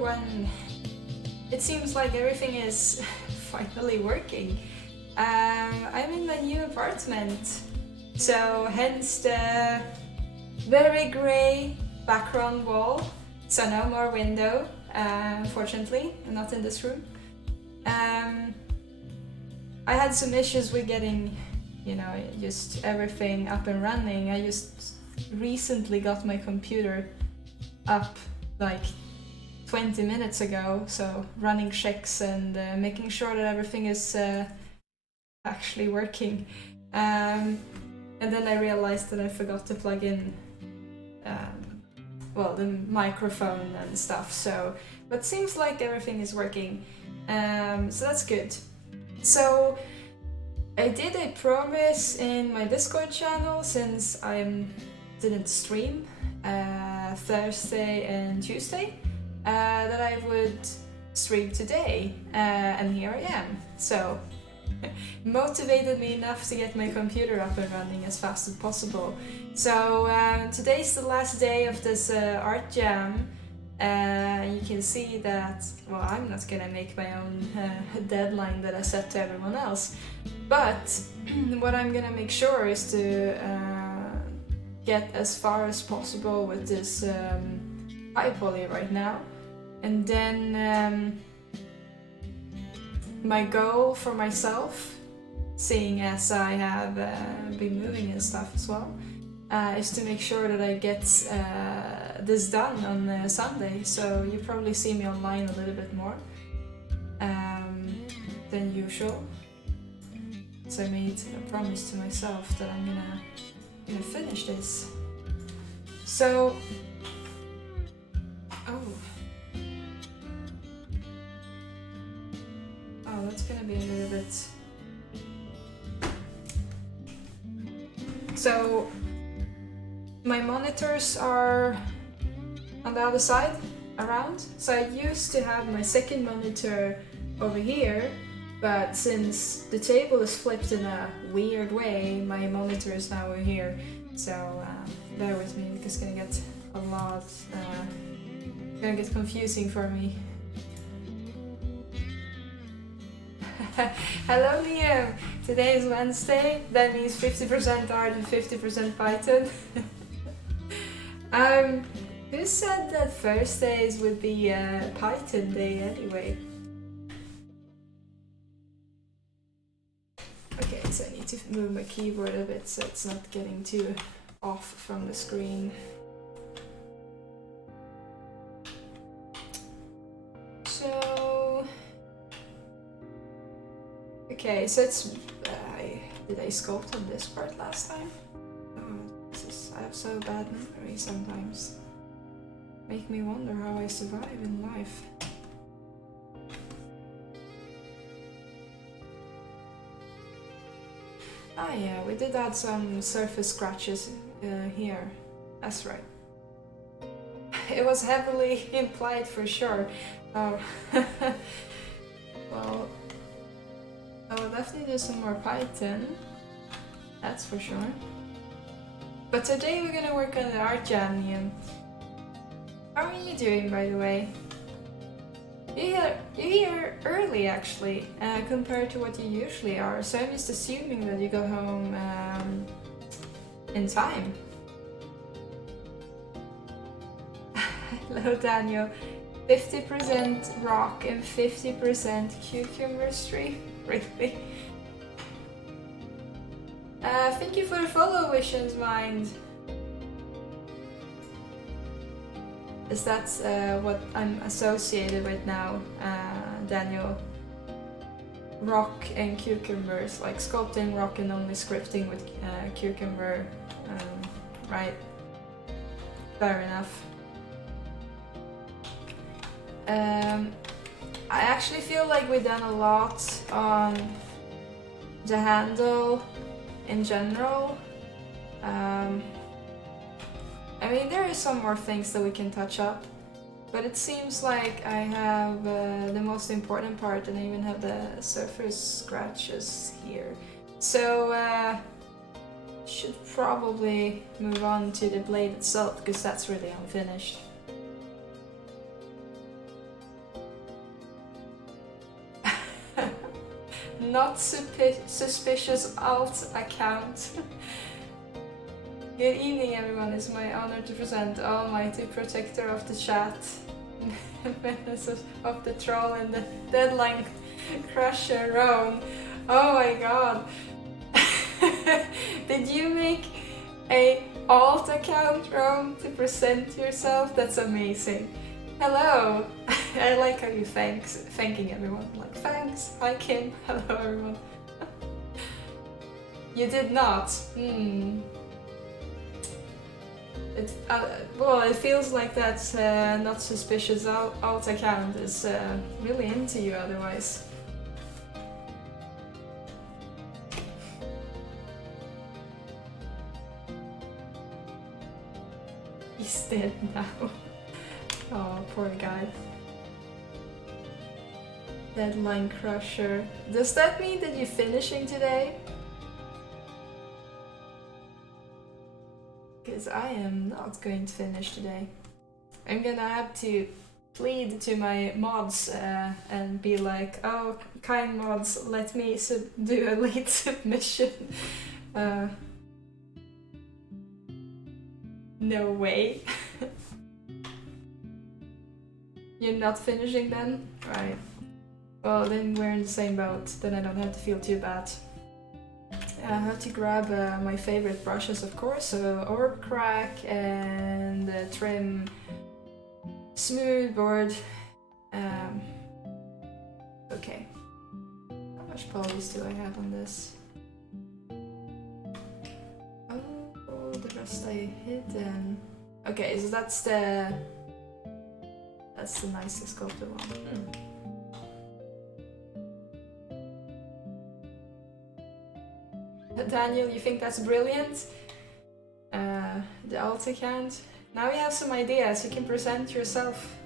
when it seems like everything is finally working. I'm in my new apartment, so hence the very grey background wall, so no more window, unfortunately, not in this room. I had some issues with getting, just everything up and running. I just recently got my computer up like 20 minutes ago, so running checks and making sure that everything is actually working. And then I realized that I forgot to plug in the microphone and stuff, but seems like everything is working, so that's good. So I did a promise in my Discord channel, since I didn't stream Thursday and Tuesday, that I would stream today, and here I am. So motivated me enough to get my computer up and running as fast as possible. So today's the last day of this art jam. You can see that, well, I'm not gonna make my own deadline that I set to everyone else, but what I'm gonna make sure is to get as far as possible with this high poly right now. And then my goal for myself, seeing as I have been moving and stuff as well, is to make sure that I get this done on Sunday. So you probably see me online a little bit more than usual. So I made a promise to myself that I'm gonna finish this. So, that's gonna be a little bit. So my monitors are on the other side around. So I used to have my second monitor over here, but since the table is flipped in a weird way, my monitor is now over here. So bear with me, because it's gonna get gonna get confusing for me. Hello Liam! Today is Wednesday, that means 50% art and 50% Python. Who said that Thursdays would be Python day anyway? Okay, so I need to move my keyboard a bit so it's not getting too off from the screen. So... Okay, so it's... did I sculpt on this part last time? Oh, I have so bad memory sometimes. Make me wonder how I survive in life. Ah yeah, we did add some surface scratches here. That's right. It was heavily implied for sure. Oh. Well, I'll definitely do some more Python. That's for sure. But today we're gonna work on the art jam, Liam. How are you doing, by the way? You're here early, actually, compared to what you usually are. So I'm just assuming that you go home in time. Hello, Daniel. 50% rock and 50% cucumber stream. Really? Thank you for the follow, Vision's Mind. Is that what I'm associated with now, Daniel? Rock and cucumbers, like sculpting rock and only scripting with cucumber, right? Fair enough. I actually feel like we've done a lot on the handle in general. I mean, there is some more things that we can touch up, but it seems like I have the most important part, and I even have the surface scratches here. So should probably move on to the blade itself, because that's really unfinished. not suspicious alt account. Good evening, everyone. It's my honor to present Almighty Protector of the Chat, Menace of the Troll, and the Deadline Crusher, Roan. Oh my god. Did you make a alt account, Roan, to present yourself? That's amazing. Hello. I like how you thanking everyone. Like, thanks. Hi, Kim. Hello, everyone. You did not. Well, it feels like that not suspicious alt account is really into you otherwise. He's dead now. Oh, poor guy. Deadline Crusher. Does that mean that you're finishing today? Because I am not going to finish today. I'm gonna have to plead to my mods and be like, oh, kind mods, let me do a late submission. No way. You're not finishing then? Right. Well, then we're in the same boat. Then I don't have to feel too bad. I have to grab my favorite brushes, of course. So Orb Crack and Trim Smoothboard. Okay. How much polish do I have on this? Oh, the rest I hidden. Okay, so that's the nicest sculpted one. Daniel, you think that's brilliant? The alt account. Now you have some ideas. You can present yourself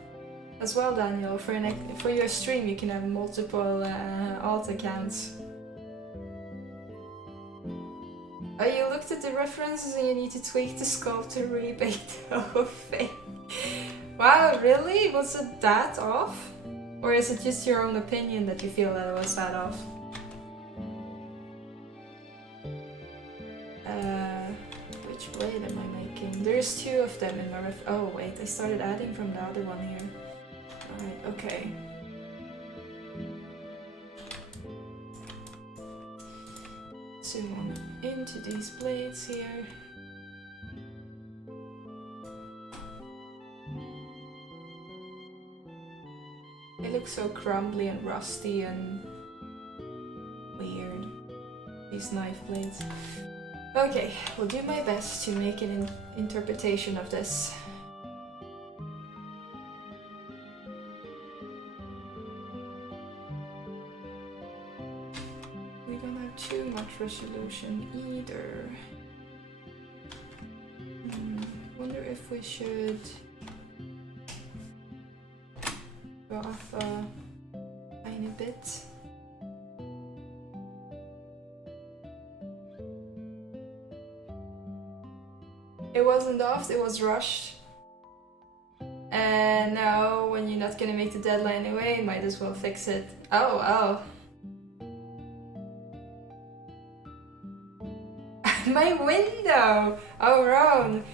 as well, Daniel. For your stream, you can have multiple alt accounts. Oh, you looked at the references and you need to tweak the sculpt to rebate the whole thing. Wow, really? Was it that off? Or is it just your own opinion that you feel that it was that off? Which blade am I making? There's two of them in my oh wait, I started adding from the other one here. Alright, okay. Zoom on into these blades here. They look so crumbly and rusty and weird, these knife blades. Okay, we'll do my best to make an interpretation of this. We don't have too much resolution either. Wonder if we should go off a tiny bit. It wasn't off, it was rushed. And now when you're not gonna make the deadline anyway, you might as well fix it. Oh. My window! Oh, Ron,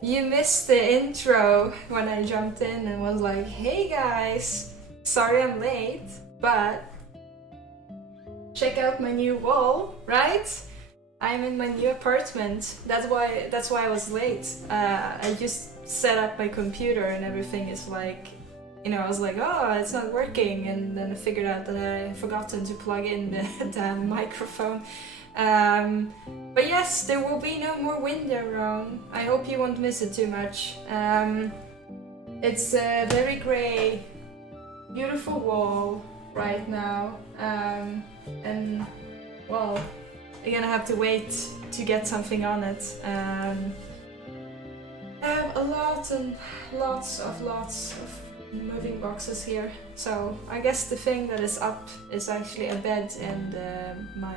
you missed the intro when I jumped in and was like, hey guys, sorry I'm late, but check out my new wall, right? I'm in my new apartment. That's why I was late. I just set up my computer and everything is like, you know, I was like, oh, it's not working, and then I figured out that I forgotten to plug in the damn microphone. But yes, there will be no more window, Ron. I hope you won't miss it too much. It's a very grey, beautiful wall right now, and well, you're gonna have to wait to get something on it. I have a lot and lots of moving boxes here, so I guess the thing that is up is actually a bed and my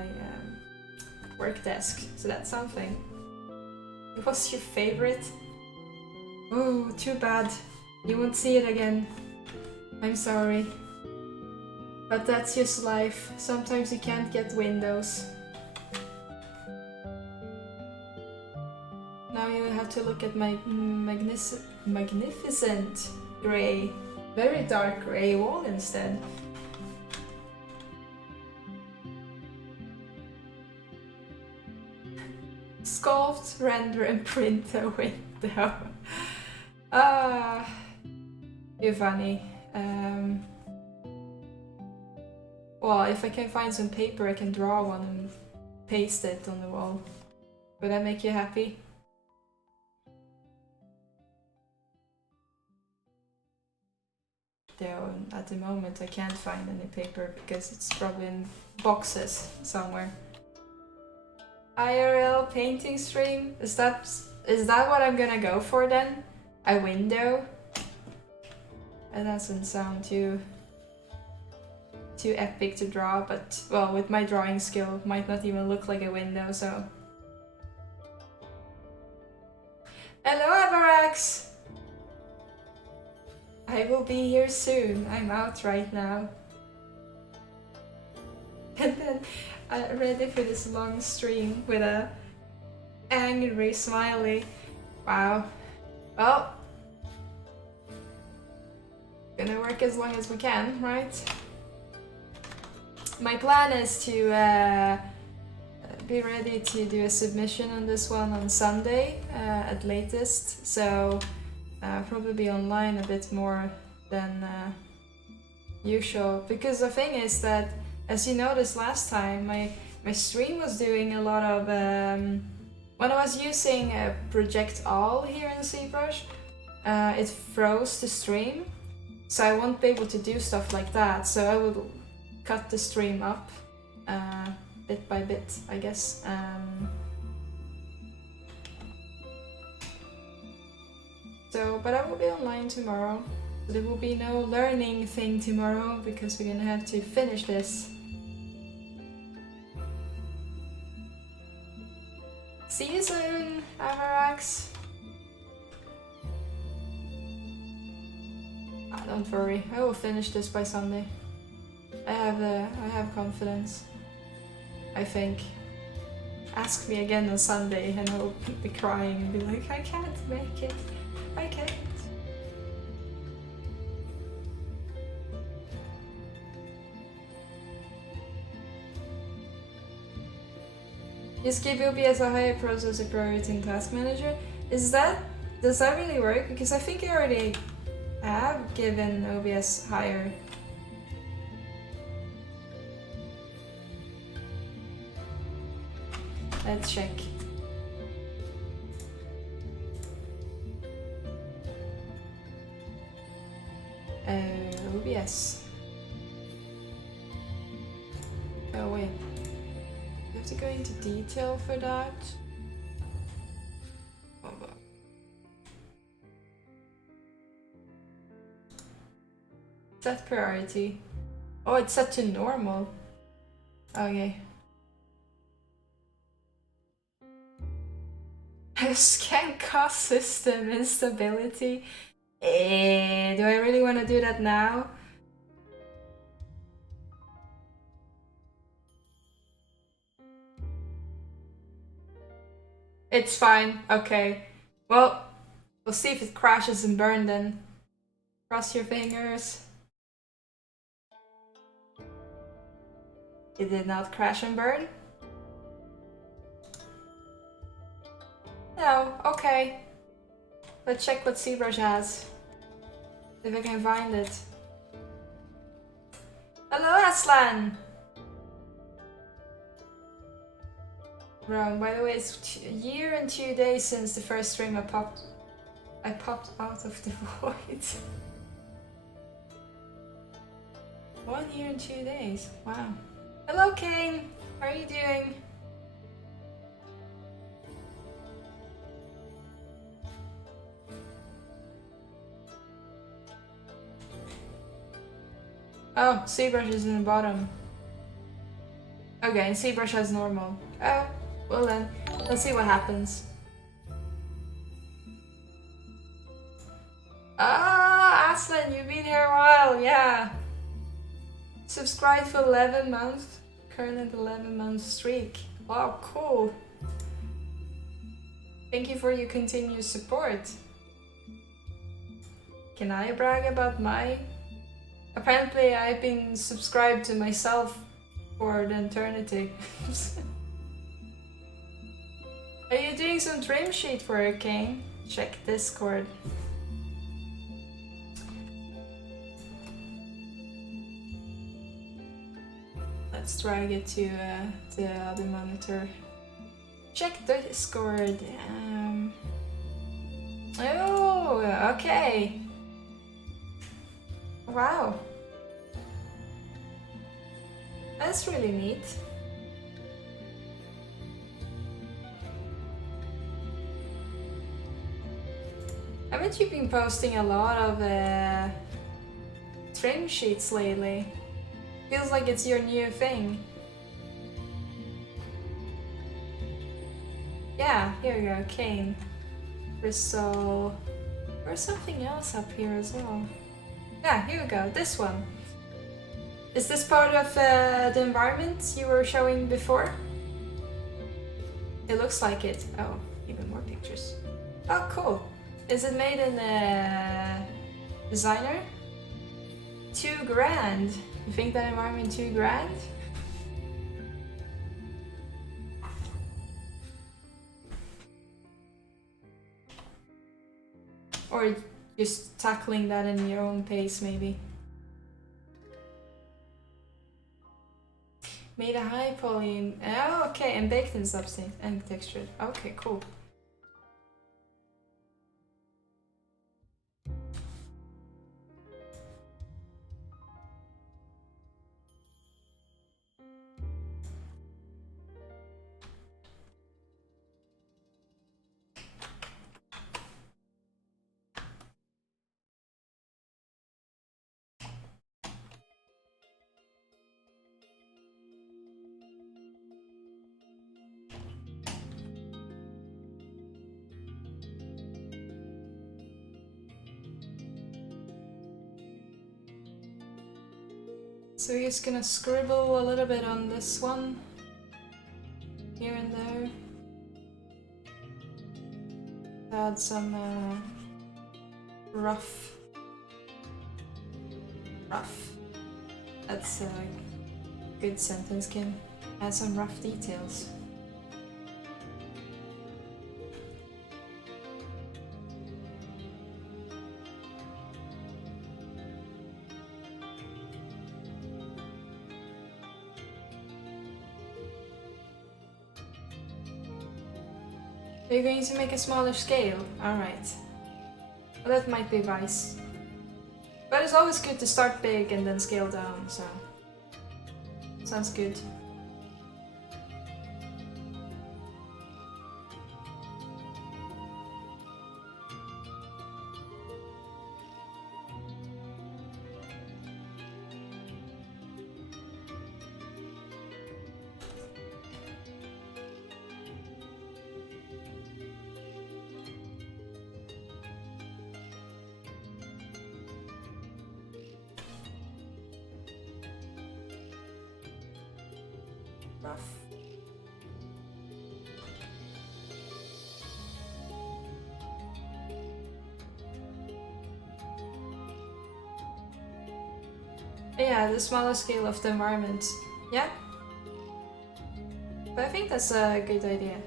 work desk, so that's something. What's your favorite? Oh, too bad. You won't see it again. I'm sorry. But that's just life. Sometimes you can't get windows. Now you have to look at my magnificent grey, very dark grey wall instead. Sculpt, render and print a window. You're funny. Well, if I can find some paper, I can draw one and paste it on the wall. Would that make you happy? Though at the moment I can't find any paper because it's probably in boxes somewhere. IRL painting stream? Is that what I'm gonna go for then? A window? That doesn't sound too epic to draw, but well, with my drawing skill, might not even look like a window, so. Hello, Avarax! I will be here soon. I'm out right now. And then ready for this long stream with a angry smiley. Wow. Well, gonna work as long as we can, right? My plan is to be ready to do a submission on this one on Sunday at latest, so probably be online a bit more than usual, because the thing is that, as you noticed last time, my stream was doing a lot of when I was using Project All here in Zbrush, it froze the stream, so I won't be able to do stuff like that, so I will cut the stream up bit by bit, I guess. But I will be online tomorrow. There will be no learning thing tomorrow because we're gonna have to finish this. See you soon, Avarax. Don't worry, I will finish this by Sunday. I have confidence. I think. Ask me again on Sunday and I'll be crying and be like, I can't make it. I can't. Just give OBS a higher processor priority in Task Manager. Does that really work? Because I think I already have given OBS higher. Let's check. OBS. Oh wait. You have to go into detail for that. Set priority. Oh, it's set to normal. Okay. Scan cost system instability. Do I really want to do that now? It's fine. Okay. Well, we'll see if it crashes and burns then. Cross your fingers. It did not crash and burn? No, okay. Let's check what Zbrush has. If I can find it. Hello, Aslan! Wrong. By the way, it's a year and 2 days since the first stream I popped out of the void. 1 year and 2 days. Wow. Hello, Kane. How are you doing? Oh, Zbrush is in the bottom. Okay, and Zbrush has normal. Oh, well then, let's see what happens. Ah, Aslan, you've been here a while, yeah. Subscribe for 11 months. Current 11-month streak. Wow, cool. Thank you for your continued support. Can I brag about my... Apparently I've been subscribed to myself for the eternity. Are you doing some trim sheet work, Kane? Check Discord. Let's drag it to the other monitor. Check the Discord. Oh, okay. Wow. That's really neat. Haven't you been posting a lot of trim sheets lately? Feels like it's your new thing. Yeah, here we go, Kane. Bristol. There's something else up here as well. Yeah, here we go, this one. Is this part of the environment you were showing before? It looks like it. Oh, even more pictures. Oh, cool. Is it made in designer? $2,000. You think that environment $2,000? Or just tackling that in your own pace, maybe. Made a high poly. Oh, okay, and baked in substance and textured. Okay, cool. So we're just gonna scribble a little bit on this one, here and there. Add some rough. That's a good sentence, Kim. Add some rough details. Are you going to make a smaller scale? Alright. Well, that might be wise. But it's always good to start big and then scale down, so... Sounds good. Yeah, the smaller scale of the environment. Yeah. But I think that's a good idea.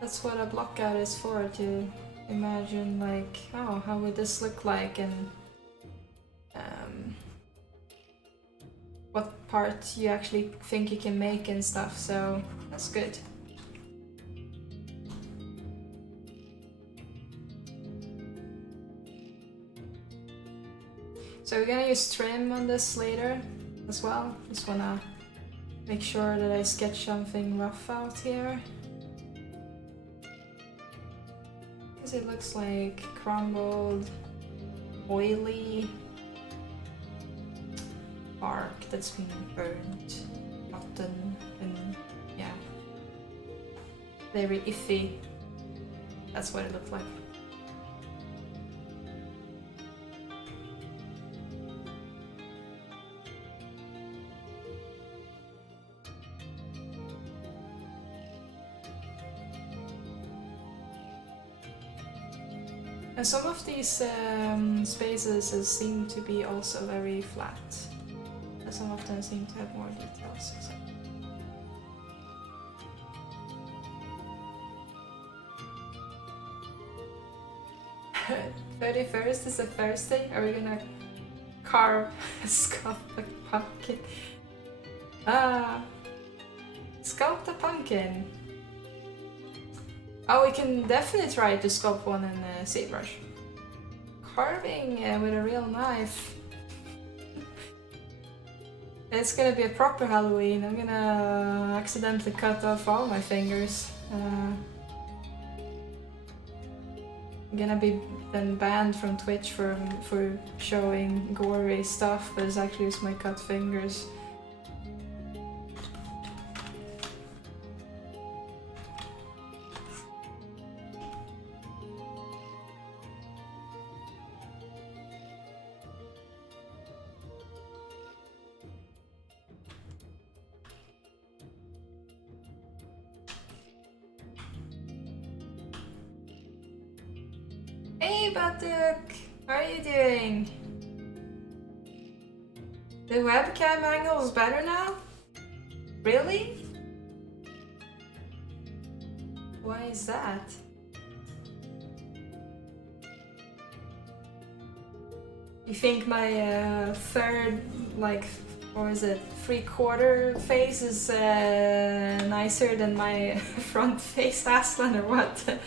That's what a blockout is for, to imagine like, oh, how would this look like, and what part you actually think you can make and stuff, so that's good. So we're gonna use trim on this later as well. Just wanna make sure that I sketch something rough out here. Because it looks like crumbled, oily bark that's been burnt, rotten, and yeah. Very iffy. That's what it looked like. And some of these spaces seem to be also very flat. And some of them seem to have more details. So. 31st is a Thursday. Are we gonna carve a sculpt a pumpkin? Sculpt a pumpkin. Oh, we can definitely try to sculpt one in Zbrush. Carving with a real knife. It's gonna be a proper Halloween. I'm gonna accidentally cut off all my fingers. I'm gonna be then banned from Twitch for showing gory stuff, but it's actually just my cut fingers. Hey Batuk! How are you doing? The webcam angle is better now? Really? Why is that? You think my third, like, or is it 3/4 face is nicer than my front face, Aslan, or what?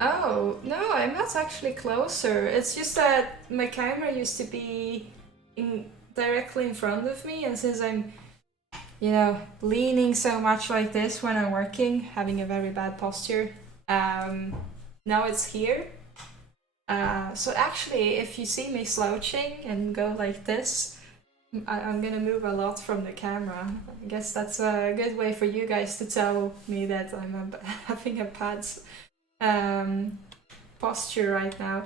Oh, no, I'm not actually closer. It's just that my camera used to be directly in front of me, and since I'm, you know, leaning so much like this when I'm working, having a very bad posture, now it's here. So actually, if you see me slouching and go like this, I'm gonna move a lot from the camera. I guess that's a good way for you guys to tell me that I'm having a bad posture right now.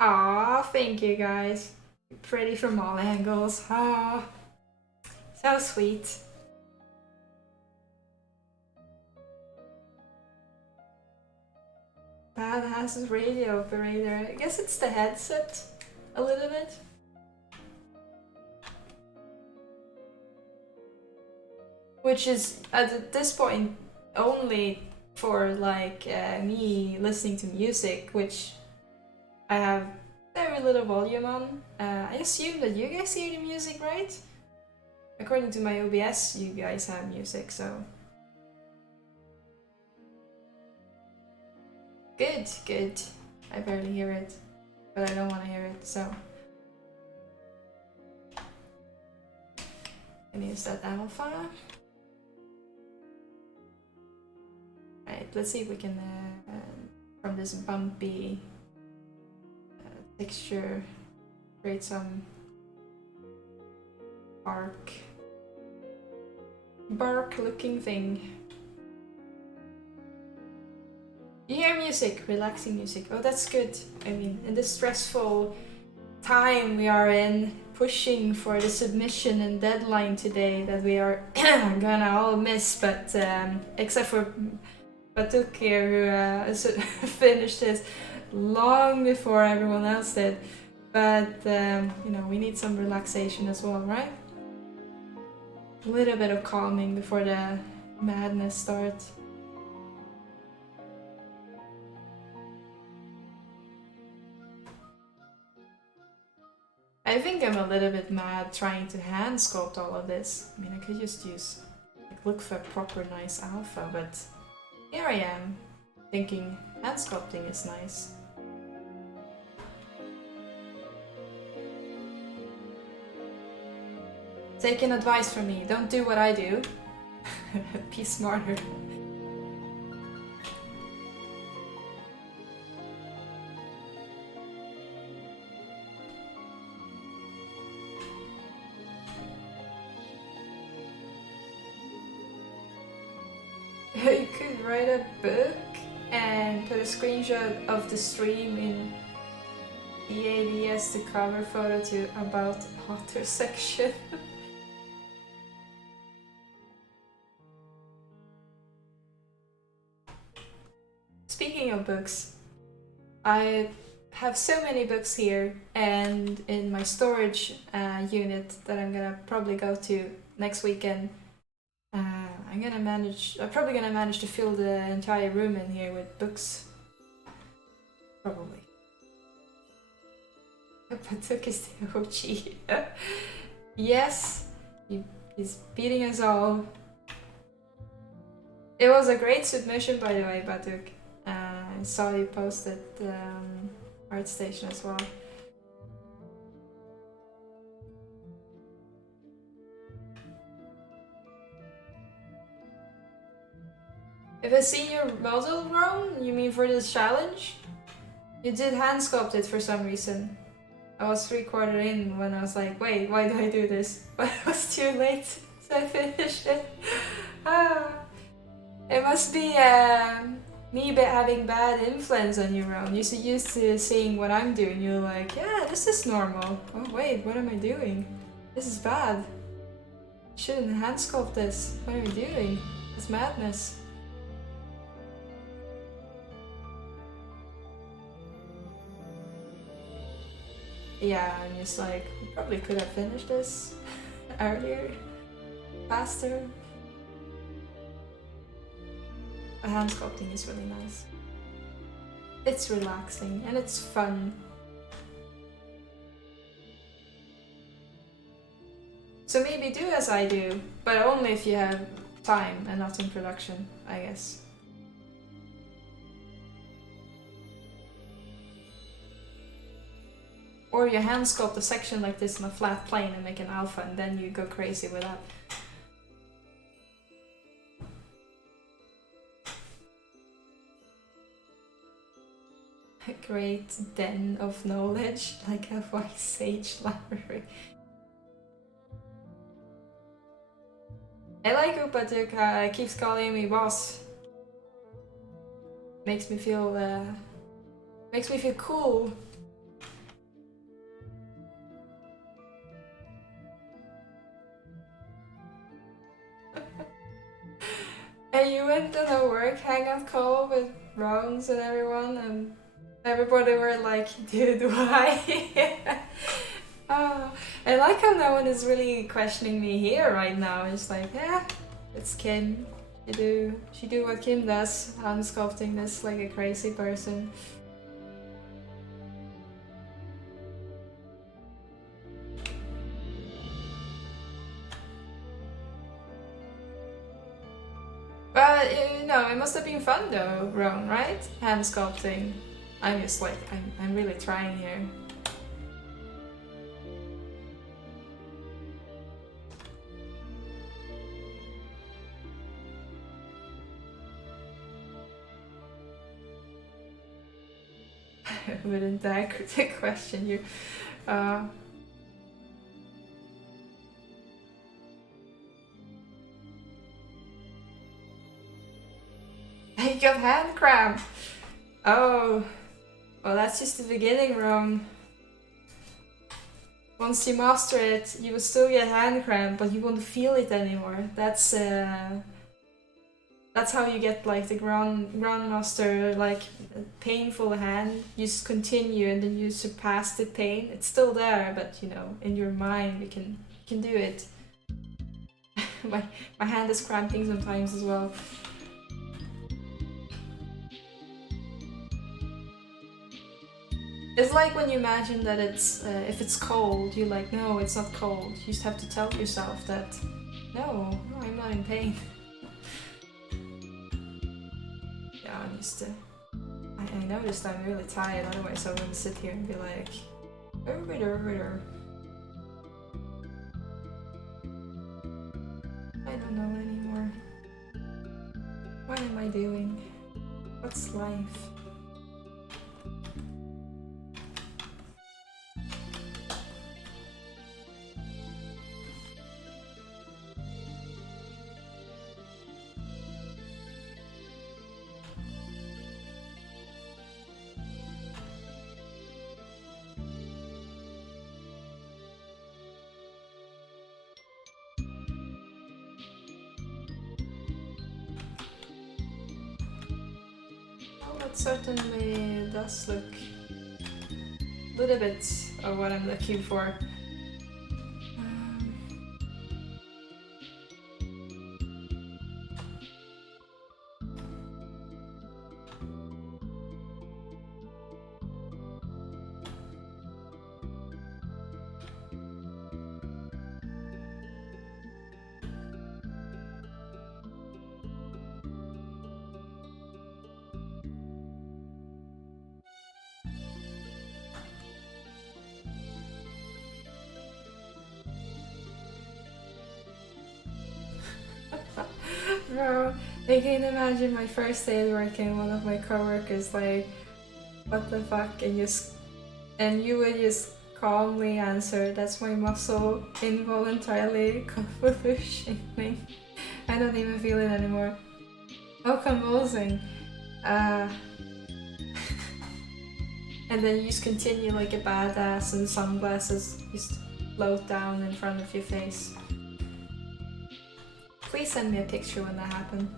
Aw, thank you guys. Pretty from all angles. Aw, so sweet. Badass radio operator. I guess it's the headset a little bit. Which is at this point only for like me listening to music, which I have very little volume on. I assume that you guys hear the music, right? According to my OBS, you guys have music, so. Good, good. I barely hear it, but I don't want to hear it, so. And use that alpha. Right, let's see if we can, from this bumpy texture, create some bark looking thing. You hear music, relaxing music. Oh, that's good. I mean, in this stressful time we are in, pushing for the submission and deadline today that we are gonna all miss, but except for Batuk here, who finished this long before everyone else did. But, you know, we need some relaxation as well, right? A little bit of calming before the madness starts. I think I'm a little bit mad trying to hand sculpt all of this. I mean, I could just use, like, look for a proper nice alpha, but here I am, thinking hand sculpting is nice. Take an advice from me, don't do what I do. Be smarter. You could write a book and put a screenshot of the stream in EAV as the cover photo to about author section. Speaking of books, I have so many books here and in my storage unit that I'm gonna probably go to next weekend. I'm probably gonna manage to fill the entire room in here with books. Probably. Patuk is the OG. Yes, he's beating us all. It was a great submission, by the way, Batuk. I saw you posted ArtStation as well. If I see your model wrong, you mean for this challenge? You did hand sculpt it for some reason. I was 3/4 in when I was like, wait, why do I do this? But it was too late, so I finished it. It must be me having bad influence on you, Ron. You're so used to seeing what I'm doing. You're like, yeah, this is normal. Oh wait, what am I doing? This is bad. I shouldn't hand sculpt this. What am I doing? It's madness. Yeah, I'm just like, we probably could have finished this earlier, faster. Hand sculpting is really nice. It's relaxing and it's fun. So maybe do as I do, but only if you have time and not in production, I guess. Or you hand sculpt a section like this on a flat plane and make an alpha, and then you go crazy with that. A great den of knowledge, like a wise sage library. I like Upatuk, keeps calling me boss. Makes me feel cool. And you went on a work hangout call with Rounds and everyone, and everybody were like, dude, why? Oh, I like how no one is really questioning me here right now. It's like, yeah, it's Kim. She do what Kim does, hand sculpting this like a crazy person. But you know, it must have been fun though, Ron, right? Hand sculpting. I'm just like, I'm really trying here. Wouldn't dare question you. I got hand cramp. Oh, well, that's just the beginning, Rome. Once you master it, you will still get hand cramp, but you won't feel it anymore. That's how you get like the grandmaster, like painful hand. You just continue and then you surpass the pain. It's still there, but you know, in your mind, you can do it. my hand is cramping sometimes as well. It's like when you imagine that it's if it's cold, you're like, no, it's not cold. You just have to tell yourself that, no, I'm not in pain. Yeah, I'm used to. I noticed I'm really tired. Otherwise, I wouldn't sit here and be like, over. I don't know anymore. What am I doing? What's life? certainly does look a little bit of what I'm looking for. Bro, I can imagine my first day at work and one of my coworkers like, what the fuck, and you would just calmly answer, that's my muscle, involuntarily convulsioning. I don't even feel it anymore. Oh, convulsing. And then you just continue like a badass and sunglasses just float down in front of your face. Please send me a picture when that happened.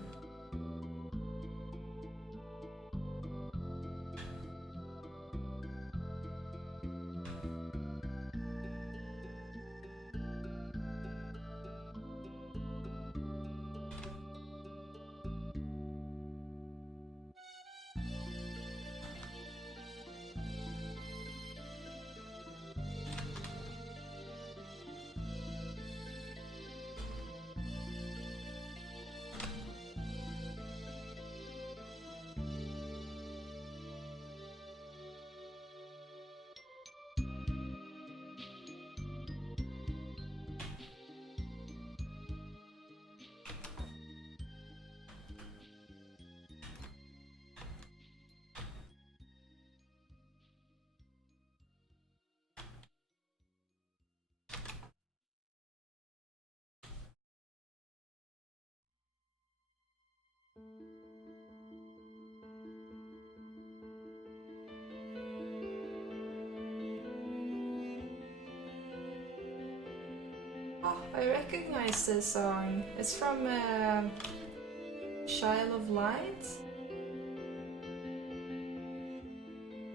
Oh, I recognize this song. It's from Child of Light,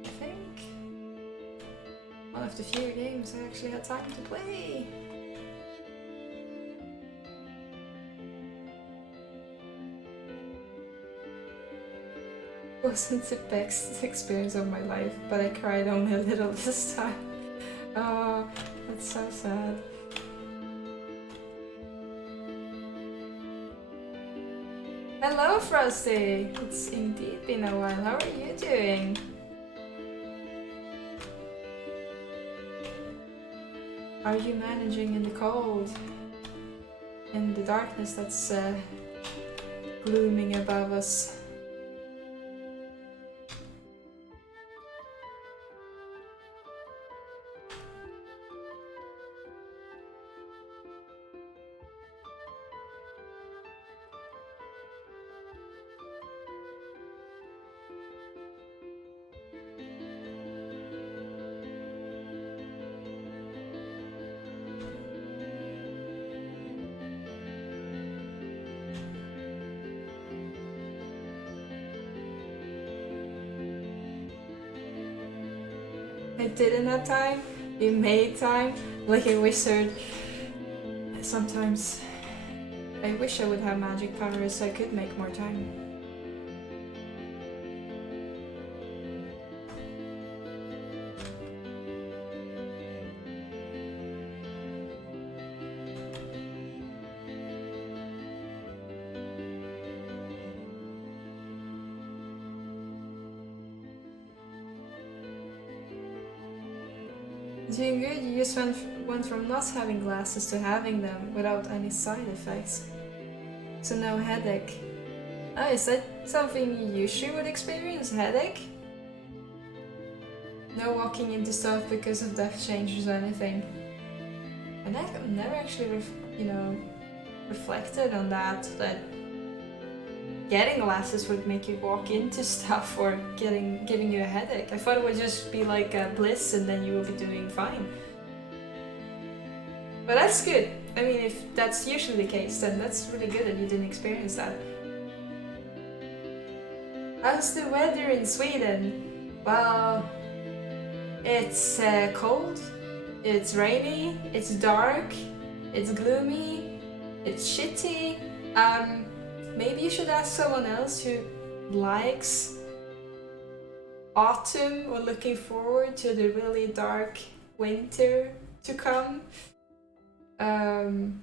I think. One of the few games I actually had time to play. Wasn't the best experience of my life, but I cried only a little this time. Oh, that's so sad. Hello, Frosty! It's indeed been a while. How are you doing? Are you managing in the cold? In the darkness that's glooming above us? I didn't have time, you made time, like a wizard. Sometimes I wish I would have magic powers so I could make more time. Doing good, you just went from not having glasses to having them without any side effects. So no headache. Oh, is that something you usually would experience, a headache? No walking into stuff because of depth changes or anything. And I've never actually, reflected on that getting glasses would make you walk into stuff or giving you a headache. I thought it would just be like a bliss and then you will be doing fine. But that's good. I mean, if that's usually the case, then that's really good that you didn't experience that. How's the weather in Sweden? Well, it's cold, it's rainy, it's dark, it's gloomy, it's shitty. Maybe you should ask someone else who likes autumn or looking forward to the really dark winter to come. And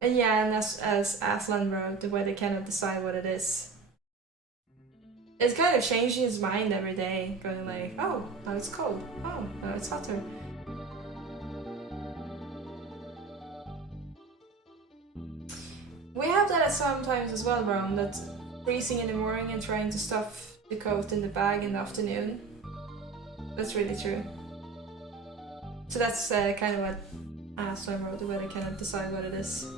yeah, and as Aslan wrote, the weather cannot decide what it is. It's kind of changing his mind every day, going like, oh, now it's cold. Oh, now it's hotter. We have that at sometimes as well, Brown, that freezing in the morning and trying to stuff the coat in the bag in the afternoon. That's really true. So that's kind of what Aslan wrote, the weather cannot decide what it is.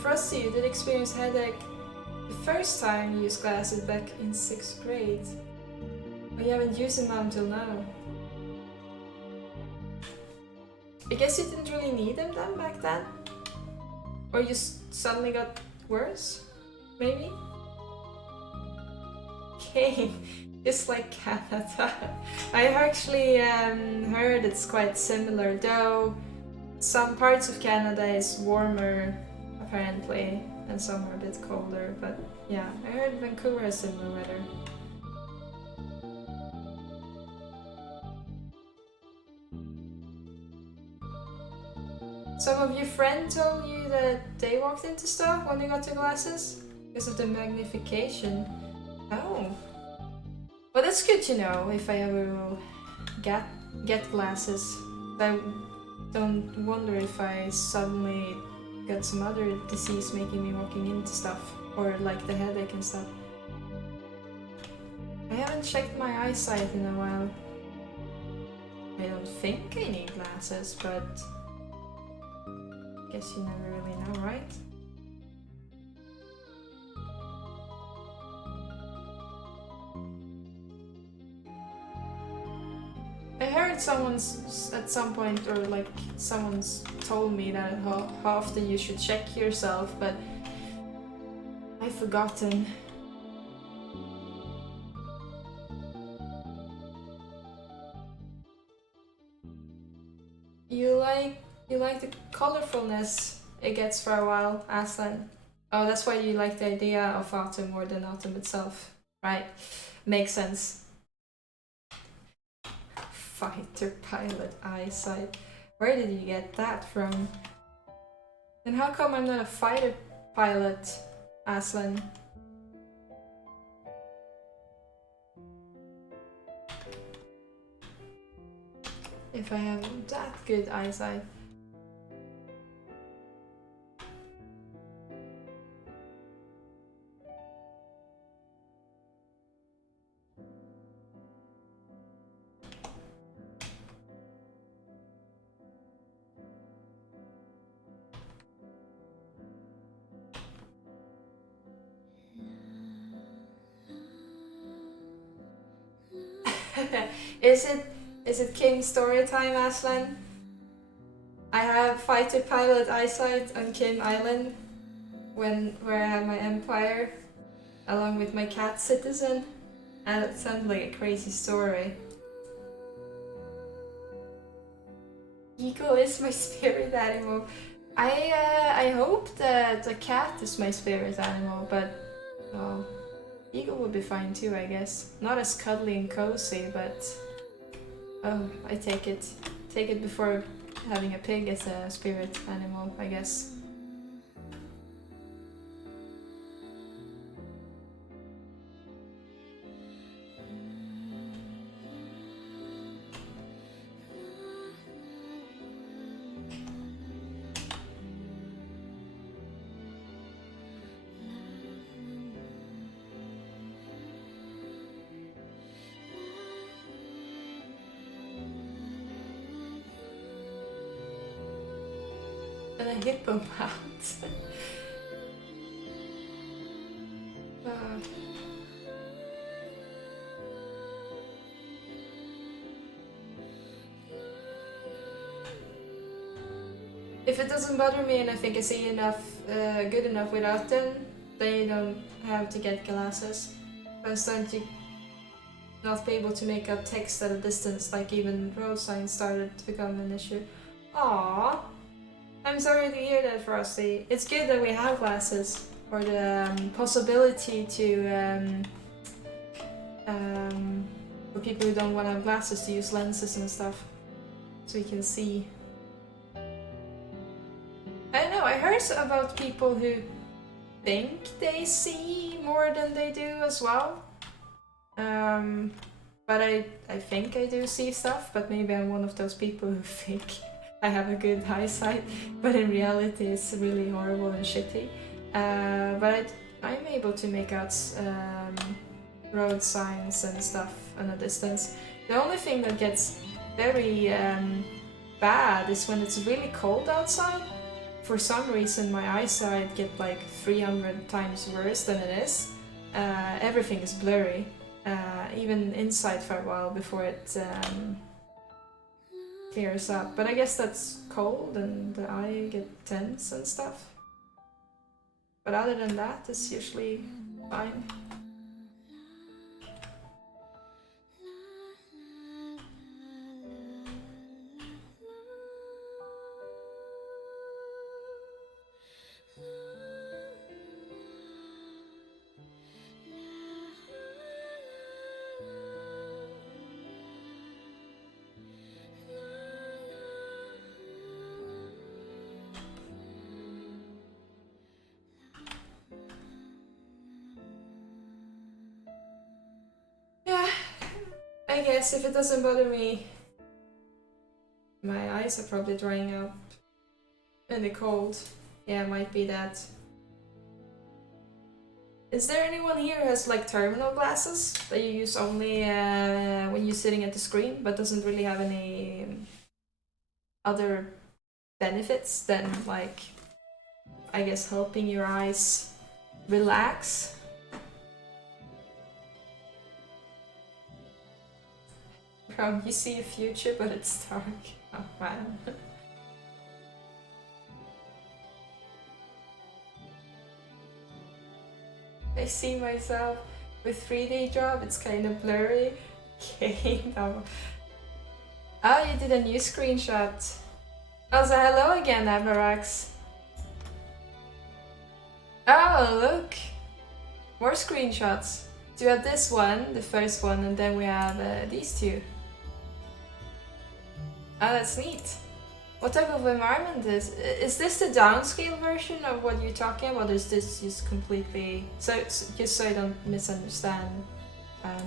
Frosty, you did experience headache the first time you used glasses back in 6th grade. But you haven't used them until now. I guess you didn't really need them then back then? Or you suddenly got worse? Maybe? Okay, just like Canada. I actually heard it's quite similar, though some parts of Canada is warmer apparently, and some are a bit colder, but yeah, I heard Vancouver has similar weather. Some of your friends told you that they walked into stuff when they got their glasses because of the magnification. Oh. Well, that's good to know if I ever will get glasses. I don't wonder if I suddenly got some other disease making me walking into stuff, or like the headache and stuff. I haven't checked my eyesight in a while. I don't think I need glasses, but I guess you never really know, right? I heard someone's at some point, or like someone's told me that how often you should check yourself, but I've forgotten. You like the colorfulness it gets for a while, Aslan. Oh, that's why you like the idea of autumn more than autumn itself, right? Makes sense. Fighter pilot eyesight. Where did you get that from? And how come I'm not a fighter pilot, Aslan? If I have that good eyesight. Is it King's story time, Aslan? I have fighter pilot eyesight on Kim Island where I have my empire along with my cat Citizen, and it sounds like a crazy story. Eagle is my spirit animal. I hope that the cat is my spirit animal, but well, eagle would be fine too, I guess. Not as cuddly and cozy, but oh, I take it. Take it before having a pig as a spirit animal, I guess. And a hippo mount. If it doesn't bother me and I think I see enough, good enough without them, then you don't have to get glasses. I'm starting to not be able to make out text at a distance, like even road signs started to become an issue. Aww. I'm sorry to hear that, Frosty. It's good that we have glasses, or the possibility to, for people who don't want to have glasses, to use lenses and stuff, so you can see. I know, I heard about people who think they see more than they do as well. But I think I do see stuff, but maybe I'm one of those people who think I have a good eyesight, but in reality it's really horrible and shitty. But I'm able to make out road signs and stuff in a distance. The only thing that gets very bad is when it's really cold outside. For some reason my eyesight gets like 300 times worse than it is. Everything is blurry. Even inside for a while before it clears up. But I guess that's cold and the eye gets tense and stuff. But other than that, it's usually fine. I guess if it doesn't bother me, my eyes are probably drying up in the cold. Yeah, it might be that. Is there anyone here who has like terminal glasses that you use only when you're sitting at the screen, but doesn't really have any other benefits than like, I guess, helping your eyes relax? Bro, you see a future, but it's dark. Oh man. I see myself with 3D job, it's kind of blurry. Okay, no. Oh, you did a new screenshot. Oh, so hello again, Avarax. Oh, look! More screenshots. So we have this one, the first one, and then we have these two. Oh, that's neat. What type of environment is this the downscale version of what you're talking about, or is this just completely... So, just so I don't misunderstand. I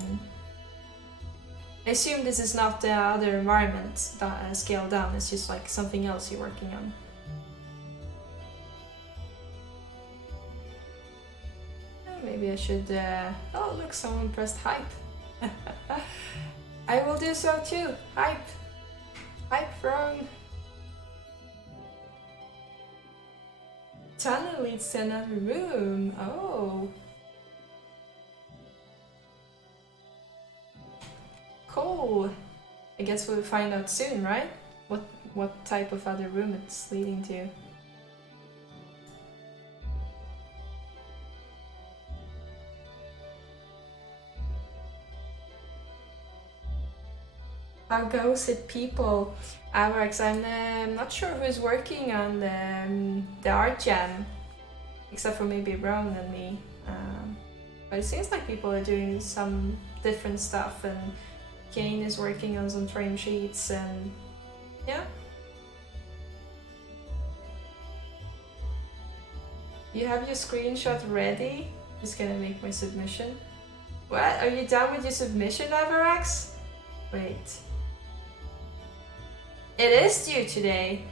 assume this is not the other environment scaled down, it's just like something else you're working on. Maybe I should... Oh, look, someone pressed hype. I will do so too. Hype. Hype from... Tunnel leads to another room. Oh. Cool. I guess we'll find out soon, right? What type of other room it's leading to. How goes it, people? Avarax, I'm not sure who's working on the art jam, except for maybe Brown and me. But it seems like people are doing some different stuff, and Kane is working on some frame sheets, and yeah. You have your screenshot ready? Just gonna make my submission. What? Are you done with your submission, Avarax? Wait. It is due today.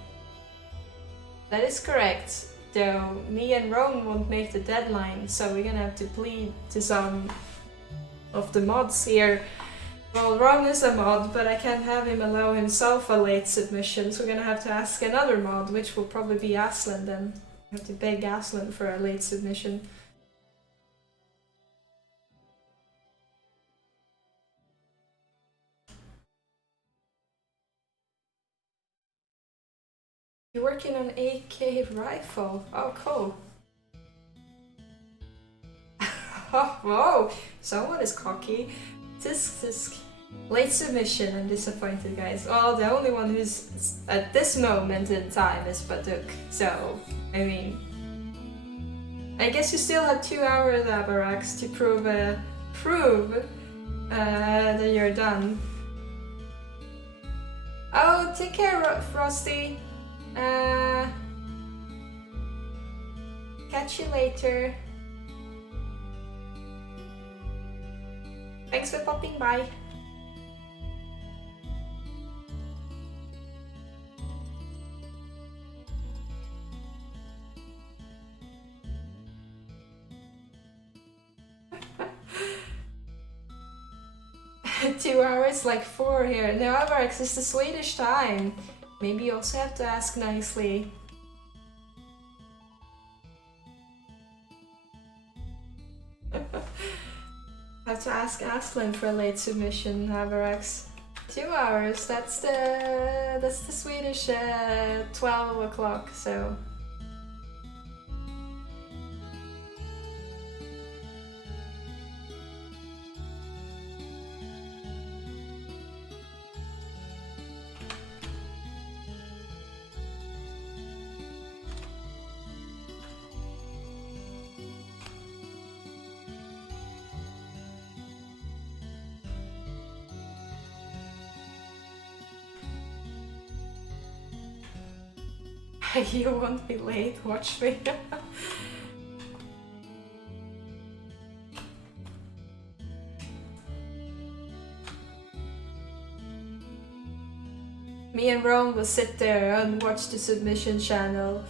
That is correct. Though me and Rome won't make the deadline, so we're gonna have to plead to some of the mods here. Well, Rome is a mod, but I can't have him allow himself a late submission, so we're gonna have to ask another mod, which will probably be Aslan then. I have to beg Aslan for a late submission. You're working on AK rifle. Oh, cool. Oh, whoa! Someone is cocky. Tisk. Late submission. I'm disappointed, guys. Well, the only one who's at this moment in time is Batuk. So, I mean, I guess you still have 2 hours, Abarax, to prove that you're done. Oh, take care, Frosty. Catch you later. Thanks for popping by. Two hours, like 4 here. No, Avarax, it's the Swedish time. Maybe you also have to ask nicely. Have to ask Aslan for a late submission, Avarax. 2 hours, that's the Swedish 12 o'clock, so. You won't be late, watch me. Me and Rome will sit there and watch the submission channel.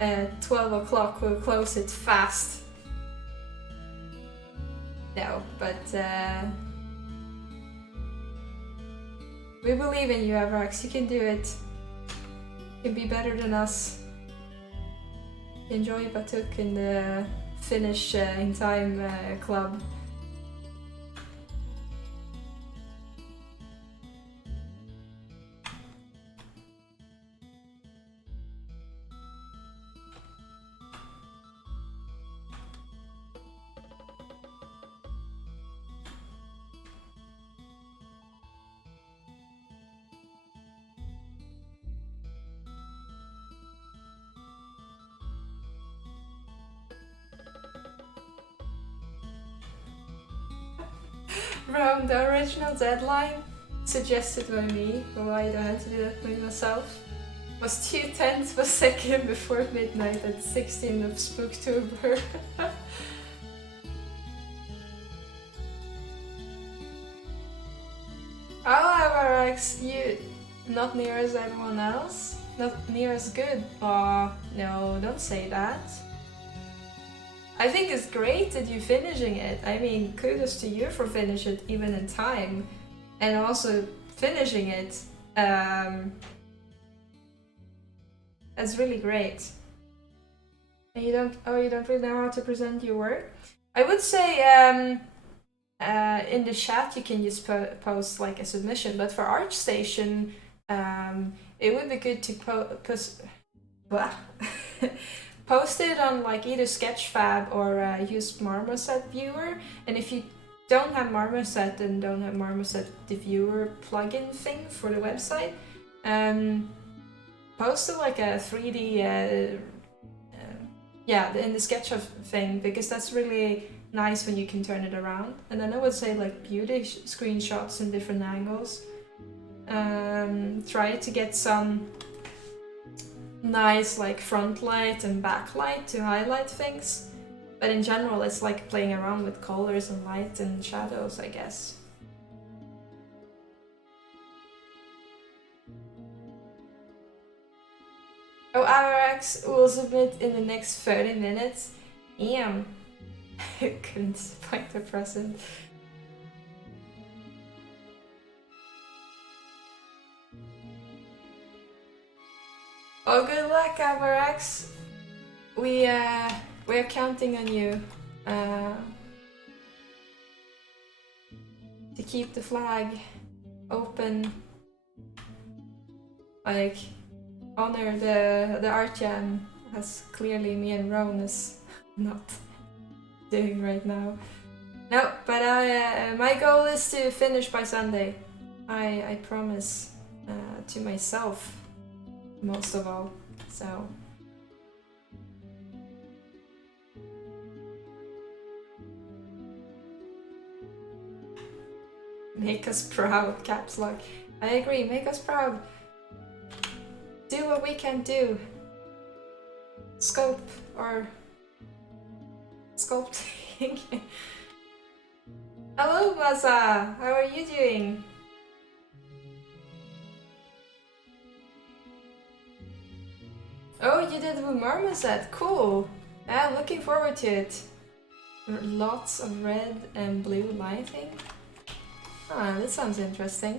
At 12 o'clock we'll close it fast. No, but we believe in you, Avarax. You can do it. You can be better than us. Enjoy Batuk in the Finish in Time club. Around the original deadline suggested by me, why I had to do that by myself, was 2/10 per second before midnight at 16th of Spooktober. Oh, Avarax, you not near as everyone else? Not near as good? Aw, no, don't say that. I think it's great that you're finishing it. I mean, kudos to you for finishing it even in time. And also finishing it. That's really great. And you don't really know how to present your work? I would say in the chat you can just post like a submission, but for ArtStation, it would be good to post it on like either Sketchfab or use Marmoset viewer. And if you don't have Marmoset and don't have Marmoset the viewer plugin thing for the website, post it like a 3D in the SketchUp thing, because that's really nice when you can turn it around. And then I would say like beauty screenshots in different angles. Try to get some nice like front light and backlight to highlight things, but in general it's like playing around with colors and light and shadows, I guess. Oh, Avarax will submit in the next 30 minutes. Damn. Couldn't disappoint the present. Oh, good luck, Avarax. We're counting on you to keep the flag open, like honor the art jam, as clearly me and Rowan is not doing right now. No, but my goal is to finish by Sunday. I promise to myself, most of all. So. Make us proud, caps lock. I agree, make us proud. Do what we can do. Scope or sculpting. Hello, Maza! How are you doing? Oh, you did the Marmoset. Cool. I'm looking forward to it. Lots of red and blue lighting. Ah, that sounds interesting.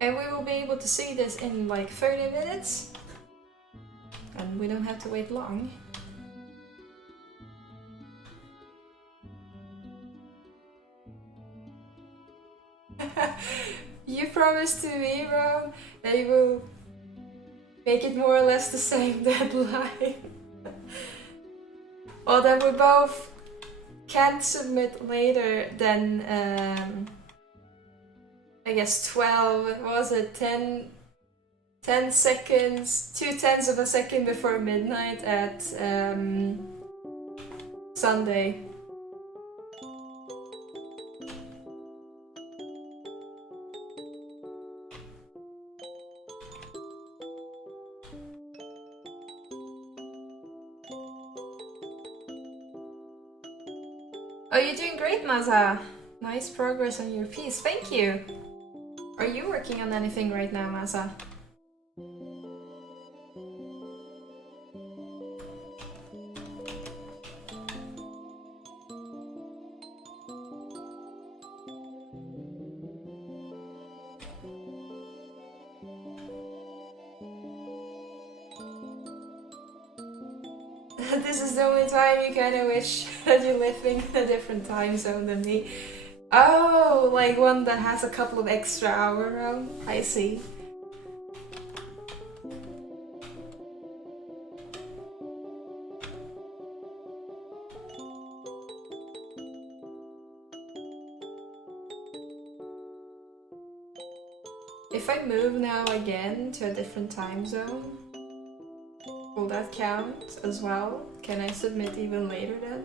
And we will be able to see this in like 30 minutes. And we don't have to wait long. You promised to me, Ron, that you will make it more or less the same deadline. Well, then we both can't submit later than, I guess 12, what was it, 10 seconds, 2/10 of a second before midnight at Sunday. Oh, you're doing great, Maza. Nice progress on your piece. Thank you. Are you working on anything right now, Maza? This is the only time you kind of wish that you're living in a different time zone than me. Oh, like one that has a couple of extra hours around. I see. If I move now again to a different time zone, will that count as well? Can I submit even later then?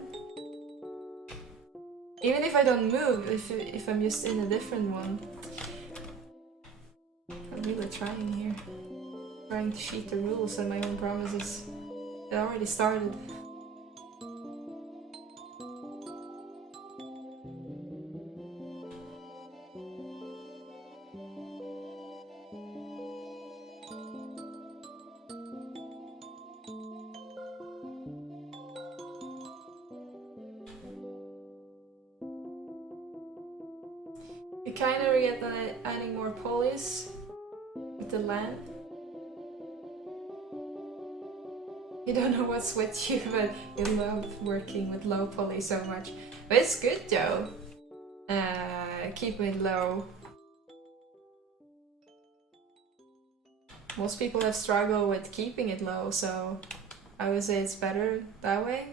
Even if I don't move, if I'm just in a different one. I'm really trying here. Trying to cheat the rules and my own promises. It already started. You kind of regret adding more polys with the land. You don't know what's with you, but you love working with low poly so much. But it's good though. Keeping it low. Most people have struggled with keeping it low, so I would say it's better that way.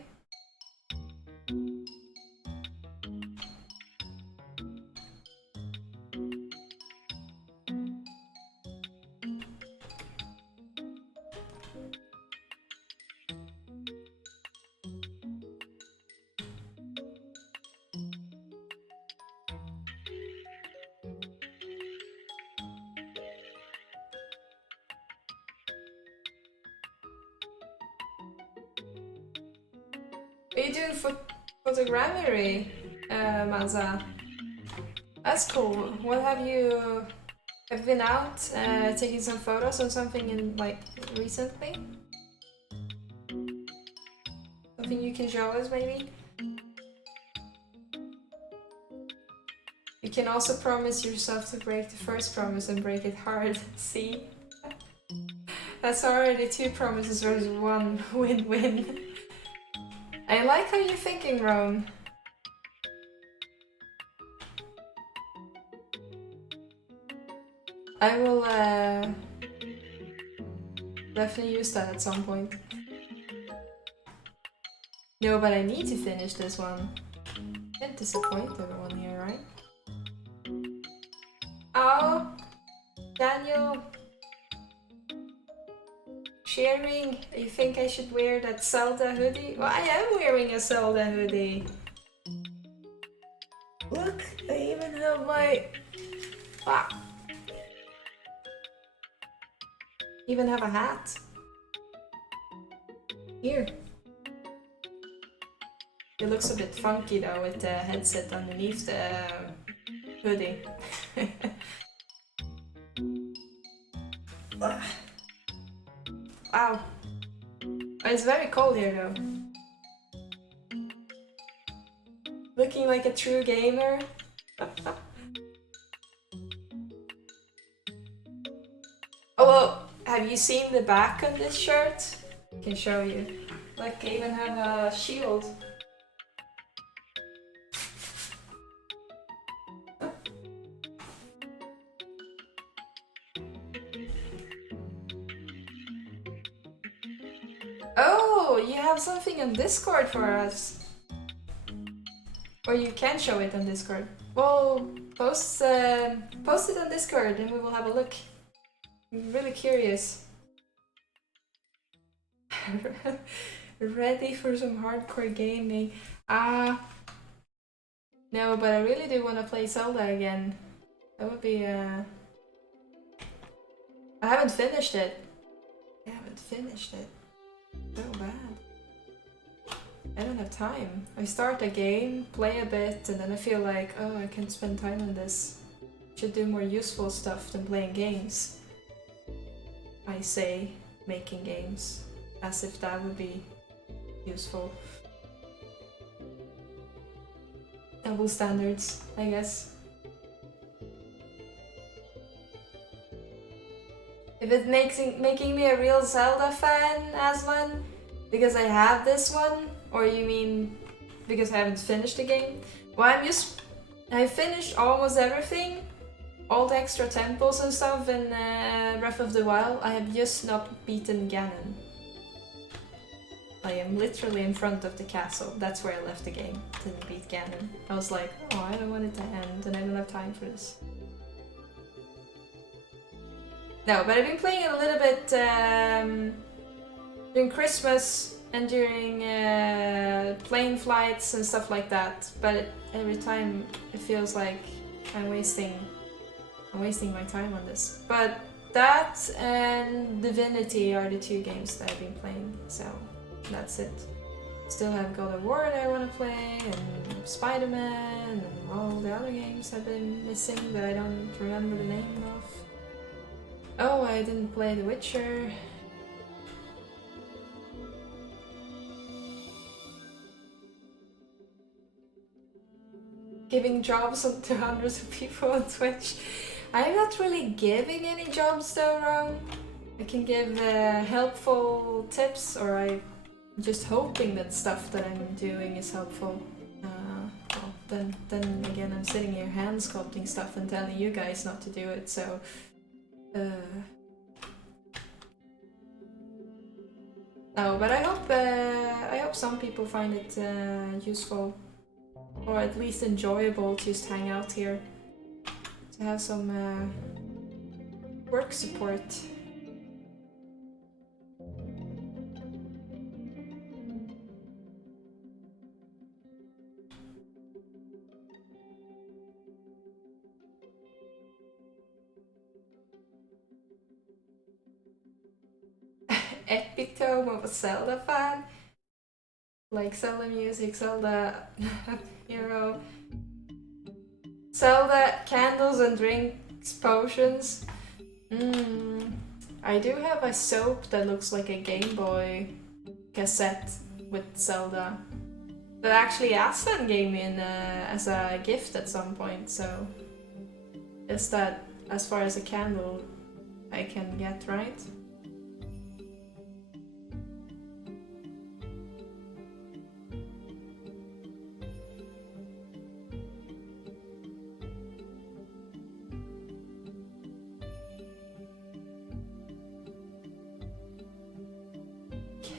Are you doing photogrammetry, Manza? That's cool. What have you been out taking some photos or something in like recently? Something you can show us maybe? You can also promise yourself to break the first promise and break it hard. See? That's already 2 promises versus 1 win-win. I like how you're thinking, Rome. I will definitely use that at some point. No, but I need to finish this one. Can't disappoint everyone here, right? Oh, Daniel. Sharing, you think I should wear that Zelda hoodie? Well, I am wearing a Zelda hoodie. Look, I even have my... Ah. Even have a hat. Here. It looks a bit funky though with the headset underneath the hoodie. Wow. It's very cold here though. Looking like a true gamer. Oh well, have you seen the back on this shirt? I can show you. Like I even have a shield. Oh, you have something on Discord for us. Or you can show it on Discord. Well, post it on Discord and we will have a look. I'm really curious. Ready for some hardcore gaming. No, but I really do want to play Zelda again. That would be I haven't finished it. So bad. I don't have time. I start a game, play a bit, and then I feel like, oh, I can't spend time on this. Should do more useful stuff than playing games. I say making games, as if that would be useful. Double standards, I guess. If it makes making me a real Zelda fan, Aslan, because I have this one, or you mean because I haven't finished the game? Well, I finished almost everything, all the extra temples and stuff in Breath of the Wild. I have just not beaten Ganon. I am literally in front of the castle. That's where I left the game. Didn't beat Ganon. I was like, oh, I don't want it to end, and I don't have time for this. No, but I've been playing it a little bit during Christmas and during plane flights and stuff like that. But every time it feels like I'm wasting my time on this. But that and Divinity are the 2 games that I've been playing, so that's it. Still have God of War that I want to play, and Spider-Man, and all the other games I've been missing that I don't remember the name of. Oh, I didn't play The Witcher. Giving jobs to hundreds of people on Twitch. I'm not really giving any jobs though, Ro. I can give helpful tips, or I'm just hoping that stuff that I'm doing is helpful. Well, then again, I'm sitting here hand sculpting stuff and telling you guys not to do it, so... No, but I hope some people find it useful, or at least enjoyable to just hang out here, to have some work support. Epitome of a Zelda fan. Like Zelda music, Zelda hero, Zelda candles and drinks, potions. I do have a soap that looks like a Game Boy cassette with Zelda that actually Aslan gave me as a gift at some point, so is that as far as a candle I can get, right?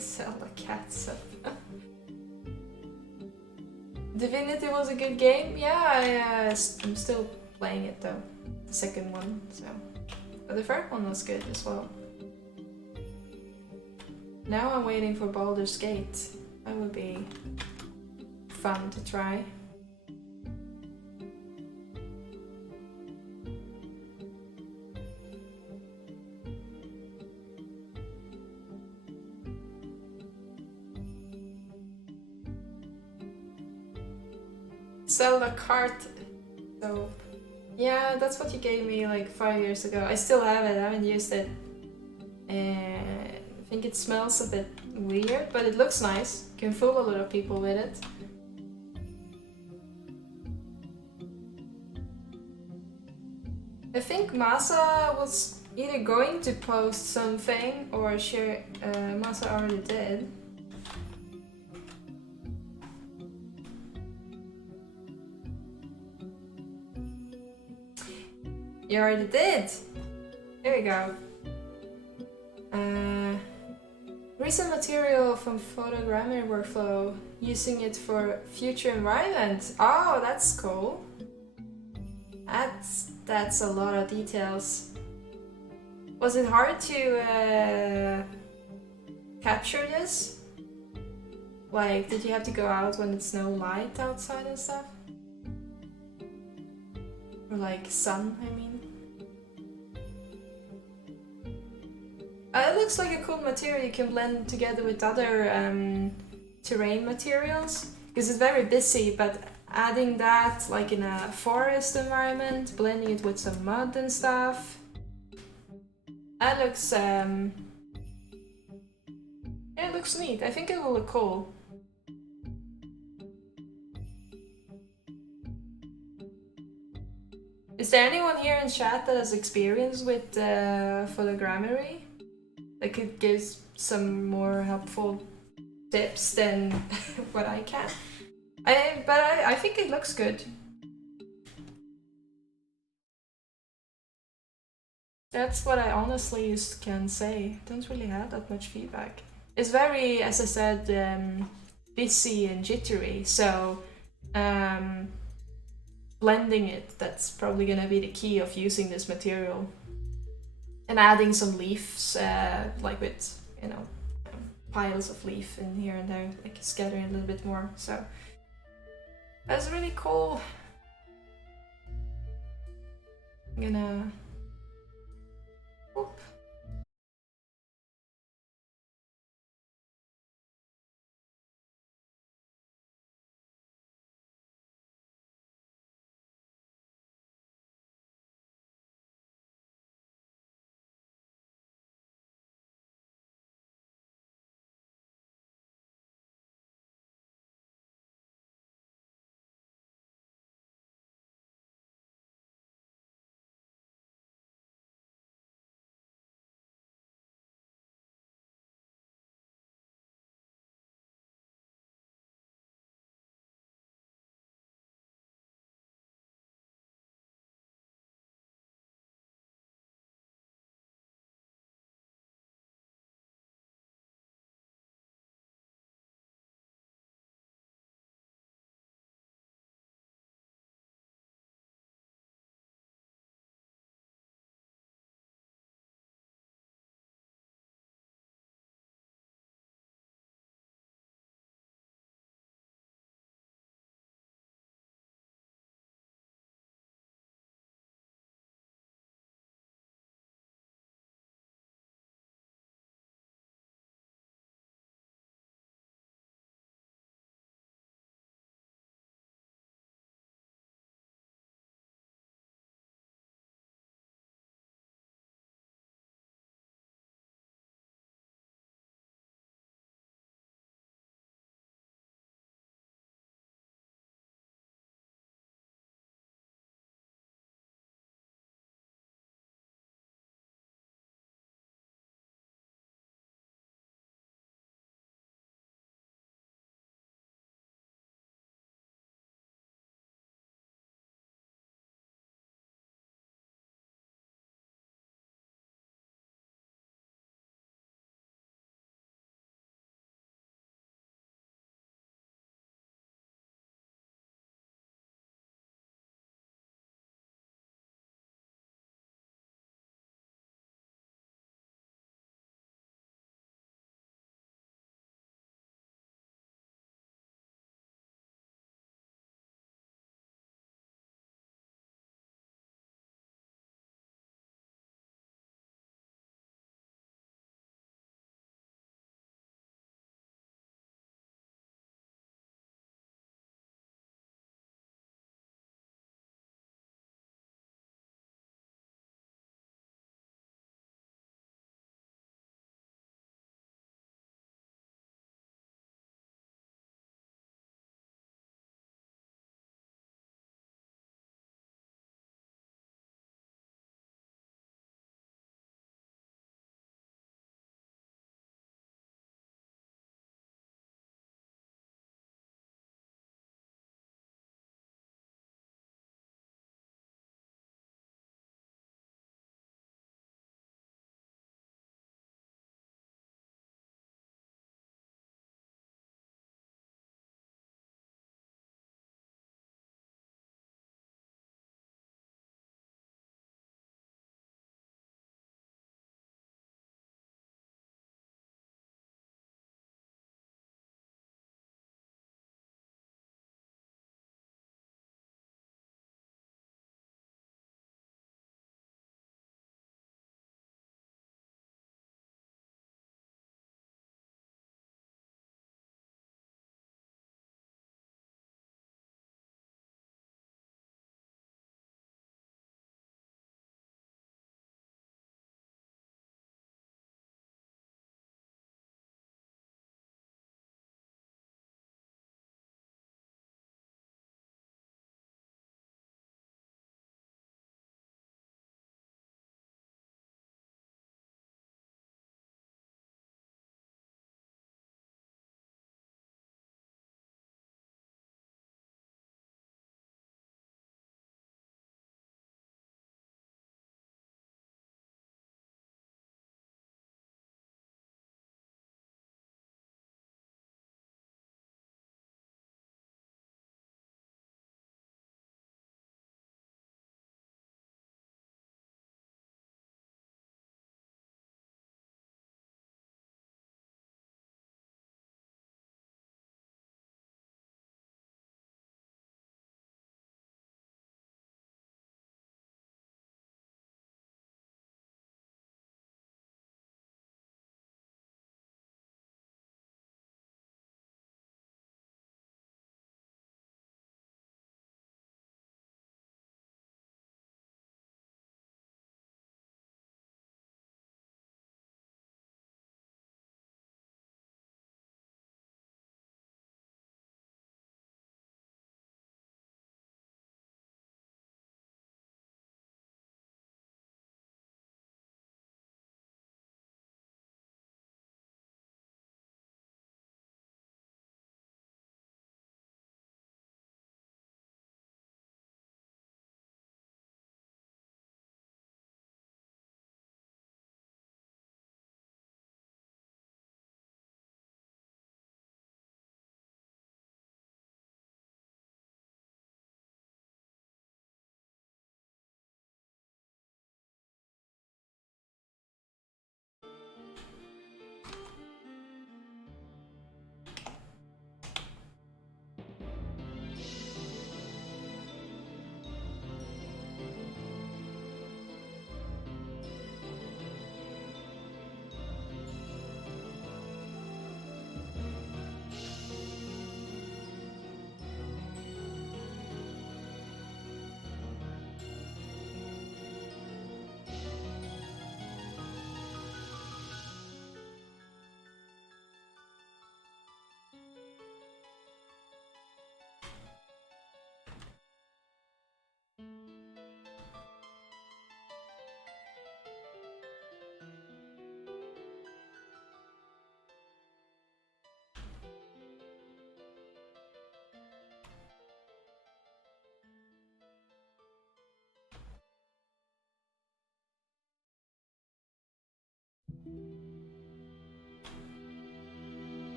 Zelda cat stuff. Divinity was a good game. Yeah, I'm still playing it though. The second one, so. But the first one was good as well. Now I'm waiting for Baldur's Gate. That would be fun to try. Zelda cart. So yeah, that's what you gave me like 5 years ago. I still have it. I haven't used it. And I think it smells a bit weird, but it looks nice. You can fool a lot of people with it. I think Masa was either going to post something or share. Masa already did. You already did. There we go. Recent material from photogrammetry workflow, using it for future environment. Oh, that's cool. That's a lot of details. Was it hard to capture this? Like, did you have to go out when it's no light outside and stuff? Or like sun, I mean. It looks like a cool material you can blend together with other terrain materials, because it's very busy, but adding that like in a forest environment, blending it with some mud and stuff, that looks yeah, it looks neat. I think it will look cool. Is there anyone here in chat that has experience with photogrammetry that could give some more helpful tips than what I can? But I think it looks good. That's what I honestly can say. Don't really have that much feedback. It's very, as I said, busy and jittery, so blending it, that's probably gonna be the key of using this material. And adding some leaves, like with, you know, piles of leaf in here and there, like scattering a little bit more, so that's really cool. I'm gonna... Whoop.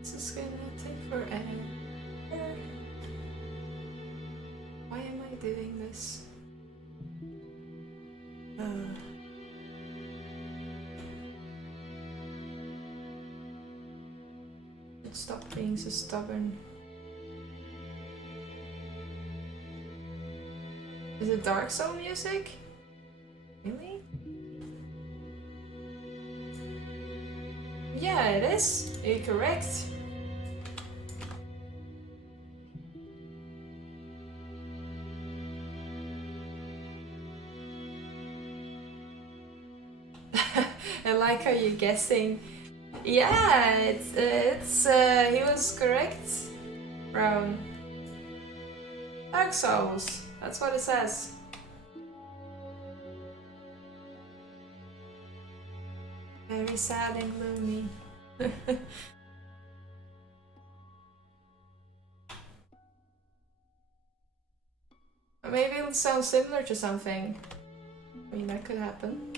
This is gonna take forever. Why am I doing this? Stop being so stubborn. Is it Dark Soul music? Really? Yeah, it is. You're correct. I like how you're guessing. Yeah, it's he was correct. Brown. Dark Souls. That's what it says. Very sad and gloomy. Maybe it'll sound similar to something. I mean, that could happen.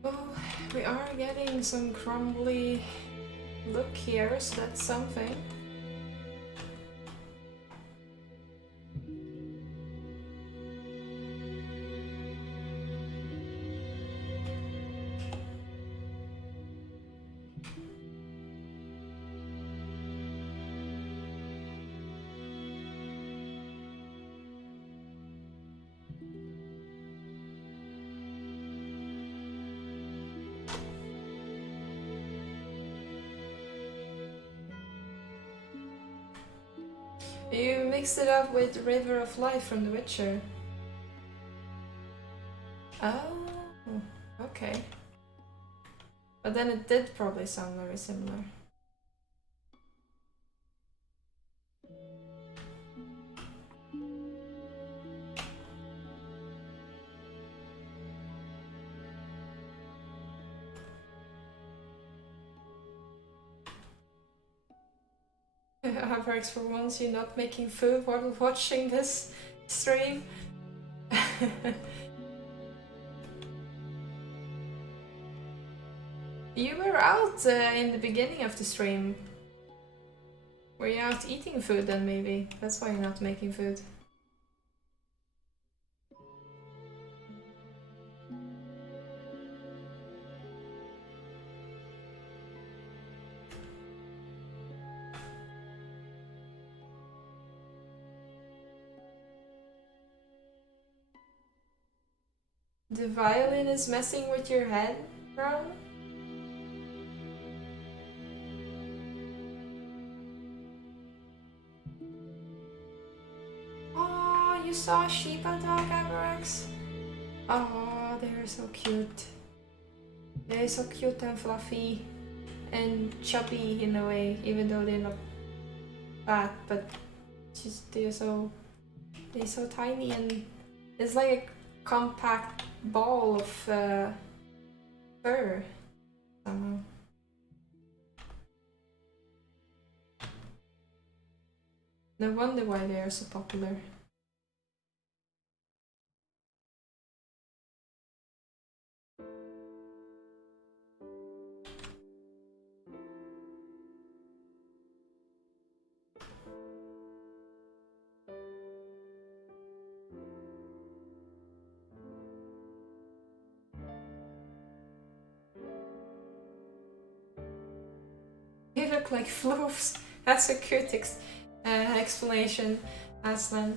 Well, we are getting some crumbly look here, so that's something. You mixed it up with River of Life from The Witcher. Oh, okay. But then it did probably sound very similar. Avrex, for once you're not making food while watching this stream. You were out in the beginning of the stream. Were you out eating food then maybe? That's why you're not making food. The violin is messing with your head, bro? Oh, you saw a Shiba dog, Avrex? Oh, they're so cute. They're so cute and fluffy and chubby in a way, even though they're not fat, but they're so He's so tiny and it's like a compact ball of fur somehow. No wonder why they are so popular. They look like floofs. That's a good explanation, Aslan.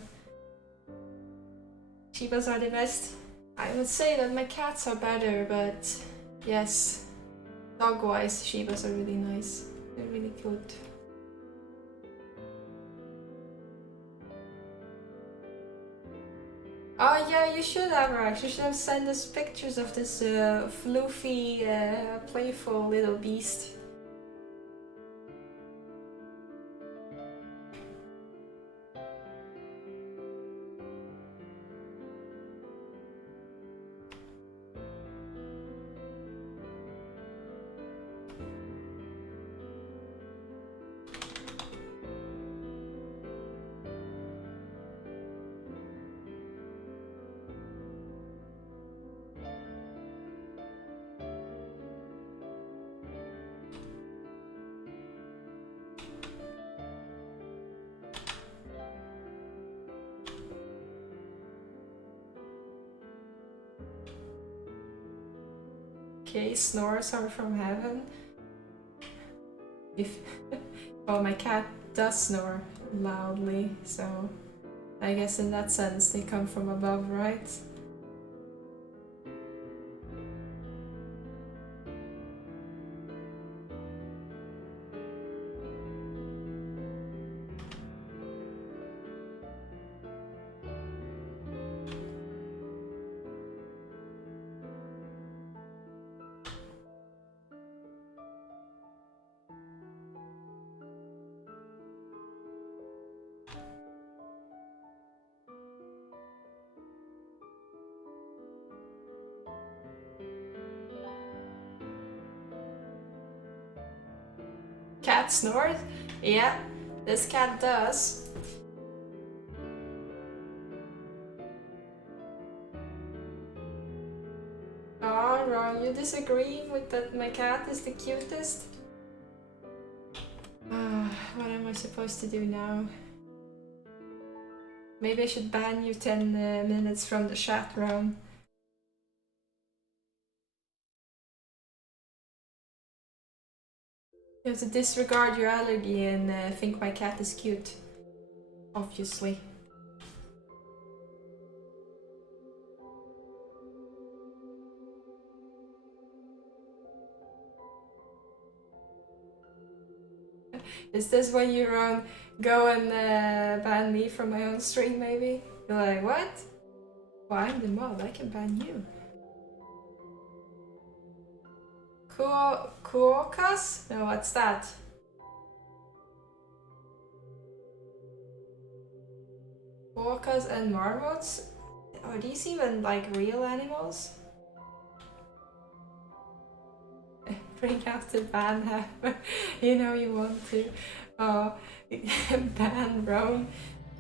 Shibas are the best. I would say that my cats are better, but yes, dog-wise, Shibas are really nice. They're really good. Oh yeah, you should have, Rax. You should have sent us pictures of this floofy, playful little beast. Okay, snores are from heaven. If well, my cat does snore loudly, so I guess in that sense they come from above, right? Cat snores? Yeah, this cat does. Oh, Ron, you disagree with that my cat is the cutest? What am I supposed to do now? Maybe I should ban you 10 minutes from the chat, Ron. You have to disregard your allergy and think my cat is cute. Obviously. Is this when you go and ban me from my own stream, maybe? You're like, what? Well, I'm the mod, I can ban you. Kuokas? No, what's that? Kuokas and marmots? Are these even like real animals? Bring out the ban hammer. You know you want to. Ban Rome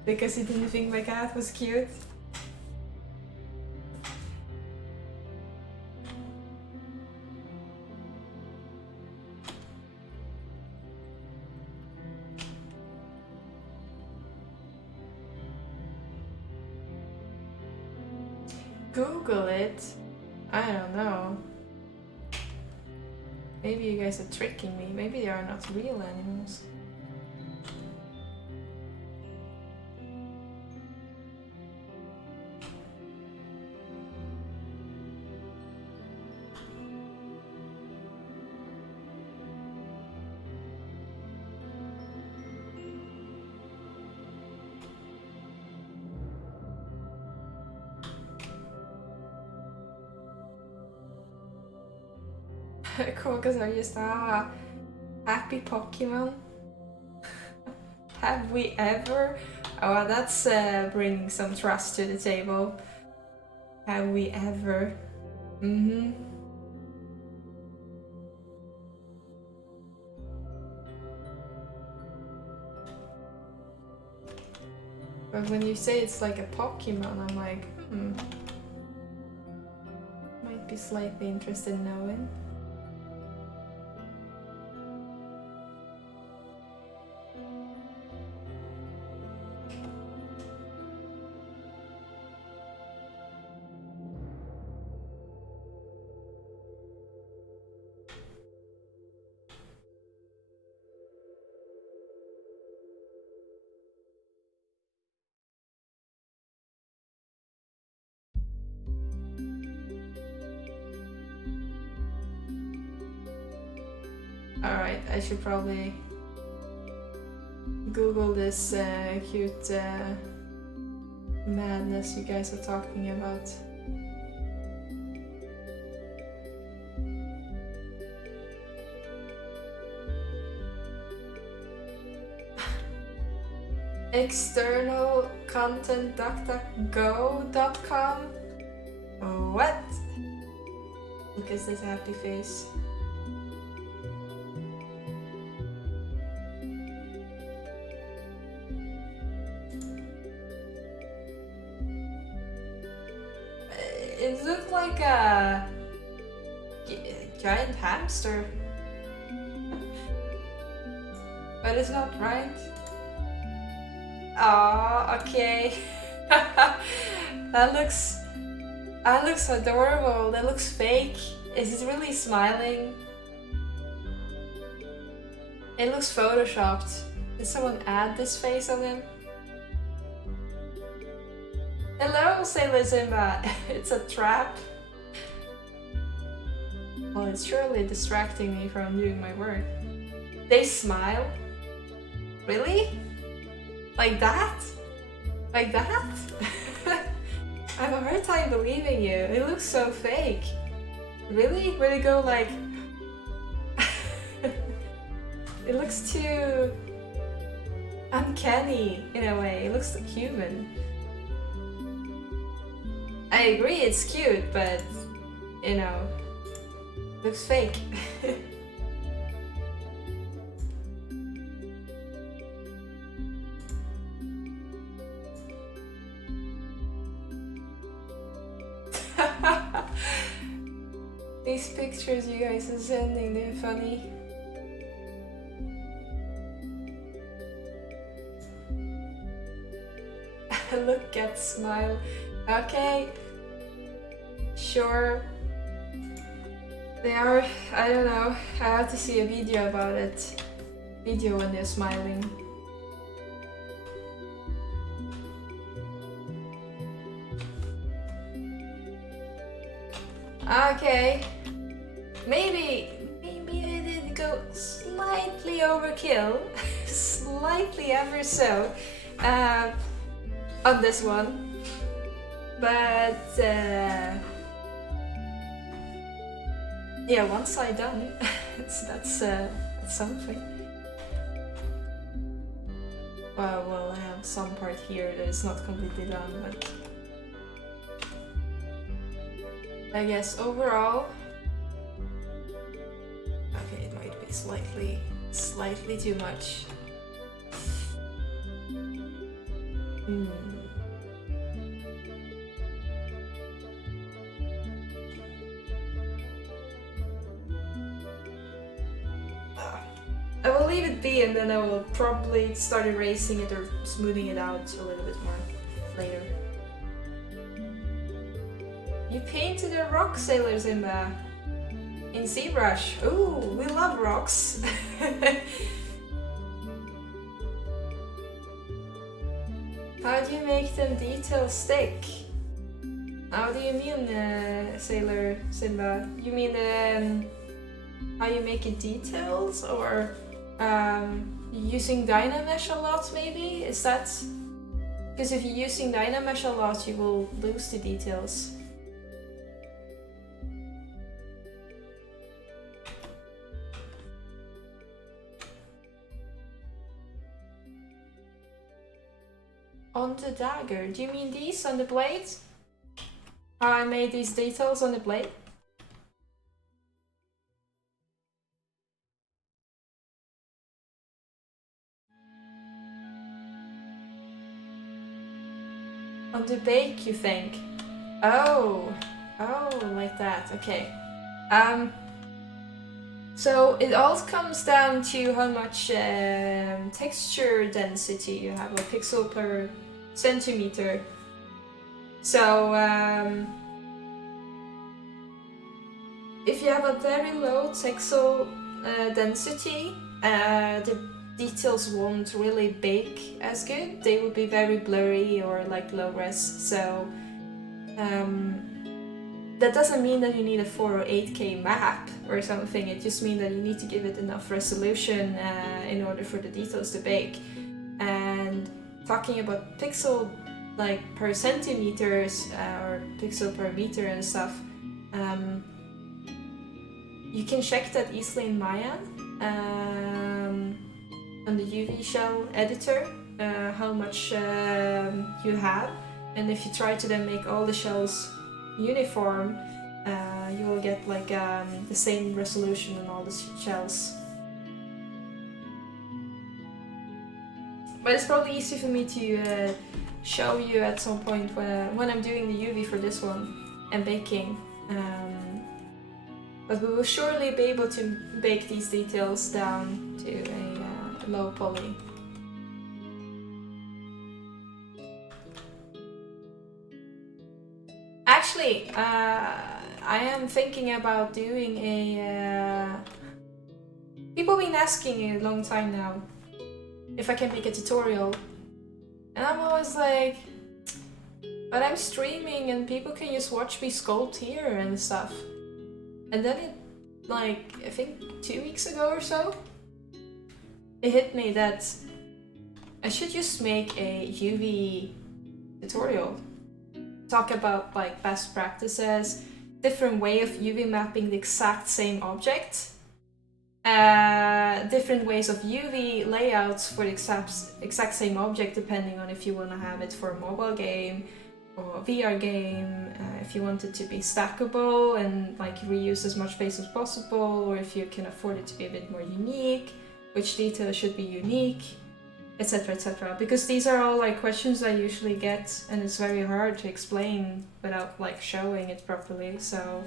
because he didn't think my cat was cute. Google it. I don't know. Maybe you guys are tricking me. Maybe they are not real animals. Quokkas are just happy Pokemon. Have we ever? Oh, well, that's bringing some trust to the table. Have we ever? Mm-hmm. But when you say it's like a Pokemon, I'm like, might be slightly interested in knowing. Alright, I should probably Google this cute madness you guys are talking about. External content DuckDuckGo.com? What? Look at this happy face. It looked like a giant hamster. But it's not, right? Oh, okay. That looks adorable. That looks fake. Is it really smiling? It looks photoshopped. Did someone add this face on him? Hello, Sailor Simba. It's a trap. Well, it's surely distracting me from doing my work. They smile? Really? Like that? Like that? I have a hard time believing you. It looks so fake. Really? Would it go like... It looks too... uncanny in a way. It looks like human. I agree it's cute, but... you know... looks fake. These pictures you guys are sending, they're funny. Look at smile. Okay. Sure. They are, I don't know. I have to see a video about it. Video when they're smiling. Okay. Maybe I did go slightly overkill. Slightly ever so. On this one. But yeah, one side done. that's something. Well, I have some part here that is not completely done, but I guess overall, okay, it might be slightly too much. I will leave it be, and then I will probably start erasing it or smoothing it out a little bit more later. You painted a rock, Sailor Simba, in Zbrush. Ooh, we love rocks. How do you make them details stick? How do you mean, Sailor Simba? You mean how you make it details, or using Dynamesh a lot, maybe? Is that... because if you're using Dynamesh a lot, you will lose the details. on the dagger. Do you mean these on the blade? How I made these details on the blade? On the bake, you think? Oh, like that. Okay. So it all comes down to how much texture density you have, or pixel per centimeter. So if you have a very low pixel density, the details won't really bake as good. They will be very blurry or like low res. So that doesn't mean that you need a 4 or 8K map or something. It just means that you need to give it enough resolution in order for the details to bake. And talking about pixel like per centimeters or pixel per meter and stuff, you can check that easily in Maya on the UV shell editor, how much you have. And if you try to then make all the shells uniform, you will get like the same resolution on all the shells. But it's probably easy for me to show you at some point when I'm doing the UV for this one and baking. But we will surely be able to bake these details down to a low poly. Actually, I am thinking about doing a... People have been asking a long time now if I can make a tutorial. And I'm always like, but I'm streaming and people can just watch me sculpt here and stuff. And then it, like, I think 2 weeks ago or so, it hit me that I should just make a UV tutorial. Talk about like best practices, different way of UV mapping the exact same object, different ways of UV layouts for the exact same object depending on if you want to have it for a mobile game or a VR game, if you want it to be stackable and like reuse as much space as possible, or if you can afford it to be a bit more unique, which detail should be unique, etc, etc. Because these are all like questions I usually get and it's very hard to explain without like showing it properly. So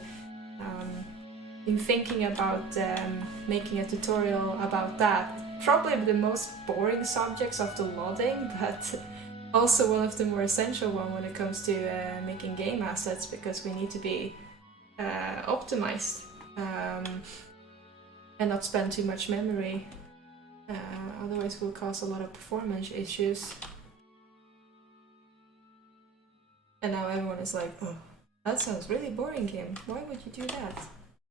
been thinking about making a tutorial about that. Probably the most boring subjects of the loading, but also one of the more essential one when it comes to making game assets, because we need to be optimized and not spend too much memory. Otherwise we'll cause a lot of performance issues. And now everyone is like, oh, that sounds really boring, Kim. Why would you do that?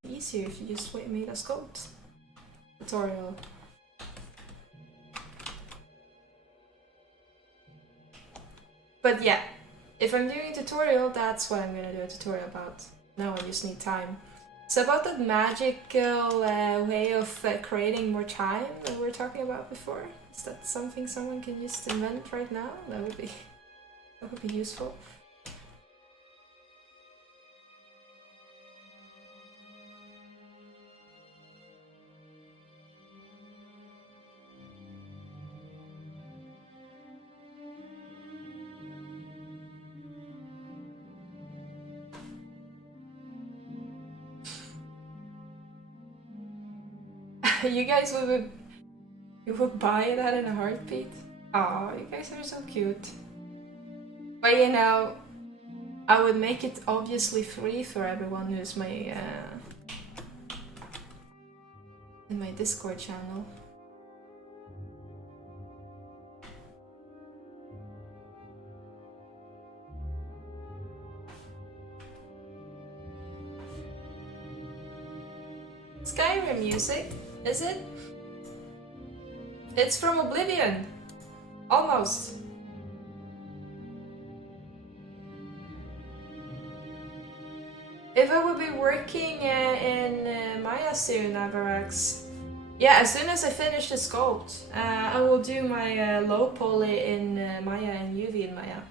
Easier if you just made a sculpt tutorial. But yeah, if I'm doing a tutorial, that's what I'm gonna do a tutorial about. Now I just need time. So about that magical way of creating more time that we were talking about before, is that something someone can just invent right now? That would be useful. You guys would buy that in a heartbeat? Aw, you guys are so cute. But you know, I would make it obviously free for everyone who's my in my Discord channel. Skyrim music, is it? It's from Oblivion. Almost. If I would be working in Maya soon, Avarax, yeah, as soon as I finish the sculpt, I will do my low poly in Maya and UV in Maya.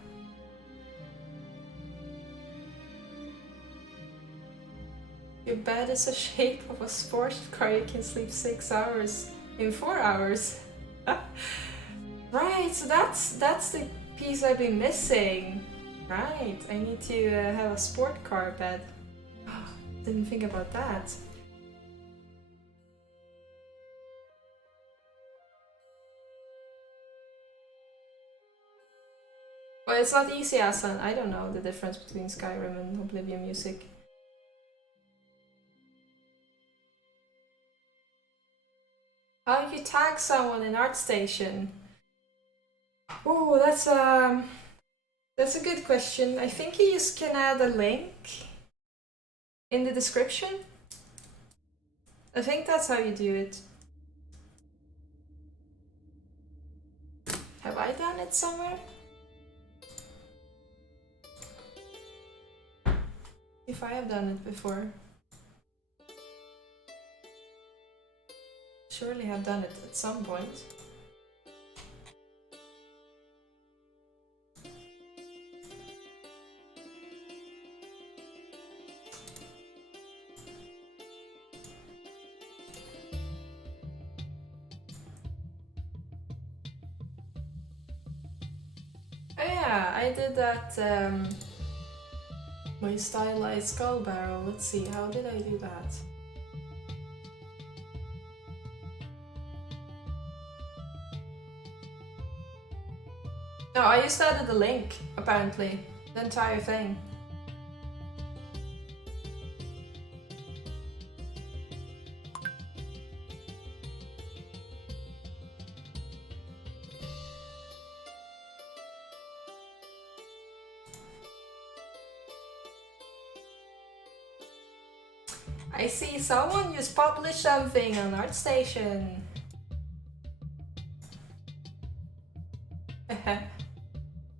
Your bed is the shape of a sports car. You can sleep 6 hours in 4 hours. Right, so that's the piece I've been missing. Right, I need to have a sport car bed. Didn't think about that. Well, it's not easy, Asan. I don't know the difference between Skyrim and Oblivion Music. How do you tag someone in ArtStation? Oh, that's a good question. I think you just can add a link in the description. I think that's how you do it. Have I done it somewhere? If I have done it before. Surely have done it at some point. Oh yeah, I did that, my stylized skull barrel. Let's see, how did I do that? No, I just added the link, apparently. The entire thing. I see someone just published something on ArtStation.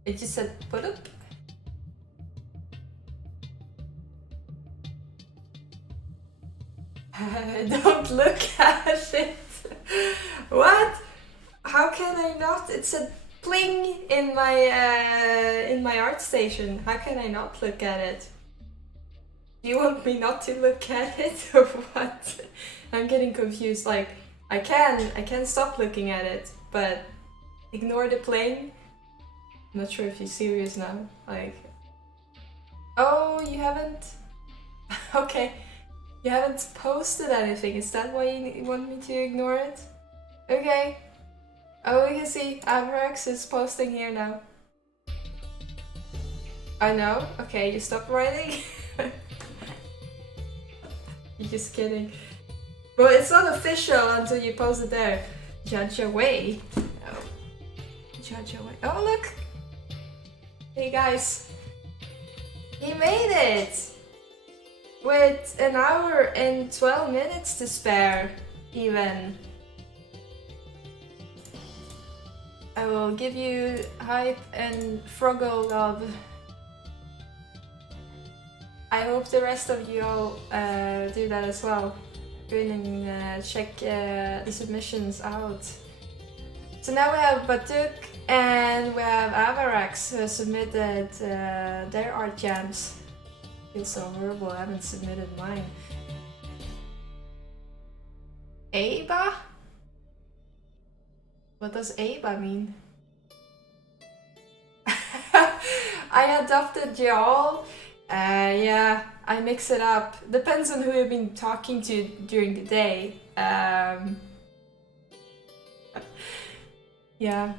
It just said put up. Don't look at it. What? How can I not? It said pling in my ArtStation. How can I not look at it? Do you want me not to look at it or what? I'm getting confused. Like I can stop looking at it, but ignore the pling. I'm not sure if you're serious now. Like, oh, you haven't? Okay, you haven't posted anything. Is that why you want me to ignore it? Okay. Oh, we can see Avrax is posting here now. I know. Okay, you stop writing. You're just kidding. Well, it's not official until you post it there. Judge away. Oh. Judge away. Oh, look. Hey guys. He made it! With an hour and 12 minutes to spare, even. I will give you hype and froggle love. I hope the rest of you all do that as well. Go in and check the submissions out. So now we have Batuk and we have Avarax who has submitted their art jams. Feels so horrible, I haven't submitted mine. Aba? What does Aba mean? I adopted Jarl. Yeah, I mix it up. Depends on who you've been talking to during the day. Yeah,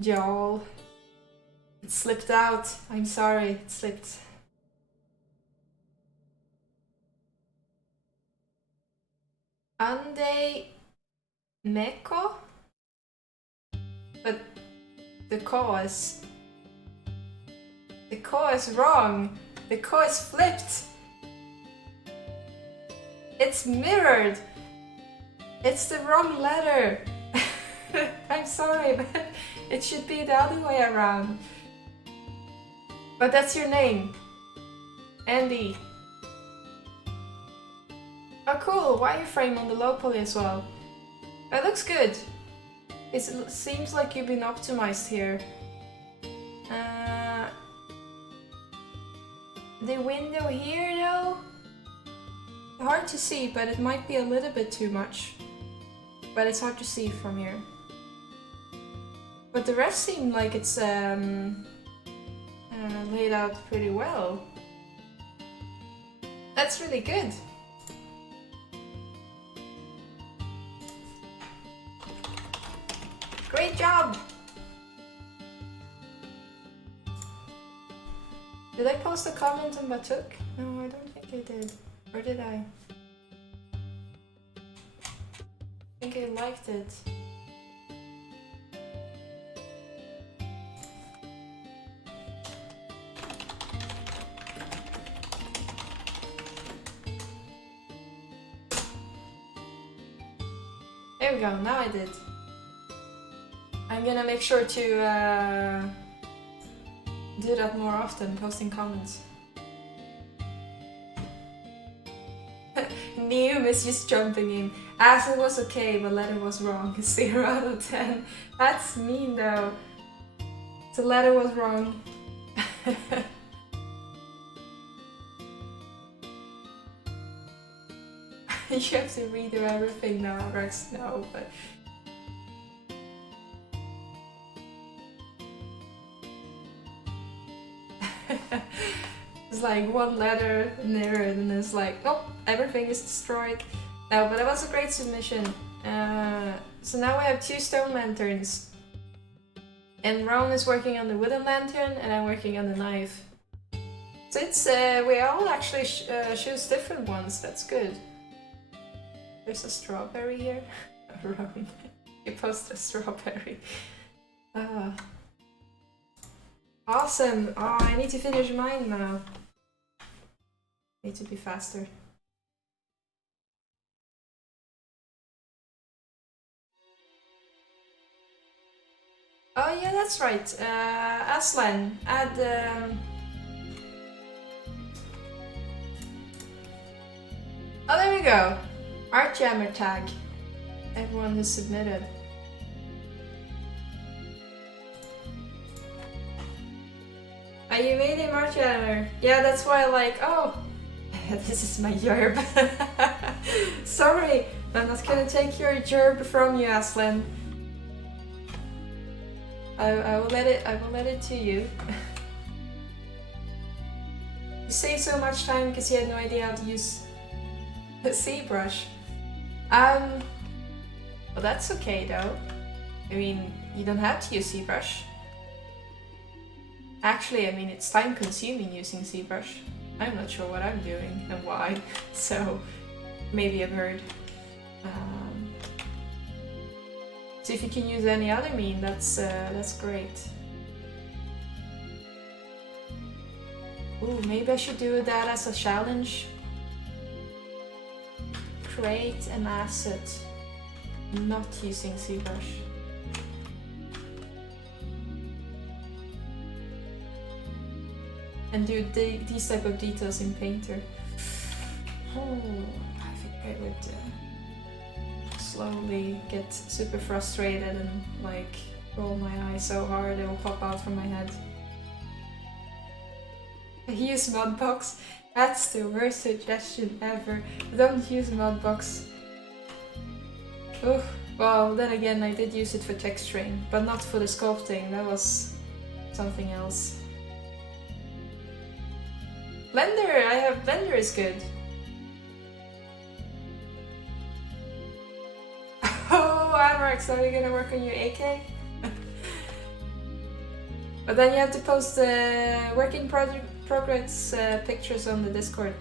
Jarl. It slipped out. I'm sorry, it slipped. Ande Meko? But the ko is wrong. The ko is flipped. It's mirrored. It's the wrong letter. I'm sorry, but it should be the other way around. But that's your name. Andy. Oh cool, wireframe on the low poly as well. That looks good. It seems like you've been optimized here. The window here though, hard to see, but it might be a little bit too much. But it's hard to see from here. But the rest seem like it's laid out pretty well. That's really good. Great job! Did I post a comment on Batuk? No, I don't think I did. Or did I? I think I liked it. There we go, now I did. I'm gonna make sure to do that more often, posting comments. Neum is just jumping in. Acid was okay, but letter was wrong. 0 out of 10. That's mean though. The letter was wrong. You have to redo everything now, Rex. No, but... It's like one letter in there and then it's like, nope, everything is destroyed. No, but that was a great submission. So now we have 2 stone lanterns. And Ron is working on the wooden lantern and I'm working on the knife. So it's, we all actually choose different ones, that's good. There's a strawberry here. Ron, you post a strawberry. Awesome! Oh, I need to finish mine now. Need to be faster. Oh yeah, that's right. Aslan, add... Oh, there we go. Art Jammer tag. Everyone who submitted. You made him Art Jammer. Yeah, that's why I like, oh, this is my yerb. Sorry, I'm not gonna take your yerb from you, Aslan. I will let it to you. You save so much time because you had no idea how to use the Zbrush. Well, that's okay though. I mean, you don't have to use Zbrush. Actually, I mean, it's time consuming using Zbrush. I'm not sure what I'm doing and why, so maybe I've heard. So if you can use any other mean, that's great. Ooh, maybe I should do that as a challenge. Create an asset not using Zbrush. And do these type of details in Painter. Oh, I think I would slowly get super frustrated and like roll my eyes so hard it will pop out from my head. I use Modbox. That's the worst suggestion ever. Don't use Modbox. Oh, well, then again, I did use it for texturing, but not for the sculpting. That was something else. Blender! I have Blender is good. Oh, Amrex, are you gonna work on your AK? But then you have to post the work in progress pictures on the Discord.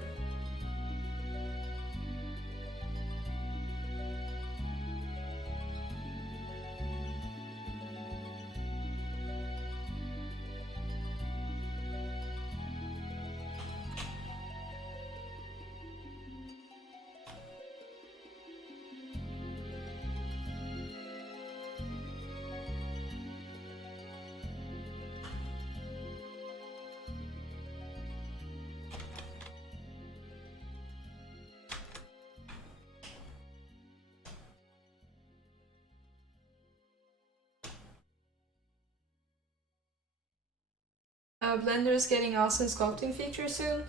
Blender is getting awesome sculpting features soon.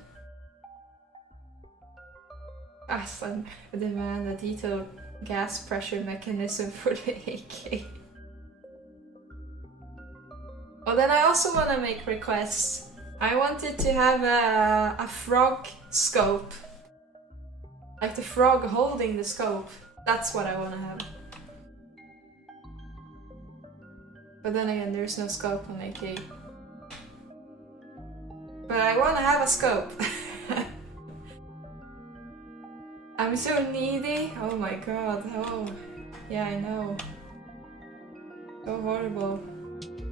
Aslan, demand a detailed gas pressure mechanism for the AK. Well, then I also want to make requests. I wanted to have a frog scope. Like the frog holding the scope. That's what I want to have. But then again, there's no scope on AK. But I want to have a scope. I'm so needy. Oh my god. Oh, yeah, I know. So horrible.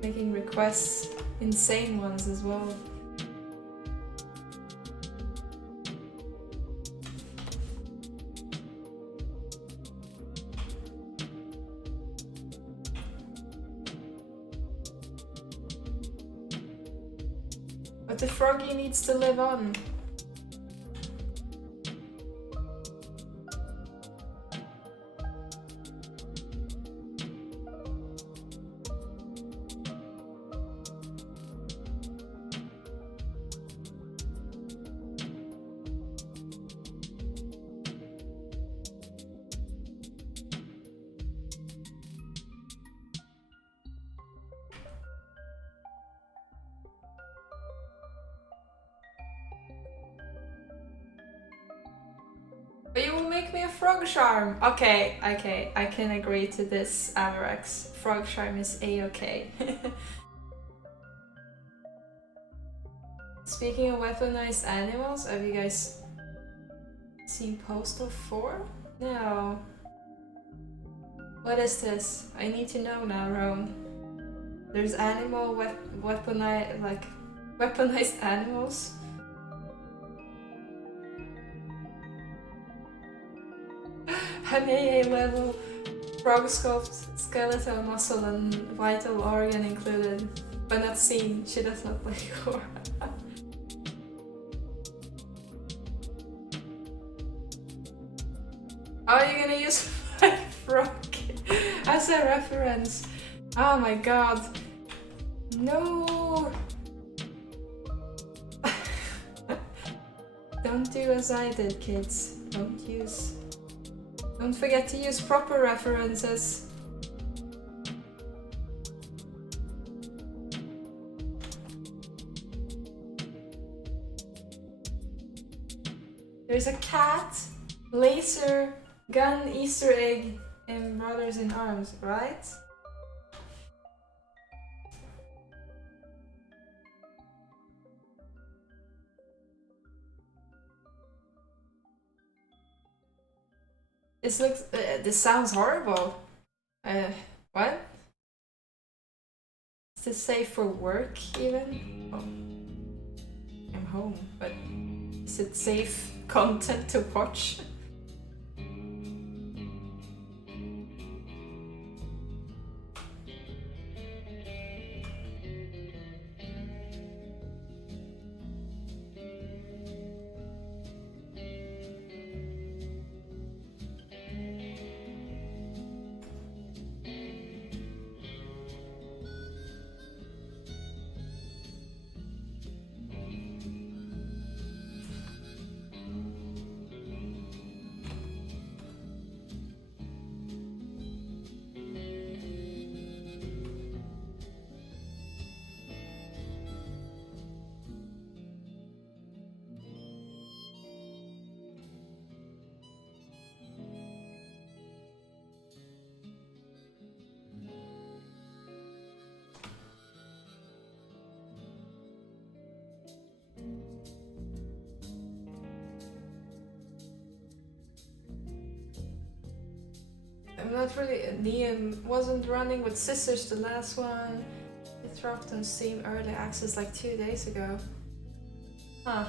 Making requests. Insane ones as well. But the froggy needs to live on. But you will make me a frog charm. Okay, I can agree to this, Avarex. Frog charm is a-okay. Speaking of weaponized animals, have you guys seen Postal 4? No. What is this? I need to know now, Roan. There's animal weaponized animals. An AA level frog sculpt, skeletal, muscle, and vital organ included, but not seen. She does not play core. How are you gonna use my frog as a reference? Oh my god. No! Don't do as I did, kids. Don't forget to use proper references. There's a cat, laser, gun, Easter egg, and Brothers in Arms, right? This sounds horrible. What? Is this safe for work even? Oh, I'm home, but is it safe content to watch? I'm not really. Liam wasn't running with scissors the last one. It dropped on Steam early access like 2 days ago. Huh.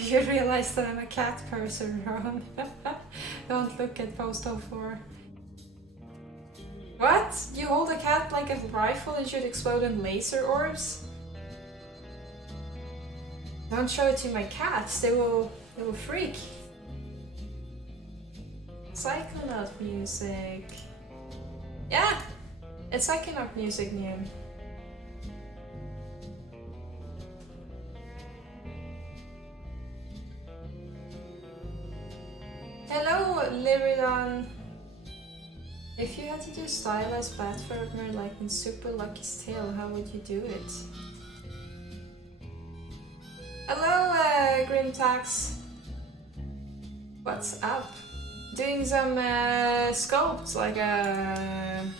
You realize that I'm a cat person, Ron. Don't look at Postal 4. What? You hold a cat like a rifle and should explode in laser orbs? Don't show it to my cats, they will freak. Psychonaut music. Yeah, It's like an art music new. Hello, Lyridon. If you had to do stylized platformer like in Super Lucky's Tale, how would you do it? Hello, Grimtax. What's up? Doing some sculpts, like actually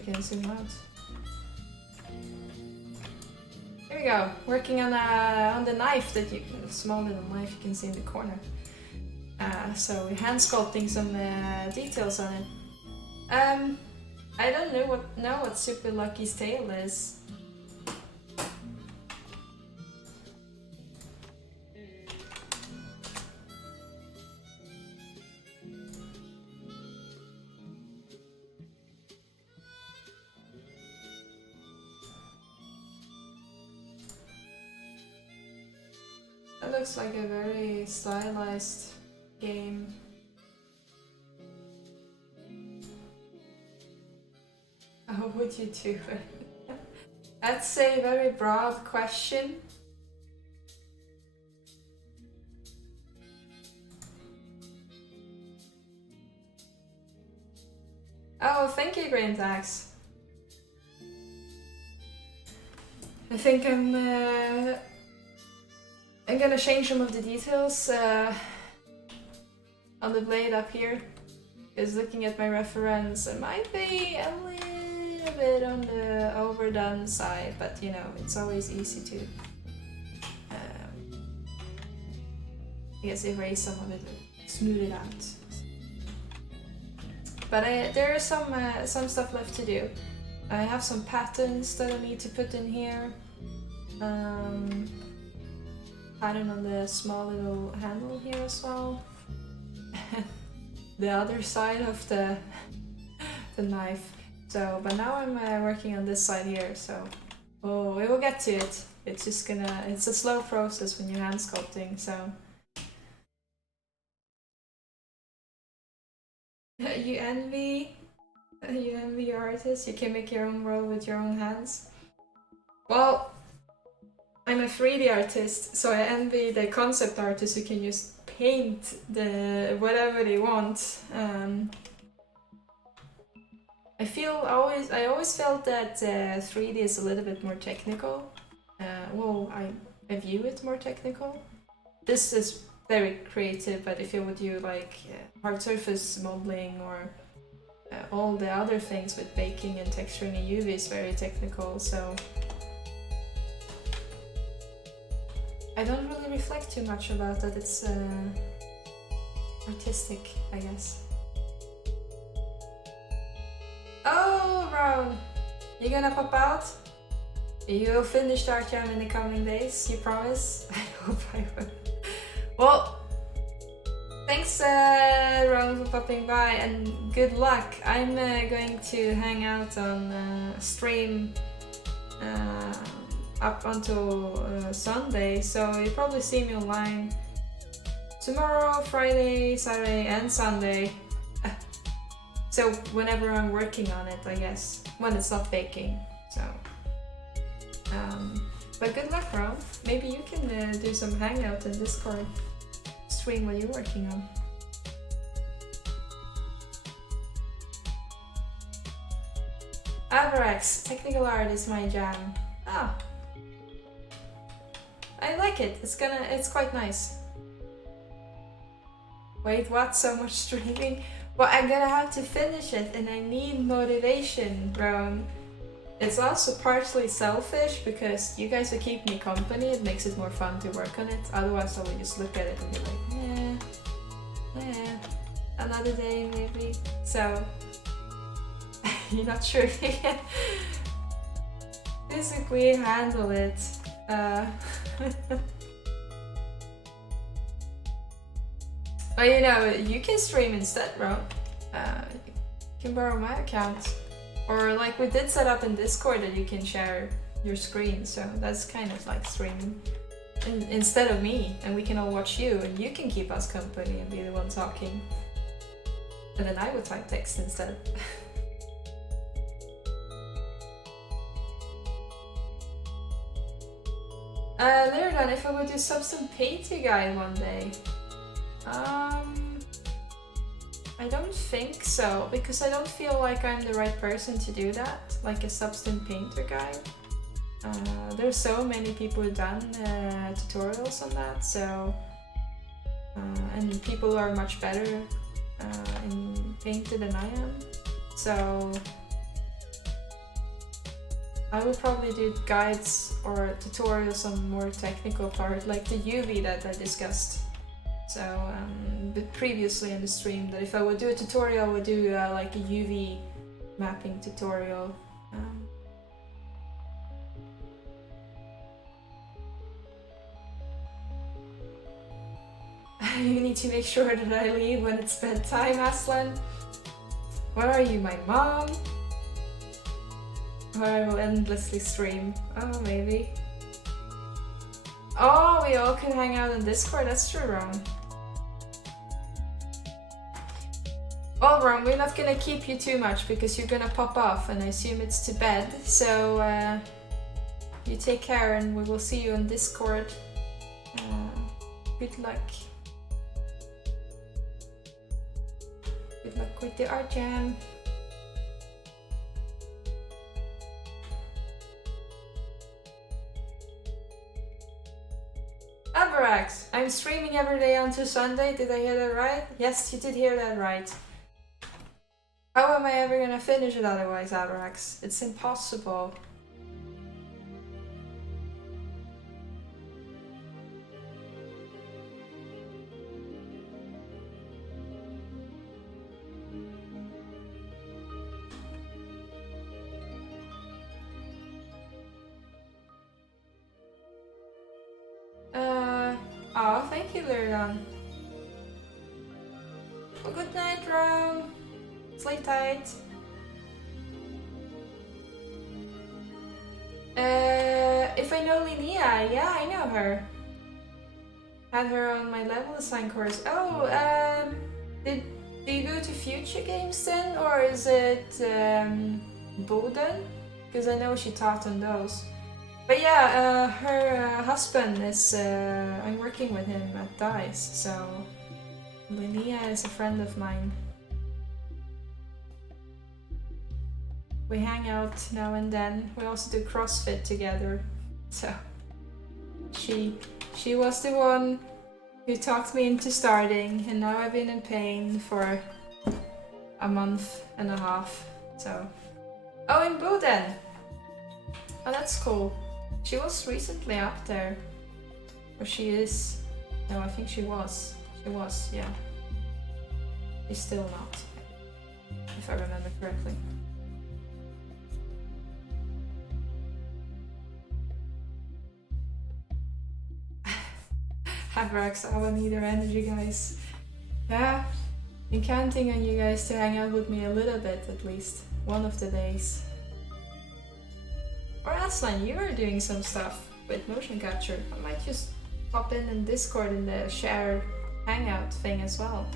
I can zoom out. Here we go. Working on the knife that you, small little knife you can see in the corner. So we're hand sculpting some details on it. I don't know what Super Lucky's Tale is. That looks like a very stylized game. How would you do it? That's a very broad question. Oh, thank you, Grimtax. I think I'm gonna change some of the details on the blade up here, because looking at my reference, it might be a little bit on the overdone side, but you know, it's always easy to I guess erase some of it, smooth it out. But there is some stuff left to do. I have some patterns that I need to put in here. Pattern on the small little handle here as well. The other side of the knife. So, but now I'm working on this side here, so we will get to it. It's just it's a slow process when you're hand sculpting, so. You envy your artist? You can make your own world with your own hands? Well, I'm a 3D artist, so I envy the concept artists who can just paint the whatever they want. I always felt that 3D is a little bit more technical. Well, I view it more technical. This is very creative, but if you would do like hard surface modeling or all the other things with baking and texturing in UV is very technical, so I don't really reflect too much about that. It's artistic, I guess. Oh, Ron! You gonna pop out? You'll finish Art Jam in the coming days, you promise? I hope I will. Well, thanks Ron for popping by, and good luck. I'm going to hang out on stream up until Sunday, so you'll probably see me online tomorrow, Friday, Saturday and Sunday. So whenever I'm working on it, I guess, when it's not baking. So, but good luck, Ron. Maybe you can do some hangout in Discord, stream what you're working on. Avarax, technical art is my jam. Ah, I like it. It's quite nice. Wait, what? So much streaming? Well, I'm gonna have to finish it, and I need motivation, Ron. It's also partially selfish because you guys will keep me company. It makes it more fun to work on it. Otherwise, I would just look at it and be like, another day maybe. So you're not sure if you can physically handle it. But you know, you can stream instead, bro. You can borrow my account. Or like we did set up in Discord that you can share your screen, so that's kind of like streaming instead of me, and we can all watch you, and you can keep us company and be the one talking. And then I would type text instead. Lyridan, if I would do substance painting guide one day. I don't think so, because I don't feel like I'm the right person to do that, like a substance painter guide. There's so many people who've done tutorials on that, so and people are much better in painter than I am, so I would probably do guides or tutorials on more technical part, like the UV that I discussed. So but previously in the stream, that if I would do a tutorial, I would do like a UV mapping tutorial. You need to make sure that I leave when it's bedtime, Aslan. Where are you, my mom? Or I will endlessly stream. Oh, maybe. Oh, we all can hang out on Discord. That's true, Ron. Well, Ron, we're not gonna keep you too much because you're gonna pop off and I assume it's to bed. So you take care and we will see you on Discord. Good luck. Good luck with the art jam. Abarax, I'm streaming every day until Sunday. Did I hear that right? Yes, you did hear that right. How am I ever gonna finish it otherwise, Abarax? It's impossible. Oh, thank you, Lyridan. Well, good night, Ron. Sleep tight. If I know Linnea, yeah, I know her. Had her on my level design course. Oh, do you go to Future Games then, or is it Boden? Because I know she taught on those. But yeah, her husband is, I'm working with him at DICE, so Linnea is a friend of mine. We hang out now and then. We also do CrossFit together. So she was the one who talked me into starting, and now I've been in pain for a month and a half. So oh, in Boden. Oh, that's cool. She was recently up there. Or she is. No, I think she was. She was, yeah. She's still not, if I remember correctly. Havrax, I will need your energy, guys. Yeah, I'm counting on you guys to hang out with me a little bit at least. One of the days. Or Aslan, you are doing some stuff with motion capture. I might just pop in Discord in the shared hangout thing as well.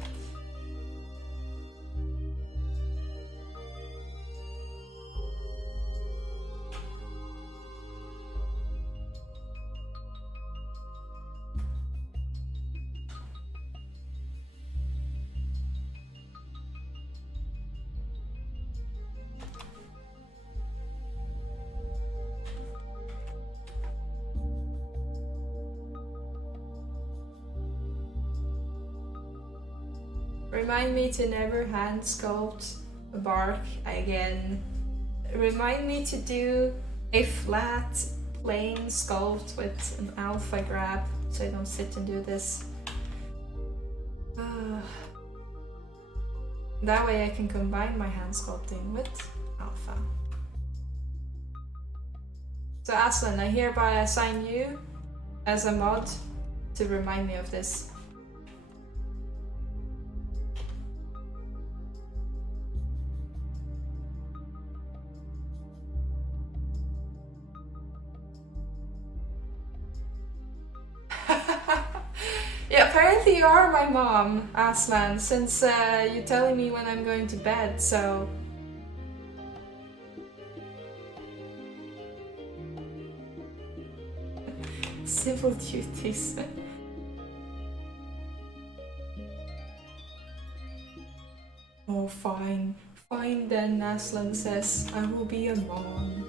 Remind me to never hand sculpt a bark again. Remind me to do a flat, plain sculpt with an alpha grab, so I don't sit and do this. That way I can combine my hand sculpting with alpha. So Aslan, I hereby assign you as a mod to remind me of this. Yeah, apparently you are my mom, Aslan, since you're telling me when I'm going to bed, so... Civil duties. Oh, fine. Fine then, Aslan says. I will be a mom.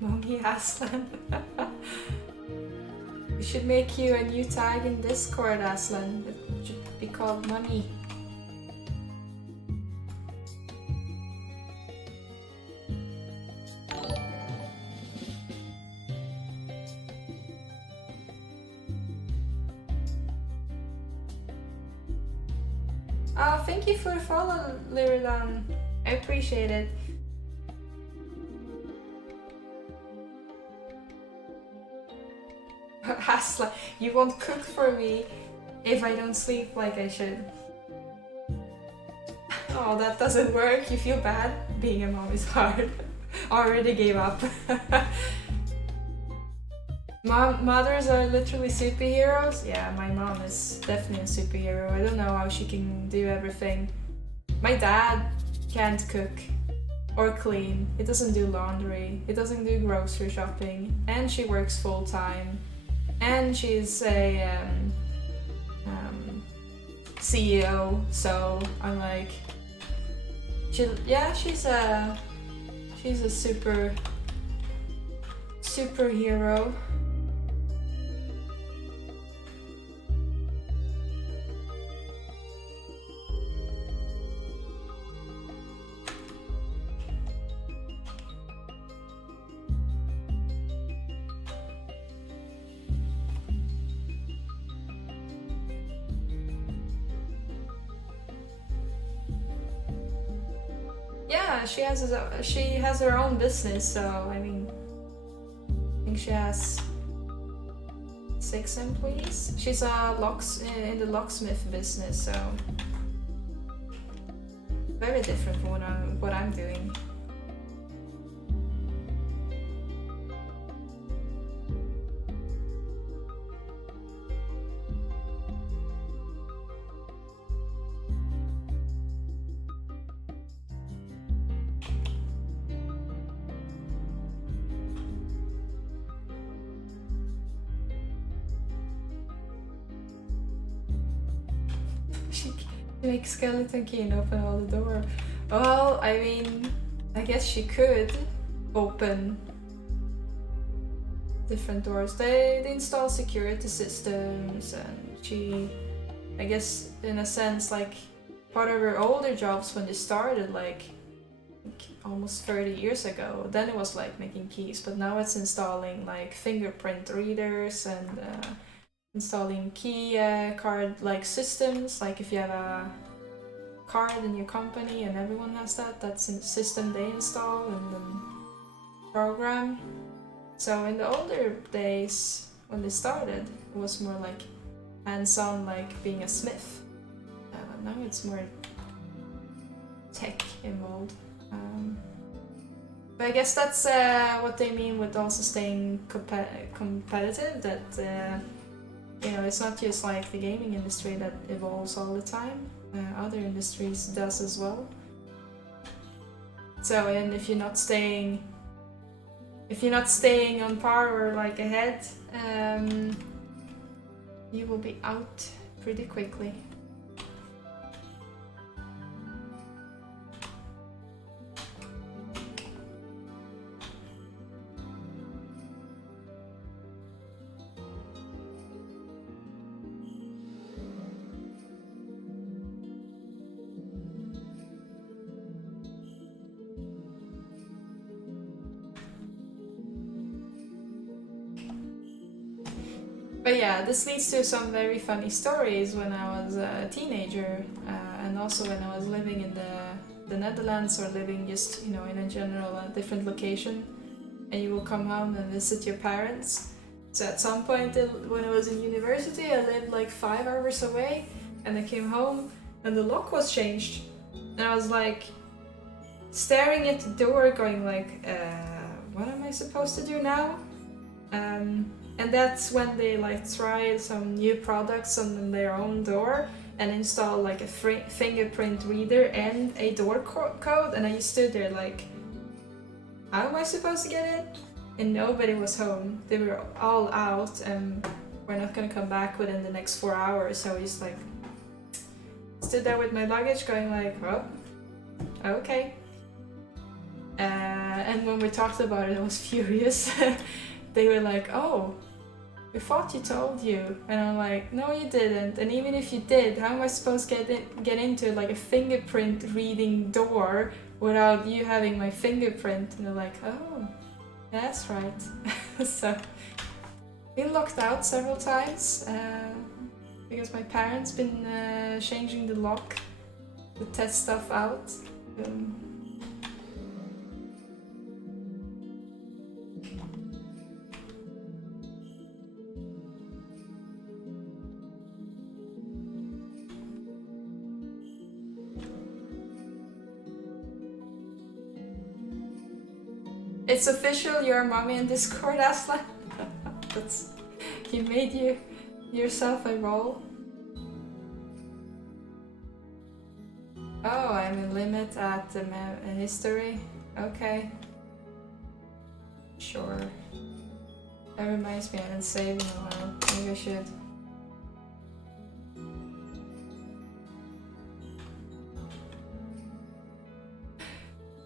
Mommy Aslan. We should make you a new tag in Discord, Aslan. It should be called Mommy. Oh, thank you for the follow, Lyridan. I appreciate it. Aslan, you won't cook for me if I don't sleep like I should. Oh, that doesn't work. You feel bad? Being a mom is hard. Already gave up. Mothers are literally superheroes. Yeah, my mom is definitely a superhero. I don't know how she can do everything. My dad can't cook or clean. He doesn't do laundry. He doesn't do grocery shopping. And she works full time. And she's a CEO. So I'm like, she's a superhero. Yeah, she has her own business, so I mean, I think she has 6 employees. She's in the locksmith business, so very different from what I'm doing. She makes skeleton key and open all the door. Well, I mean, I guess she could open different doors. They install security systems, and she, I guess, in a sense, like part of her older jobs when they started, like almost 30 years ago, then it was like making keys, but now it's installing like fingerprint readers and installing key card like systems. Like if you have a card in your company and everyone has that, that's a system they install and then program. So in the older days when they started, it was more like hands-on, like being a smith. Now it's more tech involved. But I guess that's what they mean with also staying competitive, that you know, it's not just like the gaming industry that evolves all the time. Other industries does as well. So, and if you're not staying on par or like ahead, you will be out pretty quickly. But yeah, this leads to some very funny stories when I was a teenager, and also when I was living in the Netherlands, or living just, you know, in a general different location, and you will come home and visit your parents. So at some point when I was in university, I lived like 5 hours away, and I came home and the lock was changed, and I was like staring at the door going like, what am I supposed to do now? And that's when they like try some new products on their own door and install like a fingerprint reader and a door code. And I stood there like, how am I supposed to get in? And nobody was home. They were all out and we're not gonna come back within the next 4 hours. So I just like stood there with my luggage going like, oh, okay. And when we talked about it, I was furious. They were like, oh, we thought you told you. And I'm like, no, you didn't. And even if you did, how am I supposed to get into like a fingerprint reading door without you having my fingerprint? And they're like, oh, that's right. So, been locked out several times because my parents been changing the lock to test stuff out. It's official, you're a mommy in Discord, Aslan. That's, you made yourself a role. Oh, I'm a limit at the history. Okay. Sure. That reminds me, I haven't saved in a while. Maybe I should.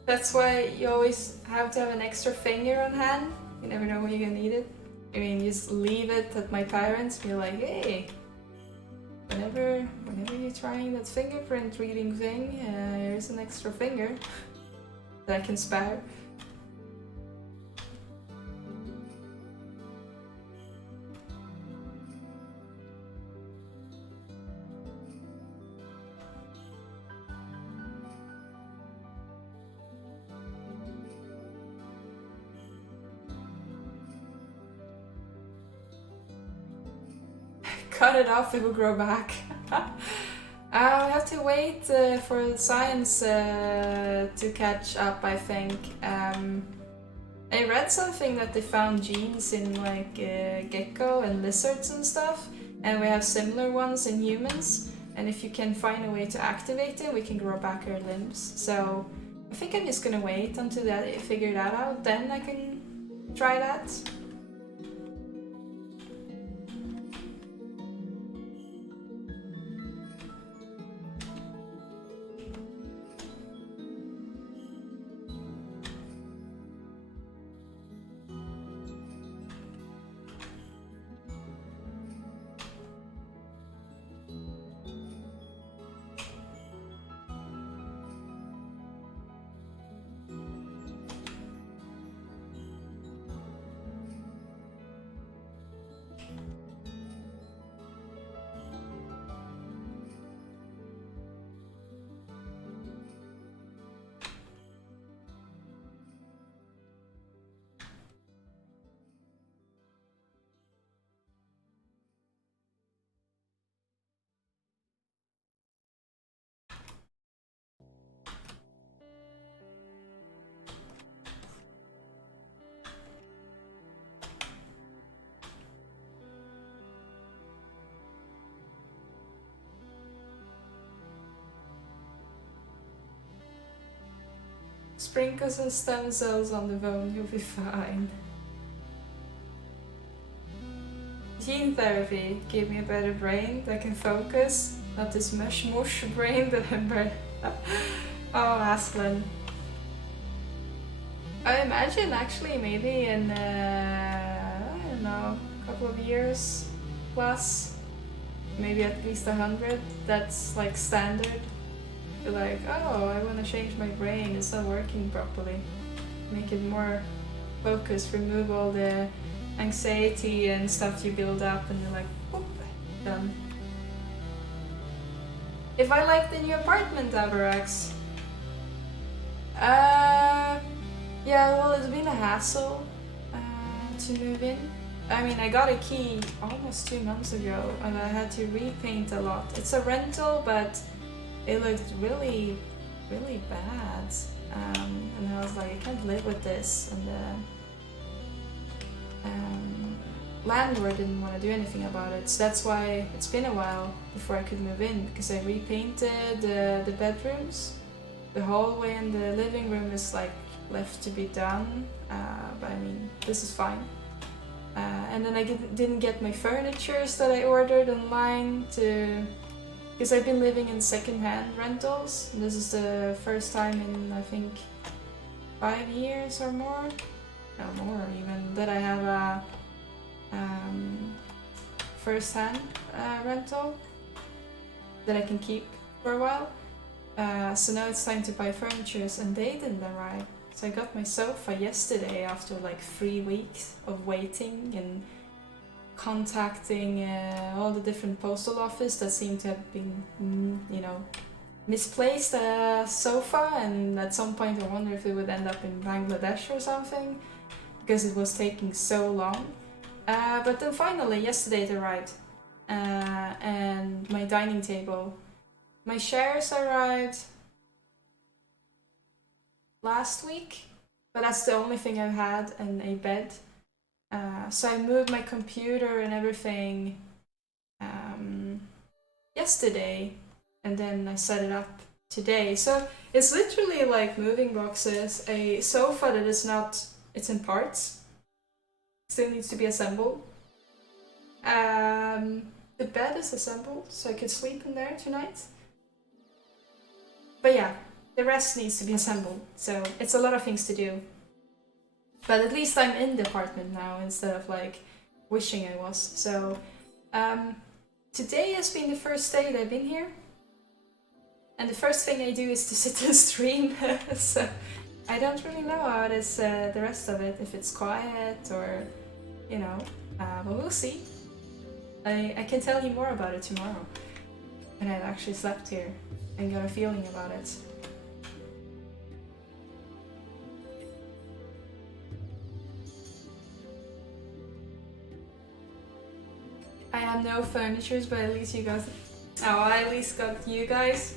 That's why you always have to have an extra finger on hand. You never know when you're gonna need it. I mean, you just leave it at my parents, be like, hey, whenever you're trying that fingerprint reading thing, here's an extra finger that I can spare. Cut it off, it will grow back. I'll have to wait for science to catch up, I think. I read something that they found genes in like gecko and lizards and stuff, and we have similar ones in humans, and if you can find a way to activate it, we can grow back our limbs. So I think I'm just gonna wait until I figure that out, then I can try that. Sprinkle some stem cells on the bone, you'll be fine. Gene therapy gave me a better brain that can focus, not this mush brain that I'm Oh, Aslan. I imagine actually maybe in, I don't know, a couple of years plus, maybe at least 100, that's like standard. You're like, oh, I want to change my brain, it's not working properly. Make it more focused, remove all the anxiety and stuff you build up, and you're like, whoop, done. If I like the new apartment, Avarax? Yeah, well, it's been a hassle to move in. I mean, I got a key almost 2 months ago, and I had to repaint a lot. It's a rental, but it looked really, really bad. And I was like, I can't live with this. And landlord didn't want to do anything about it. So that's why it's been a while before I could move in, because I repainted the bedrooms. The hallway and the living room is like left to be done, but I mean, this is fine. And then I didn't get my furnitures that I ordered online because I've been living in secondhand rentals. This is the first time in, I think, 5 years or more, no more even, that I have a first-hand rental that I can keep for a while. So now it's time to buy furnitures, and they didn't arrive. So I got my sofa yesterday after like 3 weeks of waiting and contacting all the different postal office that seemed to have been, misplaced a sofa, and at some point I wonder if it would end up in Bangladesh or something, because it was taking so long. But then finally, yesterday it arrived, and my dining table. My chairs arrived last week, but that's the only thing I've had, and a bed. So I moved my computer and everything yesterday, and then I set it up today. So it's literally like moving boxes, a sofa that is not, it's in parts, still needs to be assembled. The bed is assembled, so I could sleep in there tonight. But yeah, the rest needs to be assembled, so it's a lot of things to do. But at least I'm in the apartment now instead of like wishing I was. So today has been the first day that I've been here. And the first thing I do is to sit and stream. So I don't really know how it is the rest of it, if it's quiet or, but we'll see. I can tell you more about it tomorrow when I've actually slept here and got a feeling about it. I have no furnitures, but at least you guys. Oh, I at least got you guys.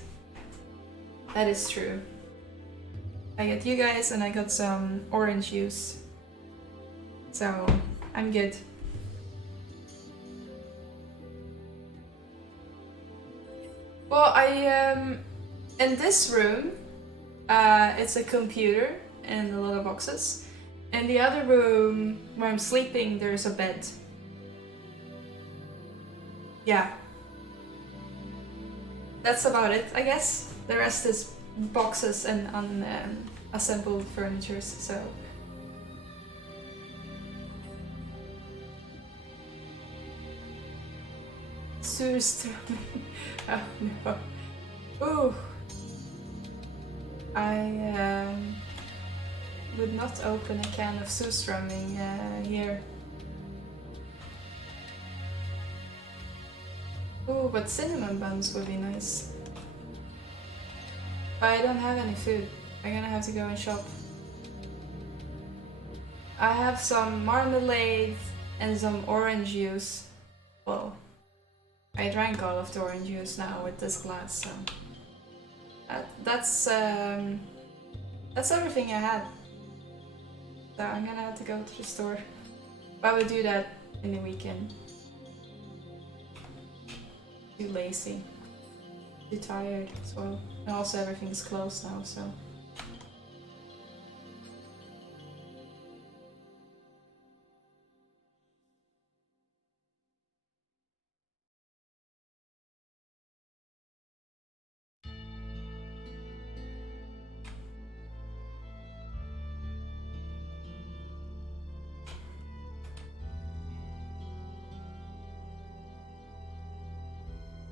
That is true. I got you guys, and I got some orange juice. So I'm good. Well, in this room, it's a computer and a lot of boxes. In the other room where I'm sleeping, there's a bed. Yeah. That's about it, I guess. The rest is boxes and unassembled furniture, so. Surströmming. Oh no. Ooh. I would not open a can of surströmming here. Ooh, but cinnamon buns would be nice. But I don't have any food. I'm gonna have to go and shop. I have some marmalade and some orange juice. Well, I drank all of the orange juice now with this glass, so that's everything I had. So I'm gonna have to go to the store. But I would do that in the weekend. Too lazy. Too tired as well. And also everything's closed now, so.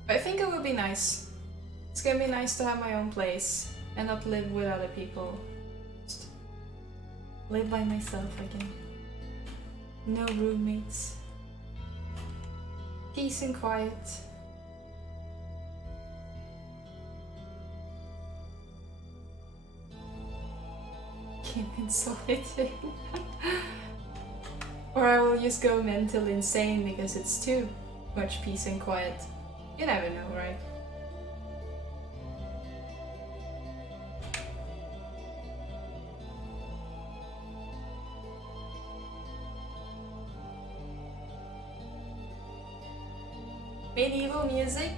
I think it would be nice. It's gonna be nice to have my own place and not live with other people. Just live by myself again. No roommates. Peace and quiet. Keep in solitude. Or I will just go mental insane because it's too much peace and quiet. You never know, right? Medieval music.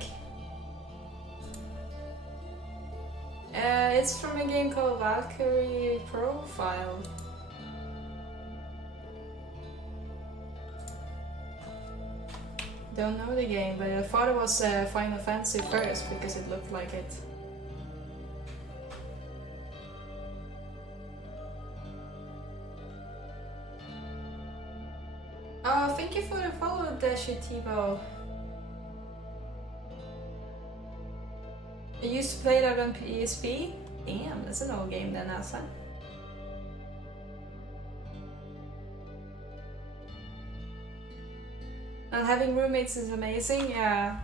It's from a game called Valkyrie Profile. Don't know the game, but I thought it was Final Fantasy first because it looked like it. Oh, thank you for the follow, Dashitivo. I used to play that on PSP. Damn, that's an old game then, Asa. And having roommates is amazing, yeah.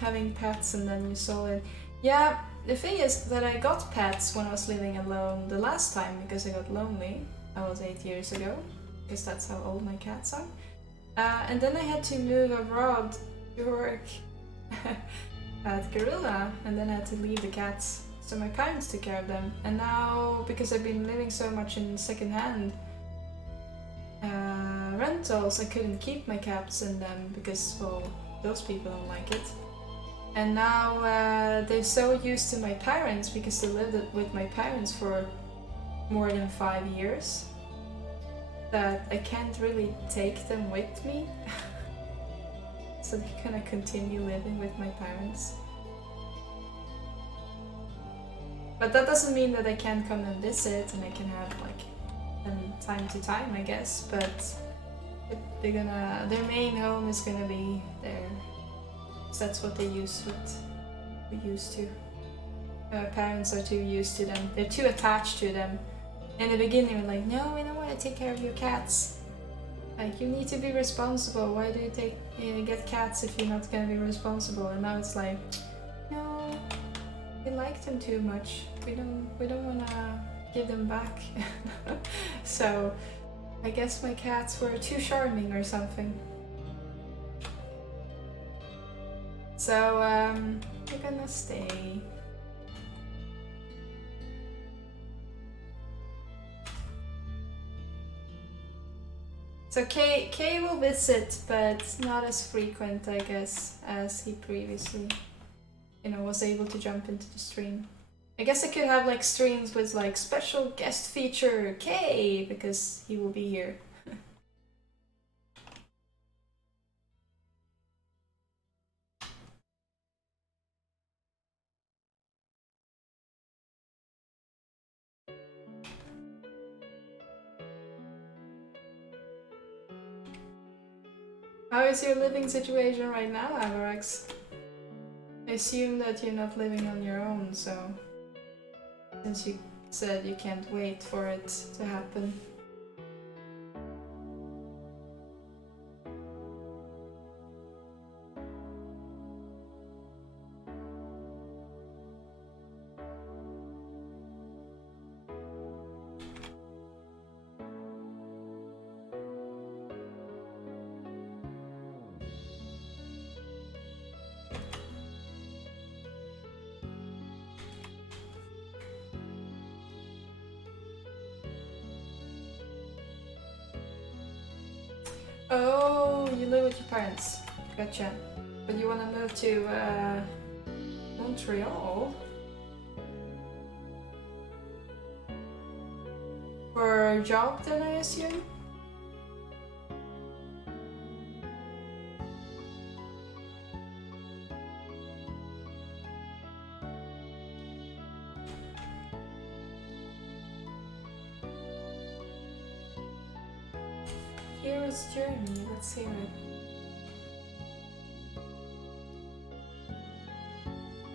Having pets and then you saw it. Yeah, the thing is that I got pets when I was living alone the last time because I got lonely. That was 8 years ago, because that's how old my cats are. And then I had to move abroad to work at Gorilla, and then I had to leave the cats. So my parents took care of them. And now, because I've been living so much in secondhand rentals, I couldn't keep my cats in them because, well, those people don't like it. And now they're so used to my parents because they lived with my parents for more than 5 years that I can't really take them with me. So they're gonna continue living with my parents. But that doesn't mean that I can't come and visit and I can have like them time to time, I guess. But their main home is gonna be there. So that's what we're used to. My parents are too used to them. They're too attached to them. In the beginning, we're like, no, we don't want to take care of your cats. Like, you need to be responsible. Why do you get cats if you're not gonna be responsible? And now it's like, no, we like them too much. We don't wanna give them back. So, I guess my cats were too charming or something. So, we're gonna stay. So Kay will visit, but not as frequent, I guess, as he previously, was able to jump into the stream. I guess I could have like streams with like special guest feature Kay, because he will be here. How is your living situation right now, Avarex? I assume that you're not living on your own, so since you said you can't wait for it to happen. Oh, you live with your parents. Gotcha. But you want to move to Montreal? For a job then, I assume? Hero's Journey, let's hear it.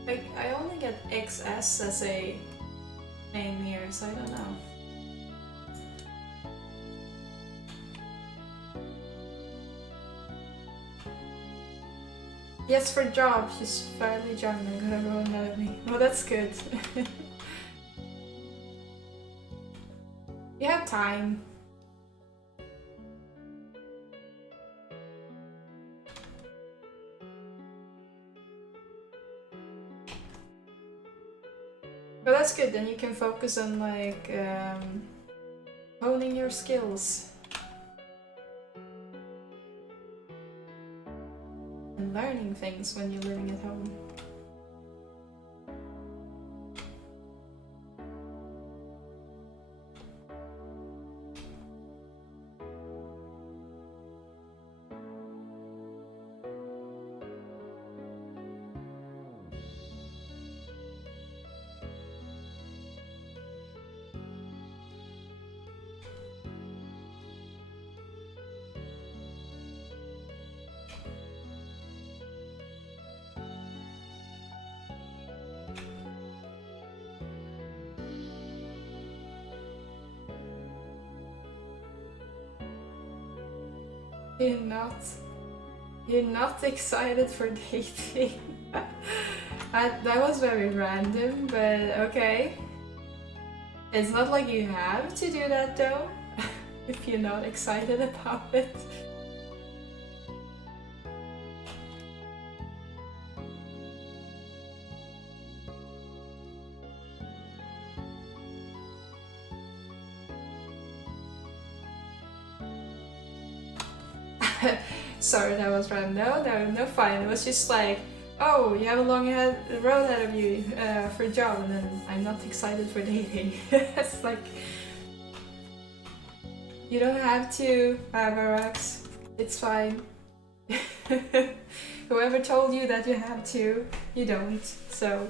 Like, I only get XS as a name here, so I don't know. Yes, for job, she's fairly young, I'm gonna go and let me. Well, that's good. You have time. But that's good, then you can focus on like honing your skills. and learning things when you're living at home. You're not excited for dating. That was very random, but okay. It's not like you have to do that though, if you're not excited about it. Sorry, that was random. No, fine. It was just like, oh, you have a long road ahead of you for a job, and then I'm not excited for dating. It's like, you don't have to, Varax. It's fine. Whoever told you that you have to, you don't. So,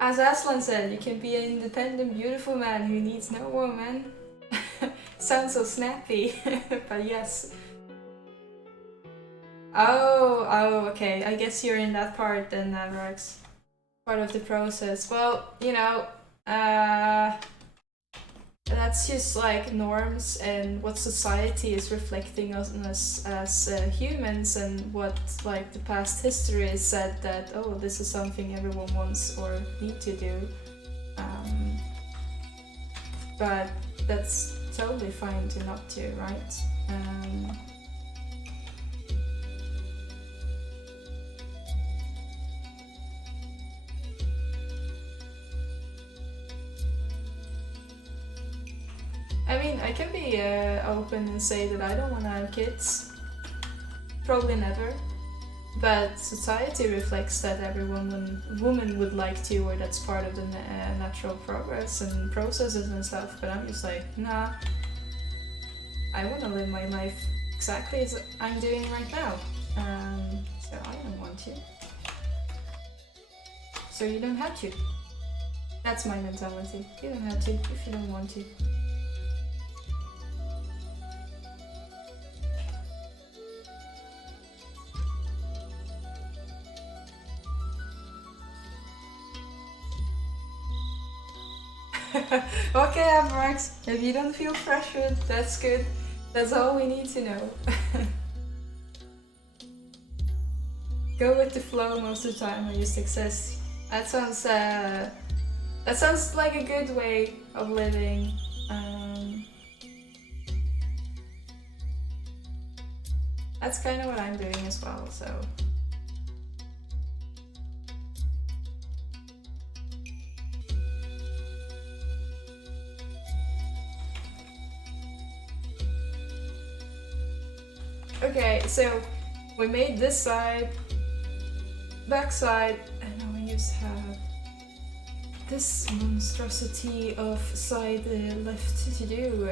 as Aslan said, you can be an independent, beautiful man who needs no woman. Sounds so snappy, but yes. Oh, okay. I guess you're in that part then, Navrax. Part of the process. Well, you know, that's just like norms and what society is reflecting on us as humans, and what like the past history said that, oh, this is something everyone wants or need to do. But that's totally fine to not do, right? I mean, I can be open and say that I don't want to have kids. Probably never. But society reflects that every woman would like to, or that's part of the natural progress and processes and stuff. But I'm just like, nah. I want to live my life exactly as I'm doing right now. So I don't want to. So you don't have to. That's my mentality. You don't have to if you don't want to. Okay, Avrax, if you don't feel pressured, that's good. That's all we need to know. Go with the flow most of the time and just exist. That sounds like a good way of living. That's kind of what I'm doing as well, so. Okay, so we made this side, back side, and now we just have this monstrosity of side left to do.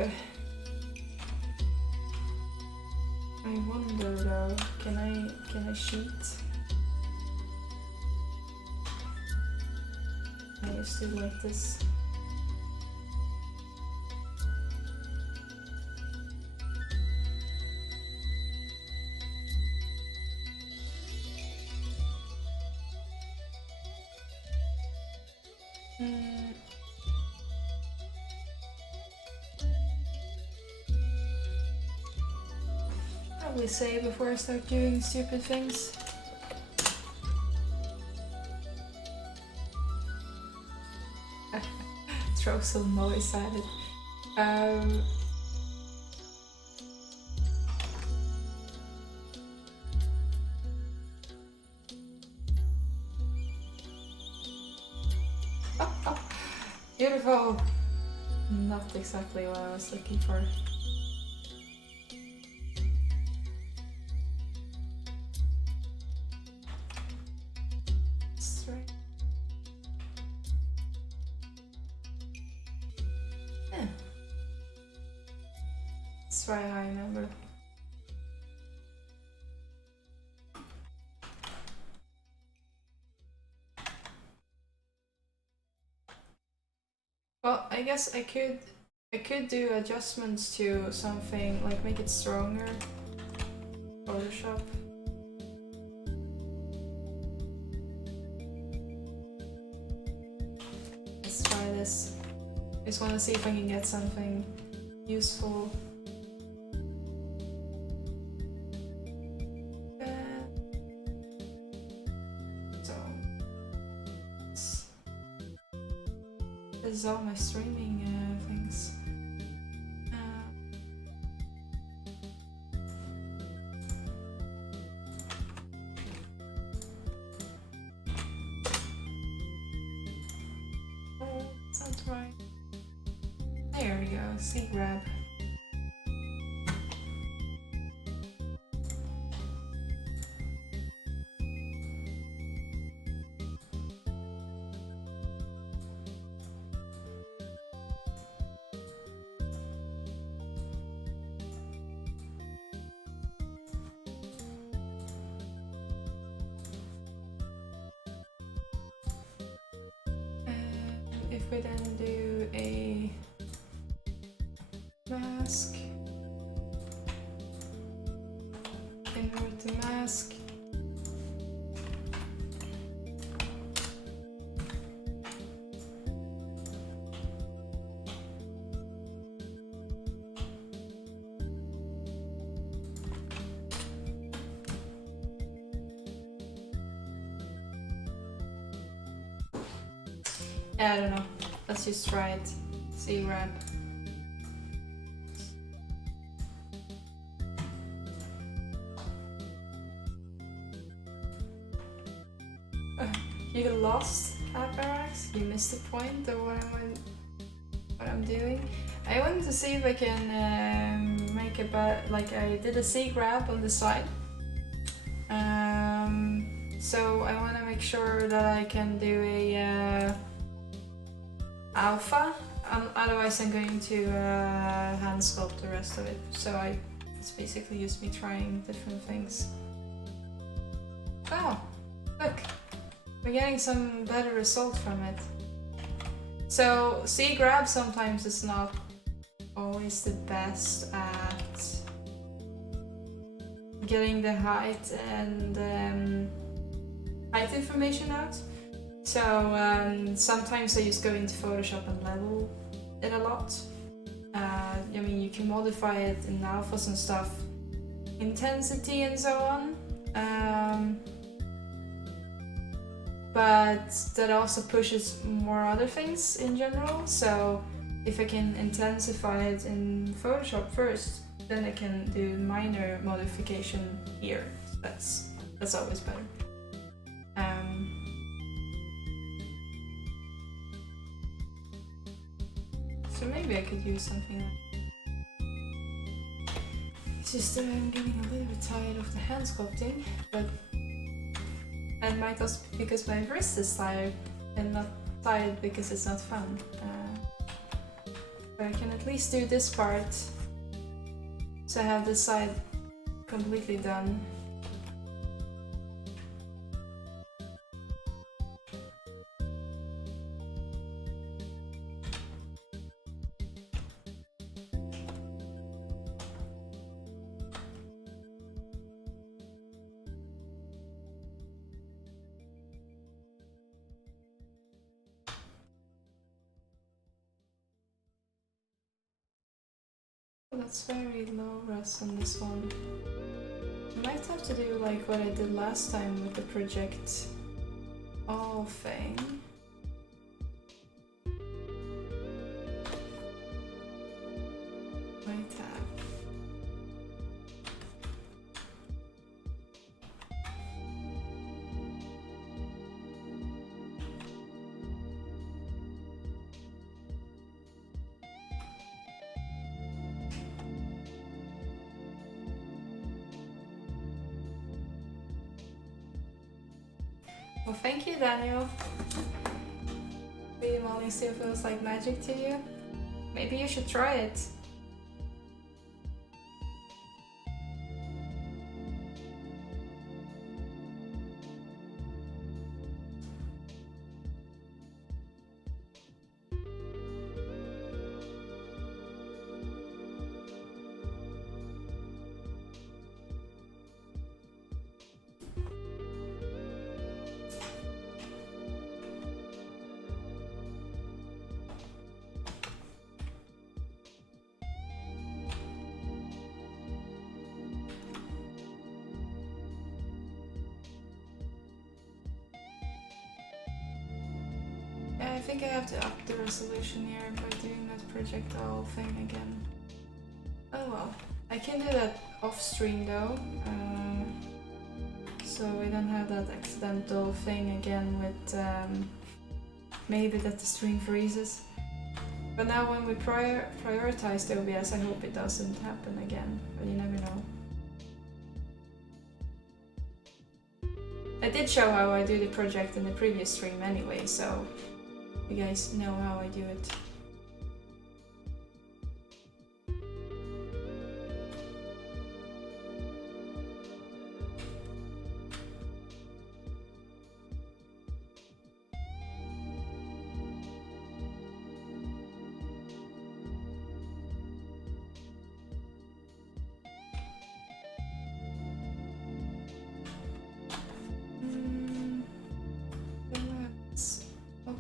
I wonder though, can I sheet? I used to like this. Probably say before I start doing stupid things. Throw some noise at it. Beautiful! Not exactly what I was looking for. Let's try a high number. Well, I guess I could do adjustments to something, like make it stronger. Photoshop. Let's try this. Just want to see if I can get something useful. So this is all my streaming things. Sounds right. There we go. C grab. If we then do a mask, invert the mask, I don't know. Let's just try it. See grab. You lost Hyperax? You missed the point of what I'm doing. I wanted to see if I can make a like I did a C grab on the side. So I want to make sure that I can do a alpha, otherwise I'm going to hand sculpt the rest of it. So it's basically just me trying different things. Oh, look, we're getting some better result from it. So C grab sometimes is not always the best at getting the height and height information out. So sometimes I just go into Photoshop and level it a lot. I mean, you can modify it in alphas and stuff, intensity and so on. But that also pushes more other things in general. So if I can intensify it in Photoshop first, then I can do minor modification here. So that's always better. So maybe I could use something like... It's just I'm getting a little bit tired of the hand sculpting, but it might also be because my wrist is tired and not tired because it's not fun. But I can at least do this part, so I have this side completely done. That's very low res on this one. I might have to do like what I did last time with the project all thing. Might have. Well, thank you, Daniel. Being modeling still feels like magic to you. Maybe you should try it. think I have to up the resolution here by doing that projectile thing again. Oh well, I can do that off stream though, so we don't have that accidental thing again with maybe that the stream freezes. But now when we prioritize the OBS, I hope it doesn't happen again, but you never know. I did show how I do the project in the previous stream anyway, so you guys know how I do it.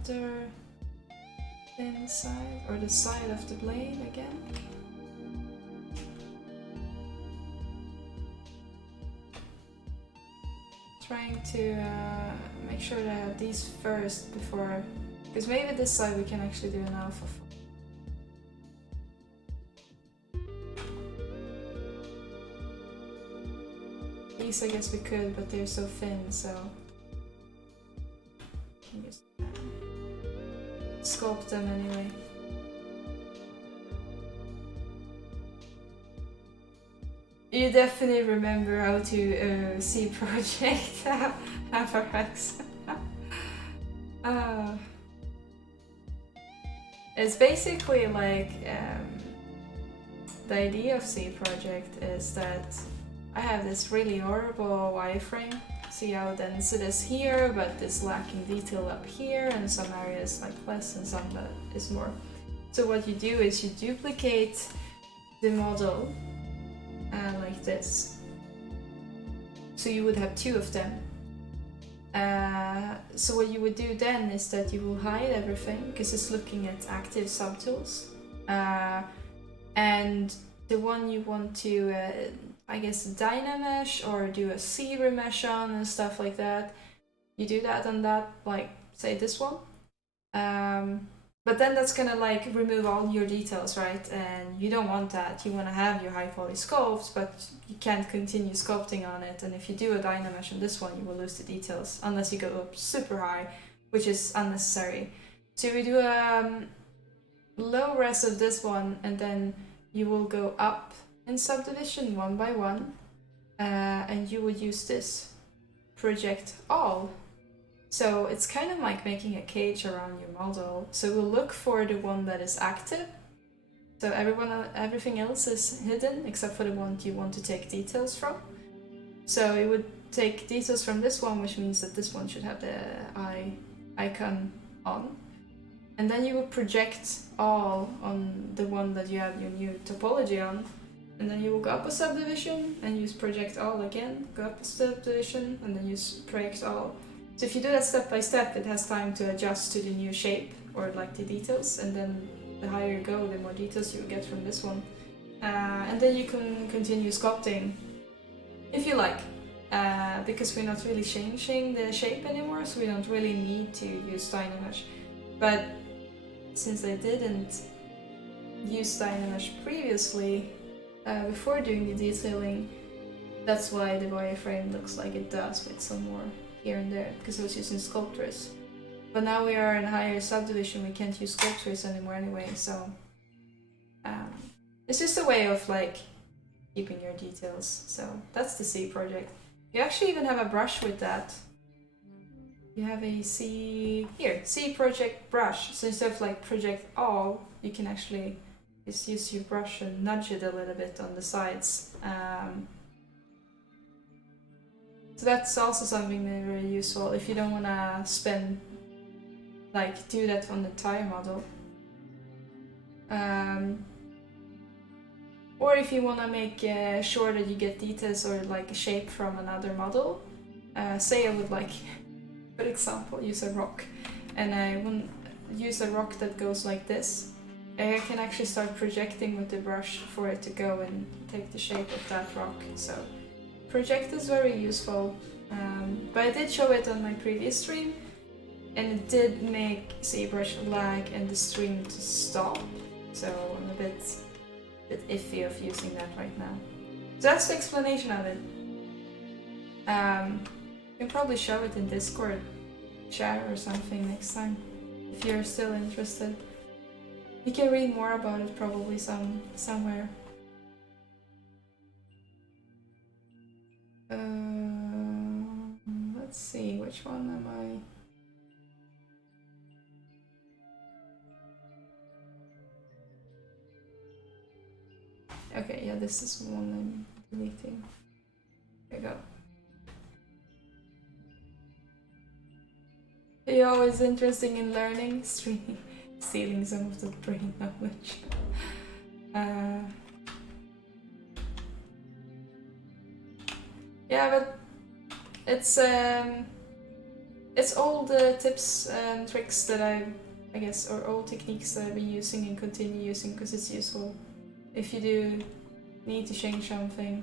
Other thin side, or the side of the blade again. Trying to make sure that I have these first before, because maybe this side we can actually do an alpha. These I guess we could, but they're so thin, so can just sculpt them anyway. You definitely remember how to see project FRX. It's basically like the idea of C project is that I have this really horrible wireframe. See how dense it is here, but it's lacking detail up here, and some areas like less and some that is more. So what you do is you duplicate the model like this. So you would have two of them. So what you would do then is that you will hide everything because it's looking at active subtools. And the one you want to I guess Dynamesh or do a C remesh on and stuff like that. You do that on that, like say this one. But then that's gonna like remove all your details, right? And you don't want that. You want to have your high quality sculpts, but you can't continue sculpting on it. And if you do a Dynamesh on this one, you will lose the details unless you go up super high, which is unnecessary. So we do a low res of this one, and then you will go up in subdivision one by one, and you would use this project all. So it's kind of like making a cage around your model. So we'll look for the one that is active. So everything else is hidden except for the one you want to take details from. So it would take details from this one, which means that this one should have the eye icon on. And then you would project all on the one that you have your new topology on. And then you will go up a subdivision and use project all again, go up a subdivision and then use project all. So if you do that step by step, it has time to adjust to the new shape or like the details, and then the higher you go, the more details you will get from this one. And then you can continue sculpting if you like, because we're not really changing the shape anymore, so we don't really need to use Dynamesh. But since I didn't use Dynamesh previously, before doing the detailing, that's why the wireframe looks like it does with some more here and there, because I was using Sculptris. But now we are in higher subdivision, we can't use Sculptris anymore anyway, so it's just a way of like keeping your details. So that's the C project. You actually even have a brush with that. You have a C project brush. So instead of like project all, you can actually just use your brush and nudge it a little bit on the sides. So that's also something that's very useful if you don't want to spend, like, do that on the entire model. Or if you want to make sure that you get details or like a shape from another model. Say I would like, for example, use a rock, and I want to use a rock that goes like this. I can actually start projecting with the brush for it to go and take the shape of that rock. So project is very useful, but I did show it on my previous stream, And it did make Zbrush lag and the stream to stop. So I'm a bit iffy of using that right now. So that's the explanation of it. You can probably show it in Discord chat or something next time if you're still interested. You can read more about it probably somewhere. Let's see, which one am I? Okay, yeah, this is one I'm deleting. There you go. You're always interesting in learning, stealing some of the brain knowledge. Yeah, but it's all the tips and tricks that I guess, or all techniques that I've been using and continue using because it's useful if you do need to change something.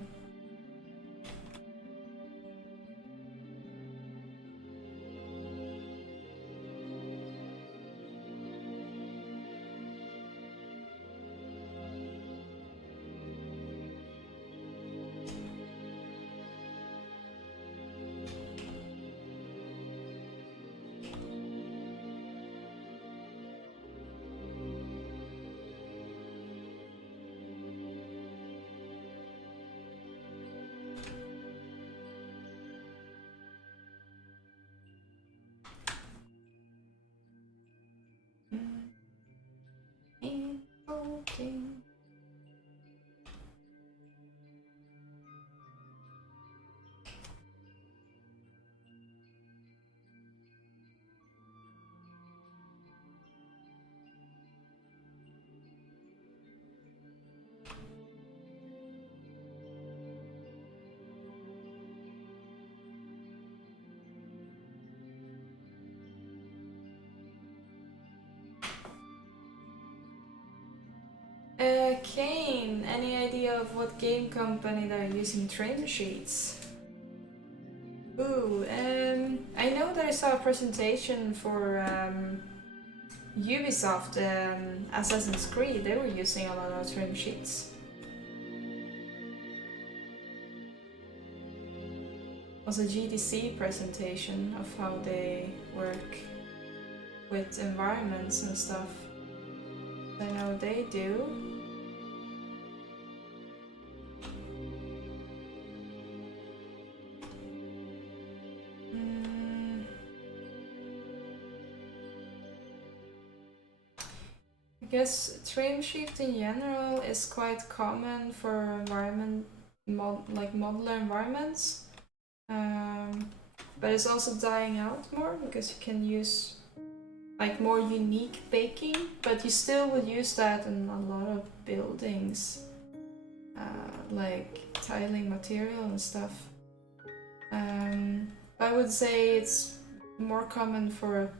Kane, any idea of what game company they're using trim sheets? Ooh, I know that I saw a presentation for Ubisoft, Assassin's Creed. They were using a lot of trim sheets. Was a GDC presentation of how they work with environments and stuff. I know they do. I guess trim sheet in general is quite common for modular environments, but it's also dying out more because you can use like more unique baking, but you still would use that in a lot of buildings, like tiling material and stuff. I would say it's more common for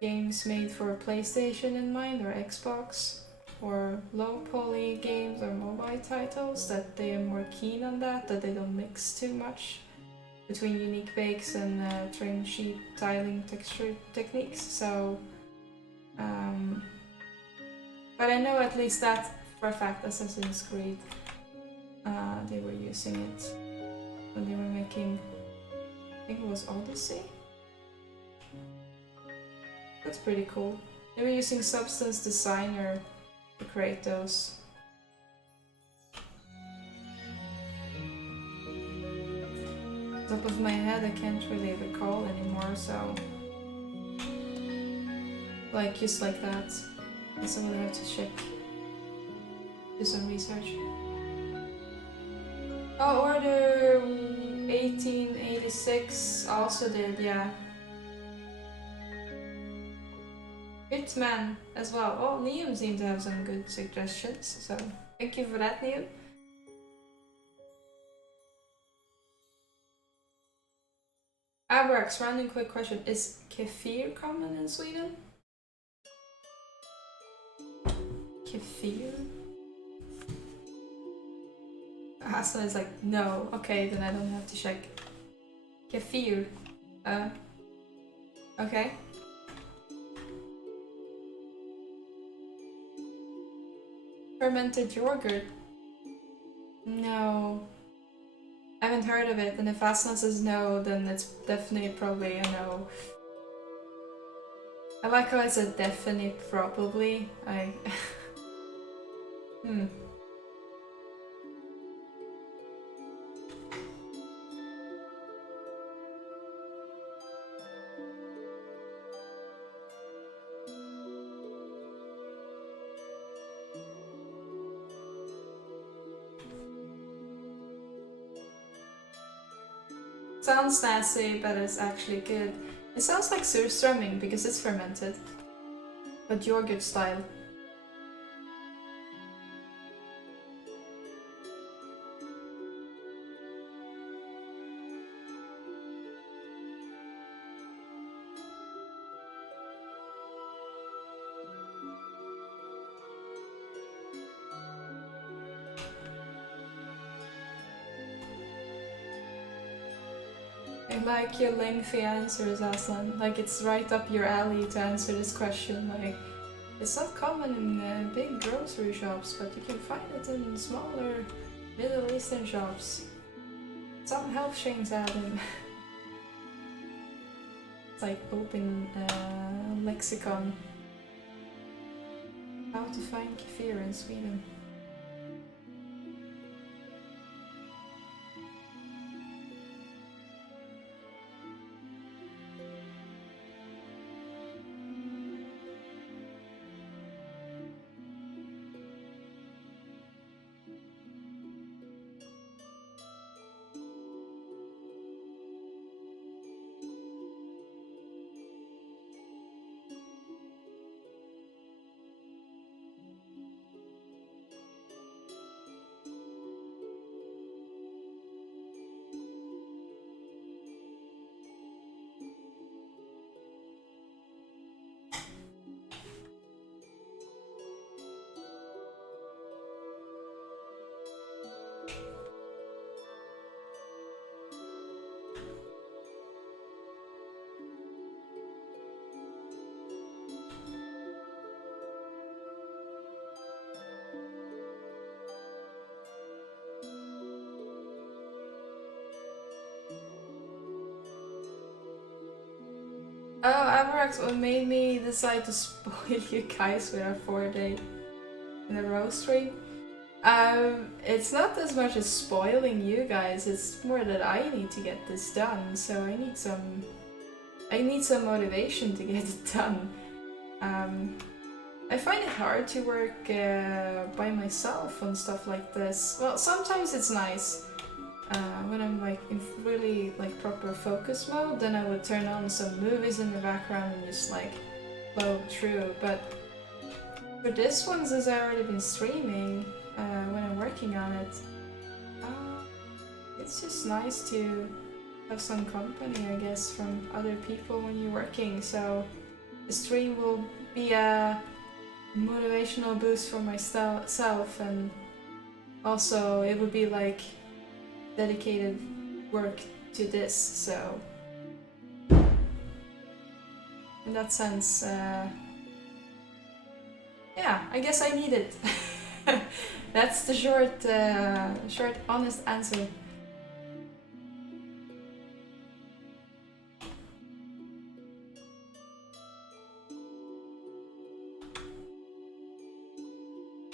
games made for PlayStation in mind, or Xbox, or low poly games or mobile titles, that they are more keen on that they don't mix too much between unique bakes and trim sheet tiling texture techniques. So, but I know at least that for a fact Assassin's Creed, they were using it when they were making, I think it was Odyssey? That's pretty cool. They were using Substance Designer to create those. Top of my head, I can't really recall anymore, so like just like that. I guess I would have to check, do some research. Oh, Order 1886 also did, yeah. Hitman as well. Oh, Neum seemed to have some good suggestions, so thank you for that, Neum. Abrax, random quick question. Is kefir common in Sweden? Kefir? Hassan is like, no. Okay, then I don't have to check. Kefir. Okay. Fermented yogurt? No. I haven't heard of it, and if Aslan says no, then it's definitely probably a no. I like how it's a definite probably. Hmm. Sounds nasty, but it's actually good. It sounds like surströmming because it's fermented, but yogurt style. I like your lengthy answers, Aslan. Like it's right up your alley to answer this question. Like it's not common in big grocery shops, but you can find it in smaller Middle Eastern shops. Some health chains have them. It's like open lexicon. How to find kefir in Sweden. Oh, Avarax, what made me decide to spoil you guys with a 4-day in a row stream? It's not as much as spoiling you guys, it's more that I need to get this done, so I need some motivation to get it done. I find it hard to work by myself on stuff like this. Well, sometimes it's nice. When I'm like in really like proper focus mode, then I would turn on some movies in the background and just like flow through. But for this one, since I've already been streaming when I'm working on it, it's just nice to have some company, I guess, from other people when you're working. So the stream will be a motivational boost for myself, and also it would be like dedicated work to this, so in that sense, yeah, I guess I need it. That's the short, honest answer.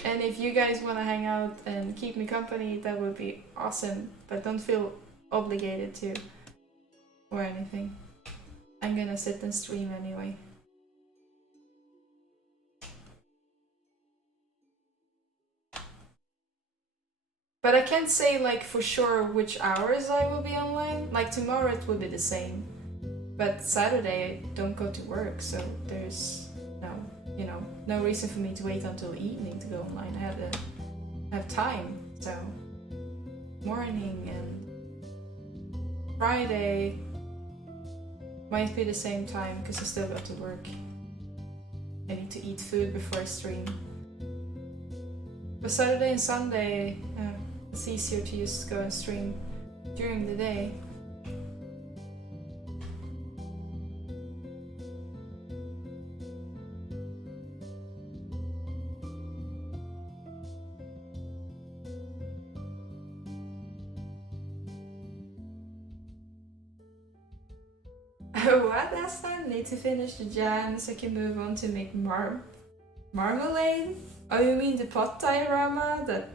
And if you guys want to hang out and keep me company, that would be awesome. But don't feel obligated to or anything. I'm gonna sit and stream anyway. But I can't say like for sure which hours I will be online. Like tomorrow it will be the same. But Saturday I don't go to work, so there's no reason for me to wait until evening to go online. I have time, so morning and Friday might be the same time because I still got to work. I need to eat food before I stream. But Saturday and Sunday, it's easier to just go and stream during the day. What, Aslan? Need to finish the jam so I can move on to make marmalade? Oh, you mean the pot diorama that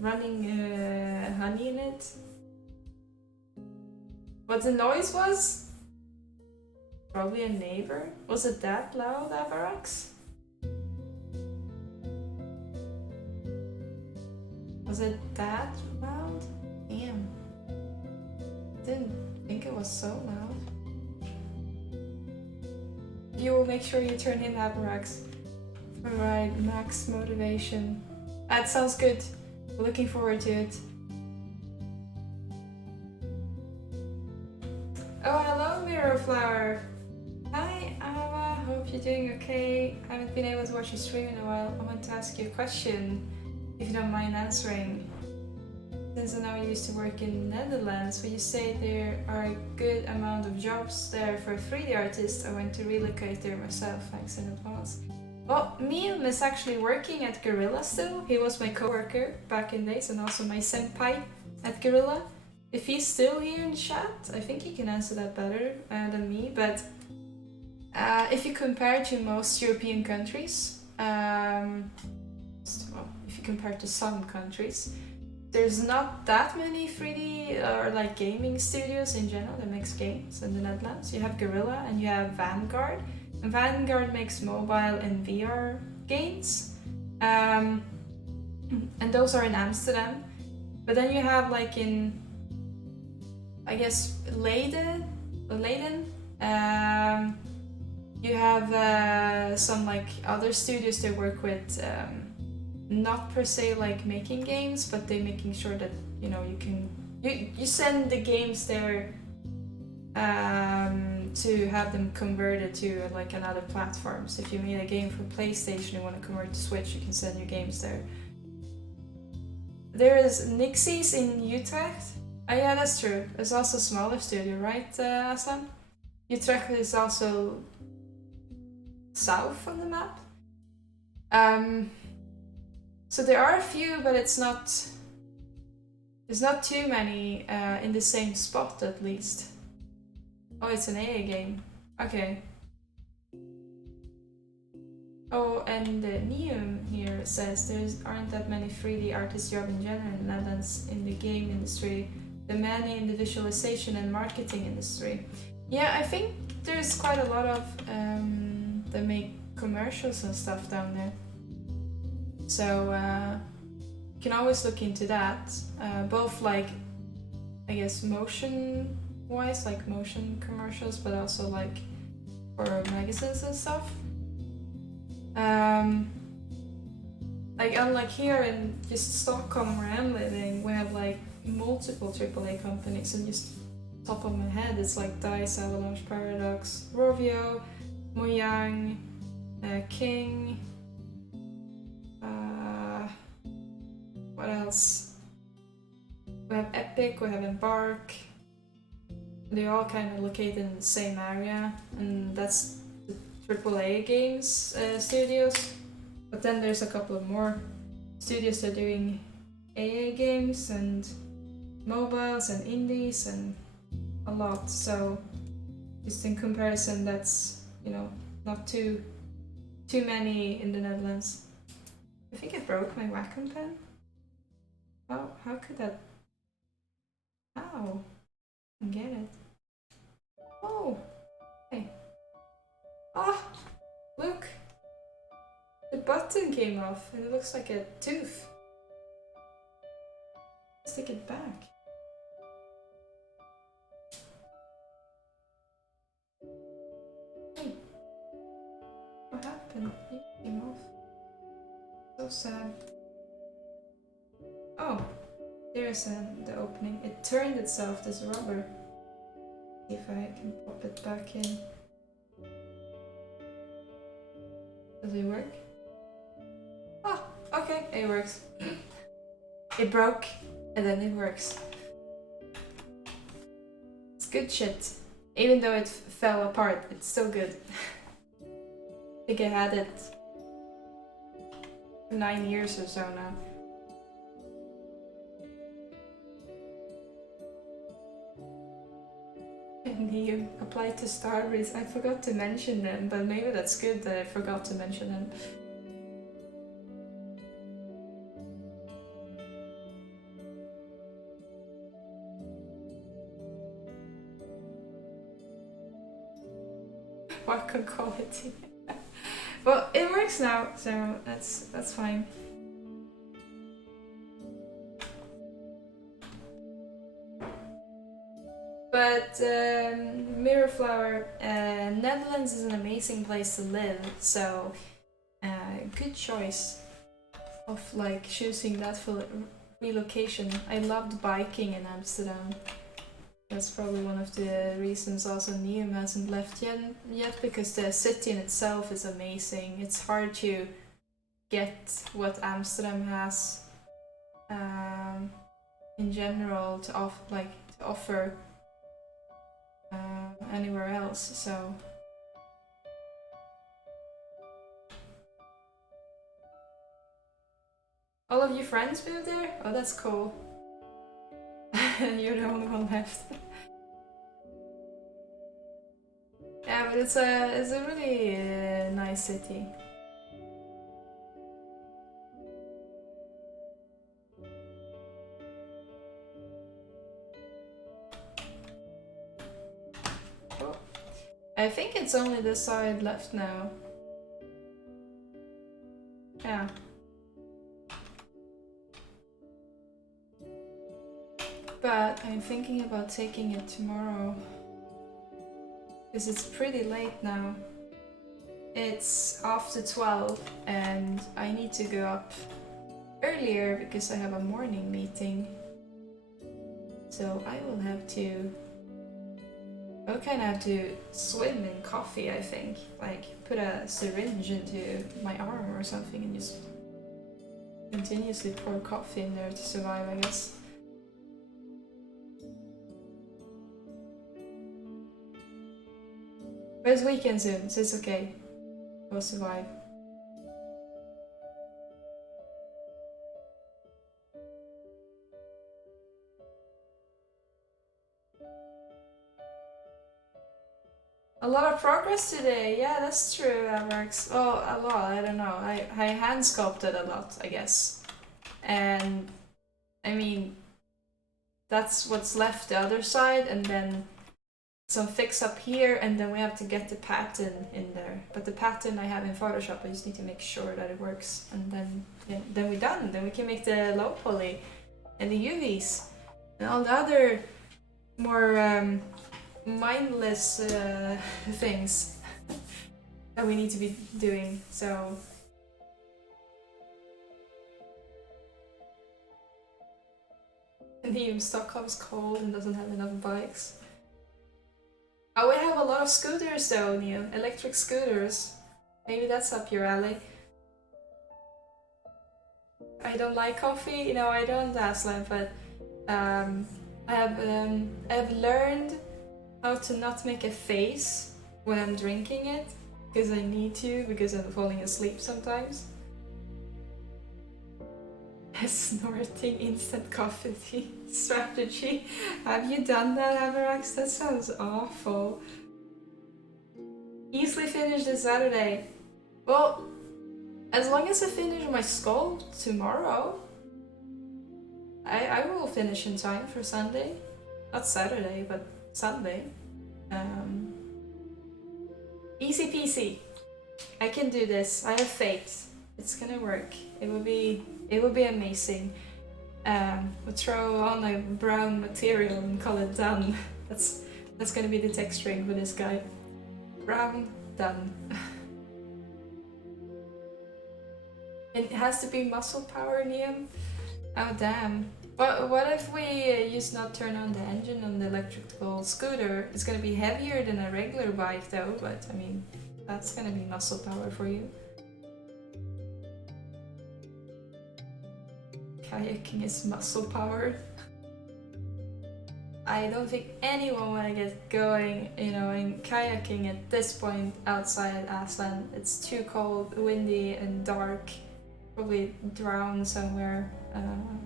running honey in it? What the noise was? Probably a neighbor. Was it that loud, Avarax? Was it that loud? Damn. Didn't think it was so loud. You will make sure you turn in Avarax. Alright, max motivation. That sounds good. Looking forward to it. Oh, hello, Mirrorflower. Hi, Ava. Hope you're doing okay. I haven't been able to watch your stream in a while. I want to ask you a question, if you don't mind answering. Since I know you used to work in the Netherlands, would you say there are a good amount of jobs there for 3D artists? I want to relocate there myself. Thanks in advance. Well, Mium is actually working at Gorilla still. He was my co-worker back in days and also my senpai at Gorilla. If he's still here in chat, I think he can answer that better than me. But if you compare to most European countries, well, if you compare to some countries, there's not that many 3D or like gaming studios in general that makes games in the Netherlands. You have Gorilla and you have Vanguard. And Vanguard makes mobile and VR games. And those are in Amsterdam. But then you have like in, I guess, Leiden. You have some like other studios that work with not per se like making games, but they're making sure that you know you send the games there to have them converted to like another platform. So if you made a game for PlayStation and want to convert to Switch, you can send your games there. There is Nixie's in Utrecht. Oh yeah, that's true. It's also a smaller studio, right, Aslan? Utrecht is also south on the map. So there are a few, but it's not too many in the same spot at least. Oh, it's an AA game. Okay. Oh, and Neum here says there aren't that many 3D artist jobs in general in the Netherlands in the game industry, the many in the visualization and marketing industry. Yeah, I think there's quite a lot of that make commercials and stuff down there. So you can always look into that, both like, I guess, motion wise, like motion commercials, but also like for magazines and stuff. Like unlike here in just Stockholm where I'm living, we have like multiple AAA companies, and just top of my head it's like DICE, Avalanche Paradox, Rovio, Mojang, King, what else? We have Epic, we have Embark. They're all kind of located in the same area, and that's the AAA games studios. But then there's a couple of more studios that are doing AA games and mobiles and indies and a lot. So just in comparison, that's, you know, not too many in the Netherlands. I think I broke my Wacom pen. How could that? How? I get it. Oh, hey. Ah, look. The button came off and it looks like a tooth. Stick it back. Hey. What happened? It came off. So sad. Oh, there's the opening. It turned itself, this rubber. See if I can pop it back in. Does it work? Oh, okay, it works. It broke, and then it works. It's good shit. Even though it fell apart, it's still good. I think I had it for 9 years or so now. He applied to Starbreeze. I forgot to mention them, but maybe that's good that I forgot to mention them. Wacom quality. Well, it works now, so that's fine. But Mirrorflower, Netherlands is an amazing place to live, so good choice of like choosing that for relocation. I loved biking in Amsterdam. That's probably one of the reasons also Neum hasn't left yet because the city in itself is amazing. It's hard to get what Amsterdam has in general to offer anywhere else. So all of your friends moved there? Oh, that's cool. You're the only one left. Yeah, but it's a really nice city. Oh. I think it's only this side left now. Yeah. But I'm thinking about taking it tomorrow. Because it's pretty late now. It's after 12 and I need to go up earlier because I have a morning meeting. So I will have to... I'll kind of have to swim in coffee, I think. Like, put a syringe into my arm or something and just continuously pour coffee in there to survive, I guess. But it's weekend soon, so it's okay. We'll survive. A lot of progress today, yeah, that's true, Averx. Well, a lot, I don't know. I hand sculpted a lot, I guess. And I mean, that's what's left the other side, and then some fix up here, and then we have to get the pattern in there. But the pattern I have in Photoshop, I just need to make sure that it works, and then we're done. Then we can make the low poly and the UVs and all the other more mindless things that we need to be doing. So and Stockholm's cold and doesn't have enough bikes. Oh, we have a lot of scooters though, Neil. Electric scooters. Maybe that's up your alley. I don't like coffee. No, I don't, Aslan, but I have learned how to not make a face when I'm drinking it, because I need to, because I'm falling asleep sometimes. Snorting instant coffee strategy. Have you done that, Averax? That sounds awful. Easily finish this Saturday. Well, as long as I finish my skull tomorrow, I will finish in time for Sunday. Not Saturday, but Sunday. Easy peasy. I can do this. I have faith. It's gonna work. It will be amazing. We'll throw on a brown material and call it done. That's gonna be the texturing for this guy. Brown, done. It has to be muscle power, Liam. Oh damn. What if we just not turn on the engine on the electrical scooter? It's gonna be heavier than a regular bike though, but I mean, that's gonna be muscle power for you. Kayaking is muscle power. I don't think anyone wanna get going, in kayaking at this point outside Aslan. It's too cold, windy and dark. Probably drown somewhere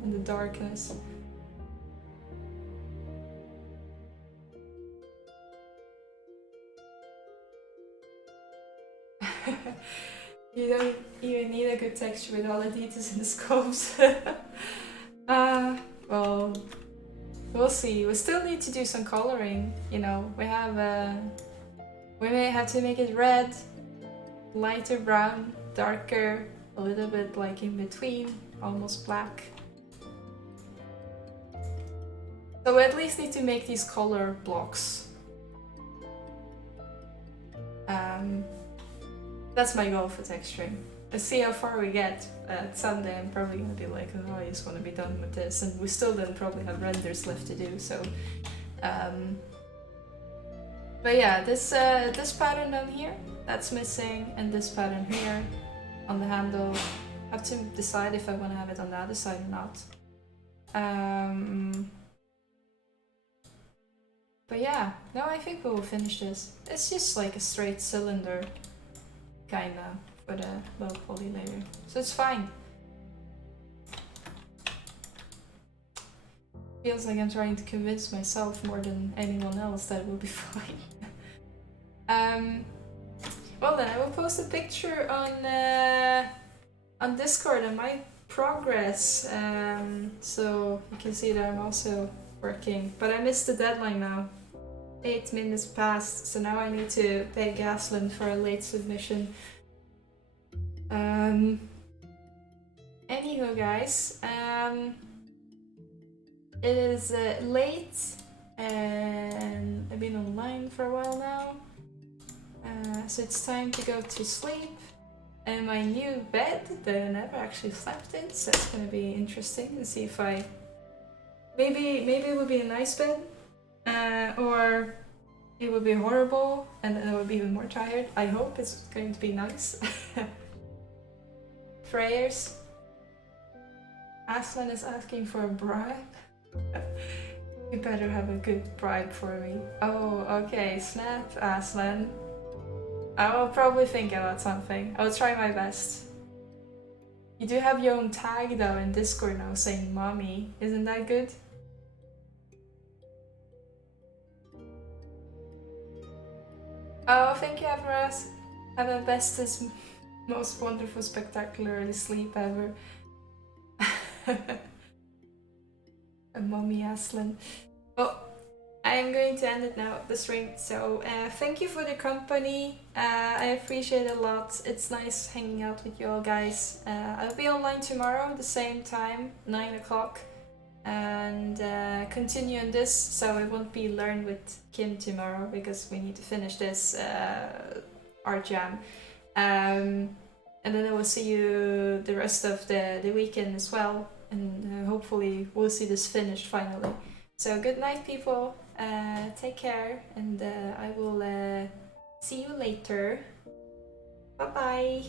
in the darkness. You don't even need a good texture with all the details in the scopes. Well, we'll see. We still need to do some coloring, you know. We may have to make it red, lighter brown, darker, a little bit like in between, almost black. So we at least need to make these color blocks. That's my goal for texturing. Let's see how far we get. Someday I'm probably gonna be like, oh, I just want to be done with this, and we still then probably have renders left to do. So, but yeah, this pattern down here, that's missing, and this pattern here on the handle. I have to decide if I want to have it on the other side or not. But yeah, no, I think we will finish this. It's just like a straight cylinder, kinda, with a low poly layer, so it's fine. Feels like I'm trying to convince myself more than anyone else that it will be fine. Well then, I will post a picture on Discord on my progress, so you can see that I'm also working. But I missed the deadline now. 8 minutes passed, so now I need to pay Gasland for a late submission. Anywho, guys, it is late, and I've been online for a while now, so it's time to go to sleep. And my new bed that I never actually slept in, so it's gonna be interesting to see if maybe it would be a nice bed, or it would be horrible and then I would be even more tired. I hope it's going to be nice. Prayers. Aslan is asking for a bribe. You better have a good bribe for me. Oh, okay, snap, Aslan. I will probably think about something. I will try my best. You do have your own tag though in Discord now saying mommy. Isn't that good? Oh, thank you, Everest. Have a bestest, most wonderful, spectacular early sleep ever. A mommy Aslan. Well, I am going to end it now, the stream. So thank you for the company. I appreciate it a lot. It's nice hanging out with you all guys. I'll be online tomorrow at the same time, 9 o'clock. And continue on this, so it won't be Learn with Kim tomorrow because we need to finish this art jam. And then I will see you the rest of the weekend as well, and hopefully we'll see this finished finally. So good night, people. Take care, and I will see you later. Bye bye.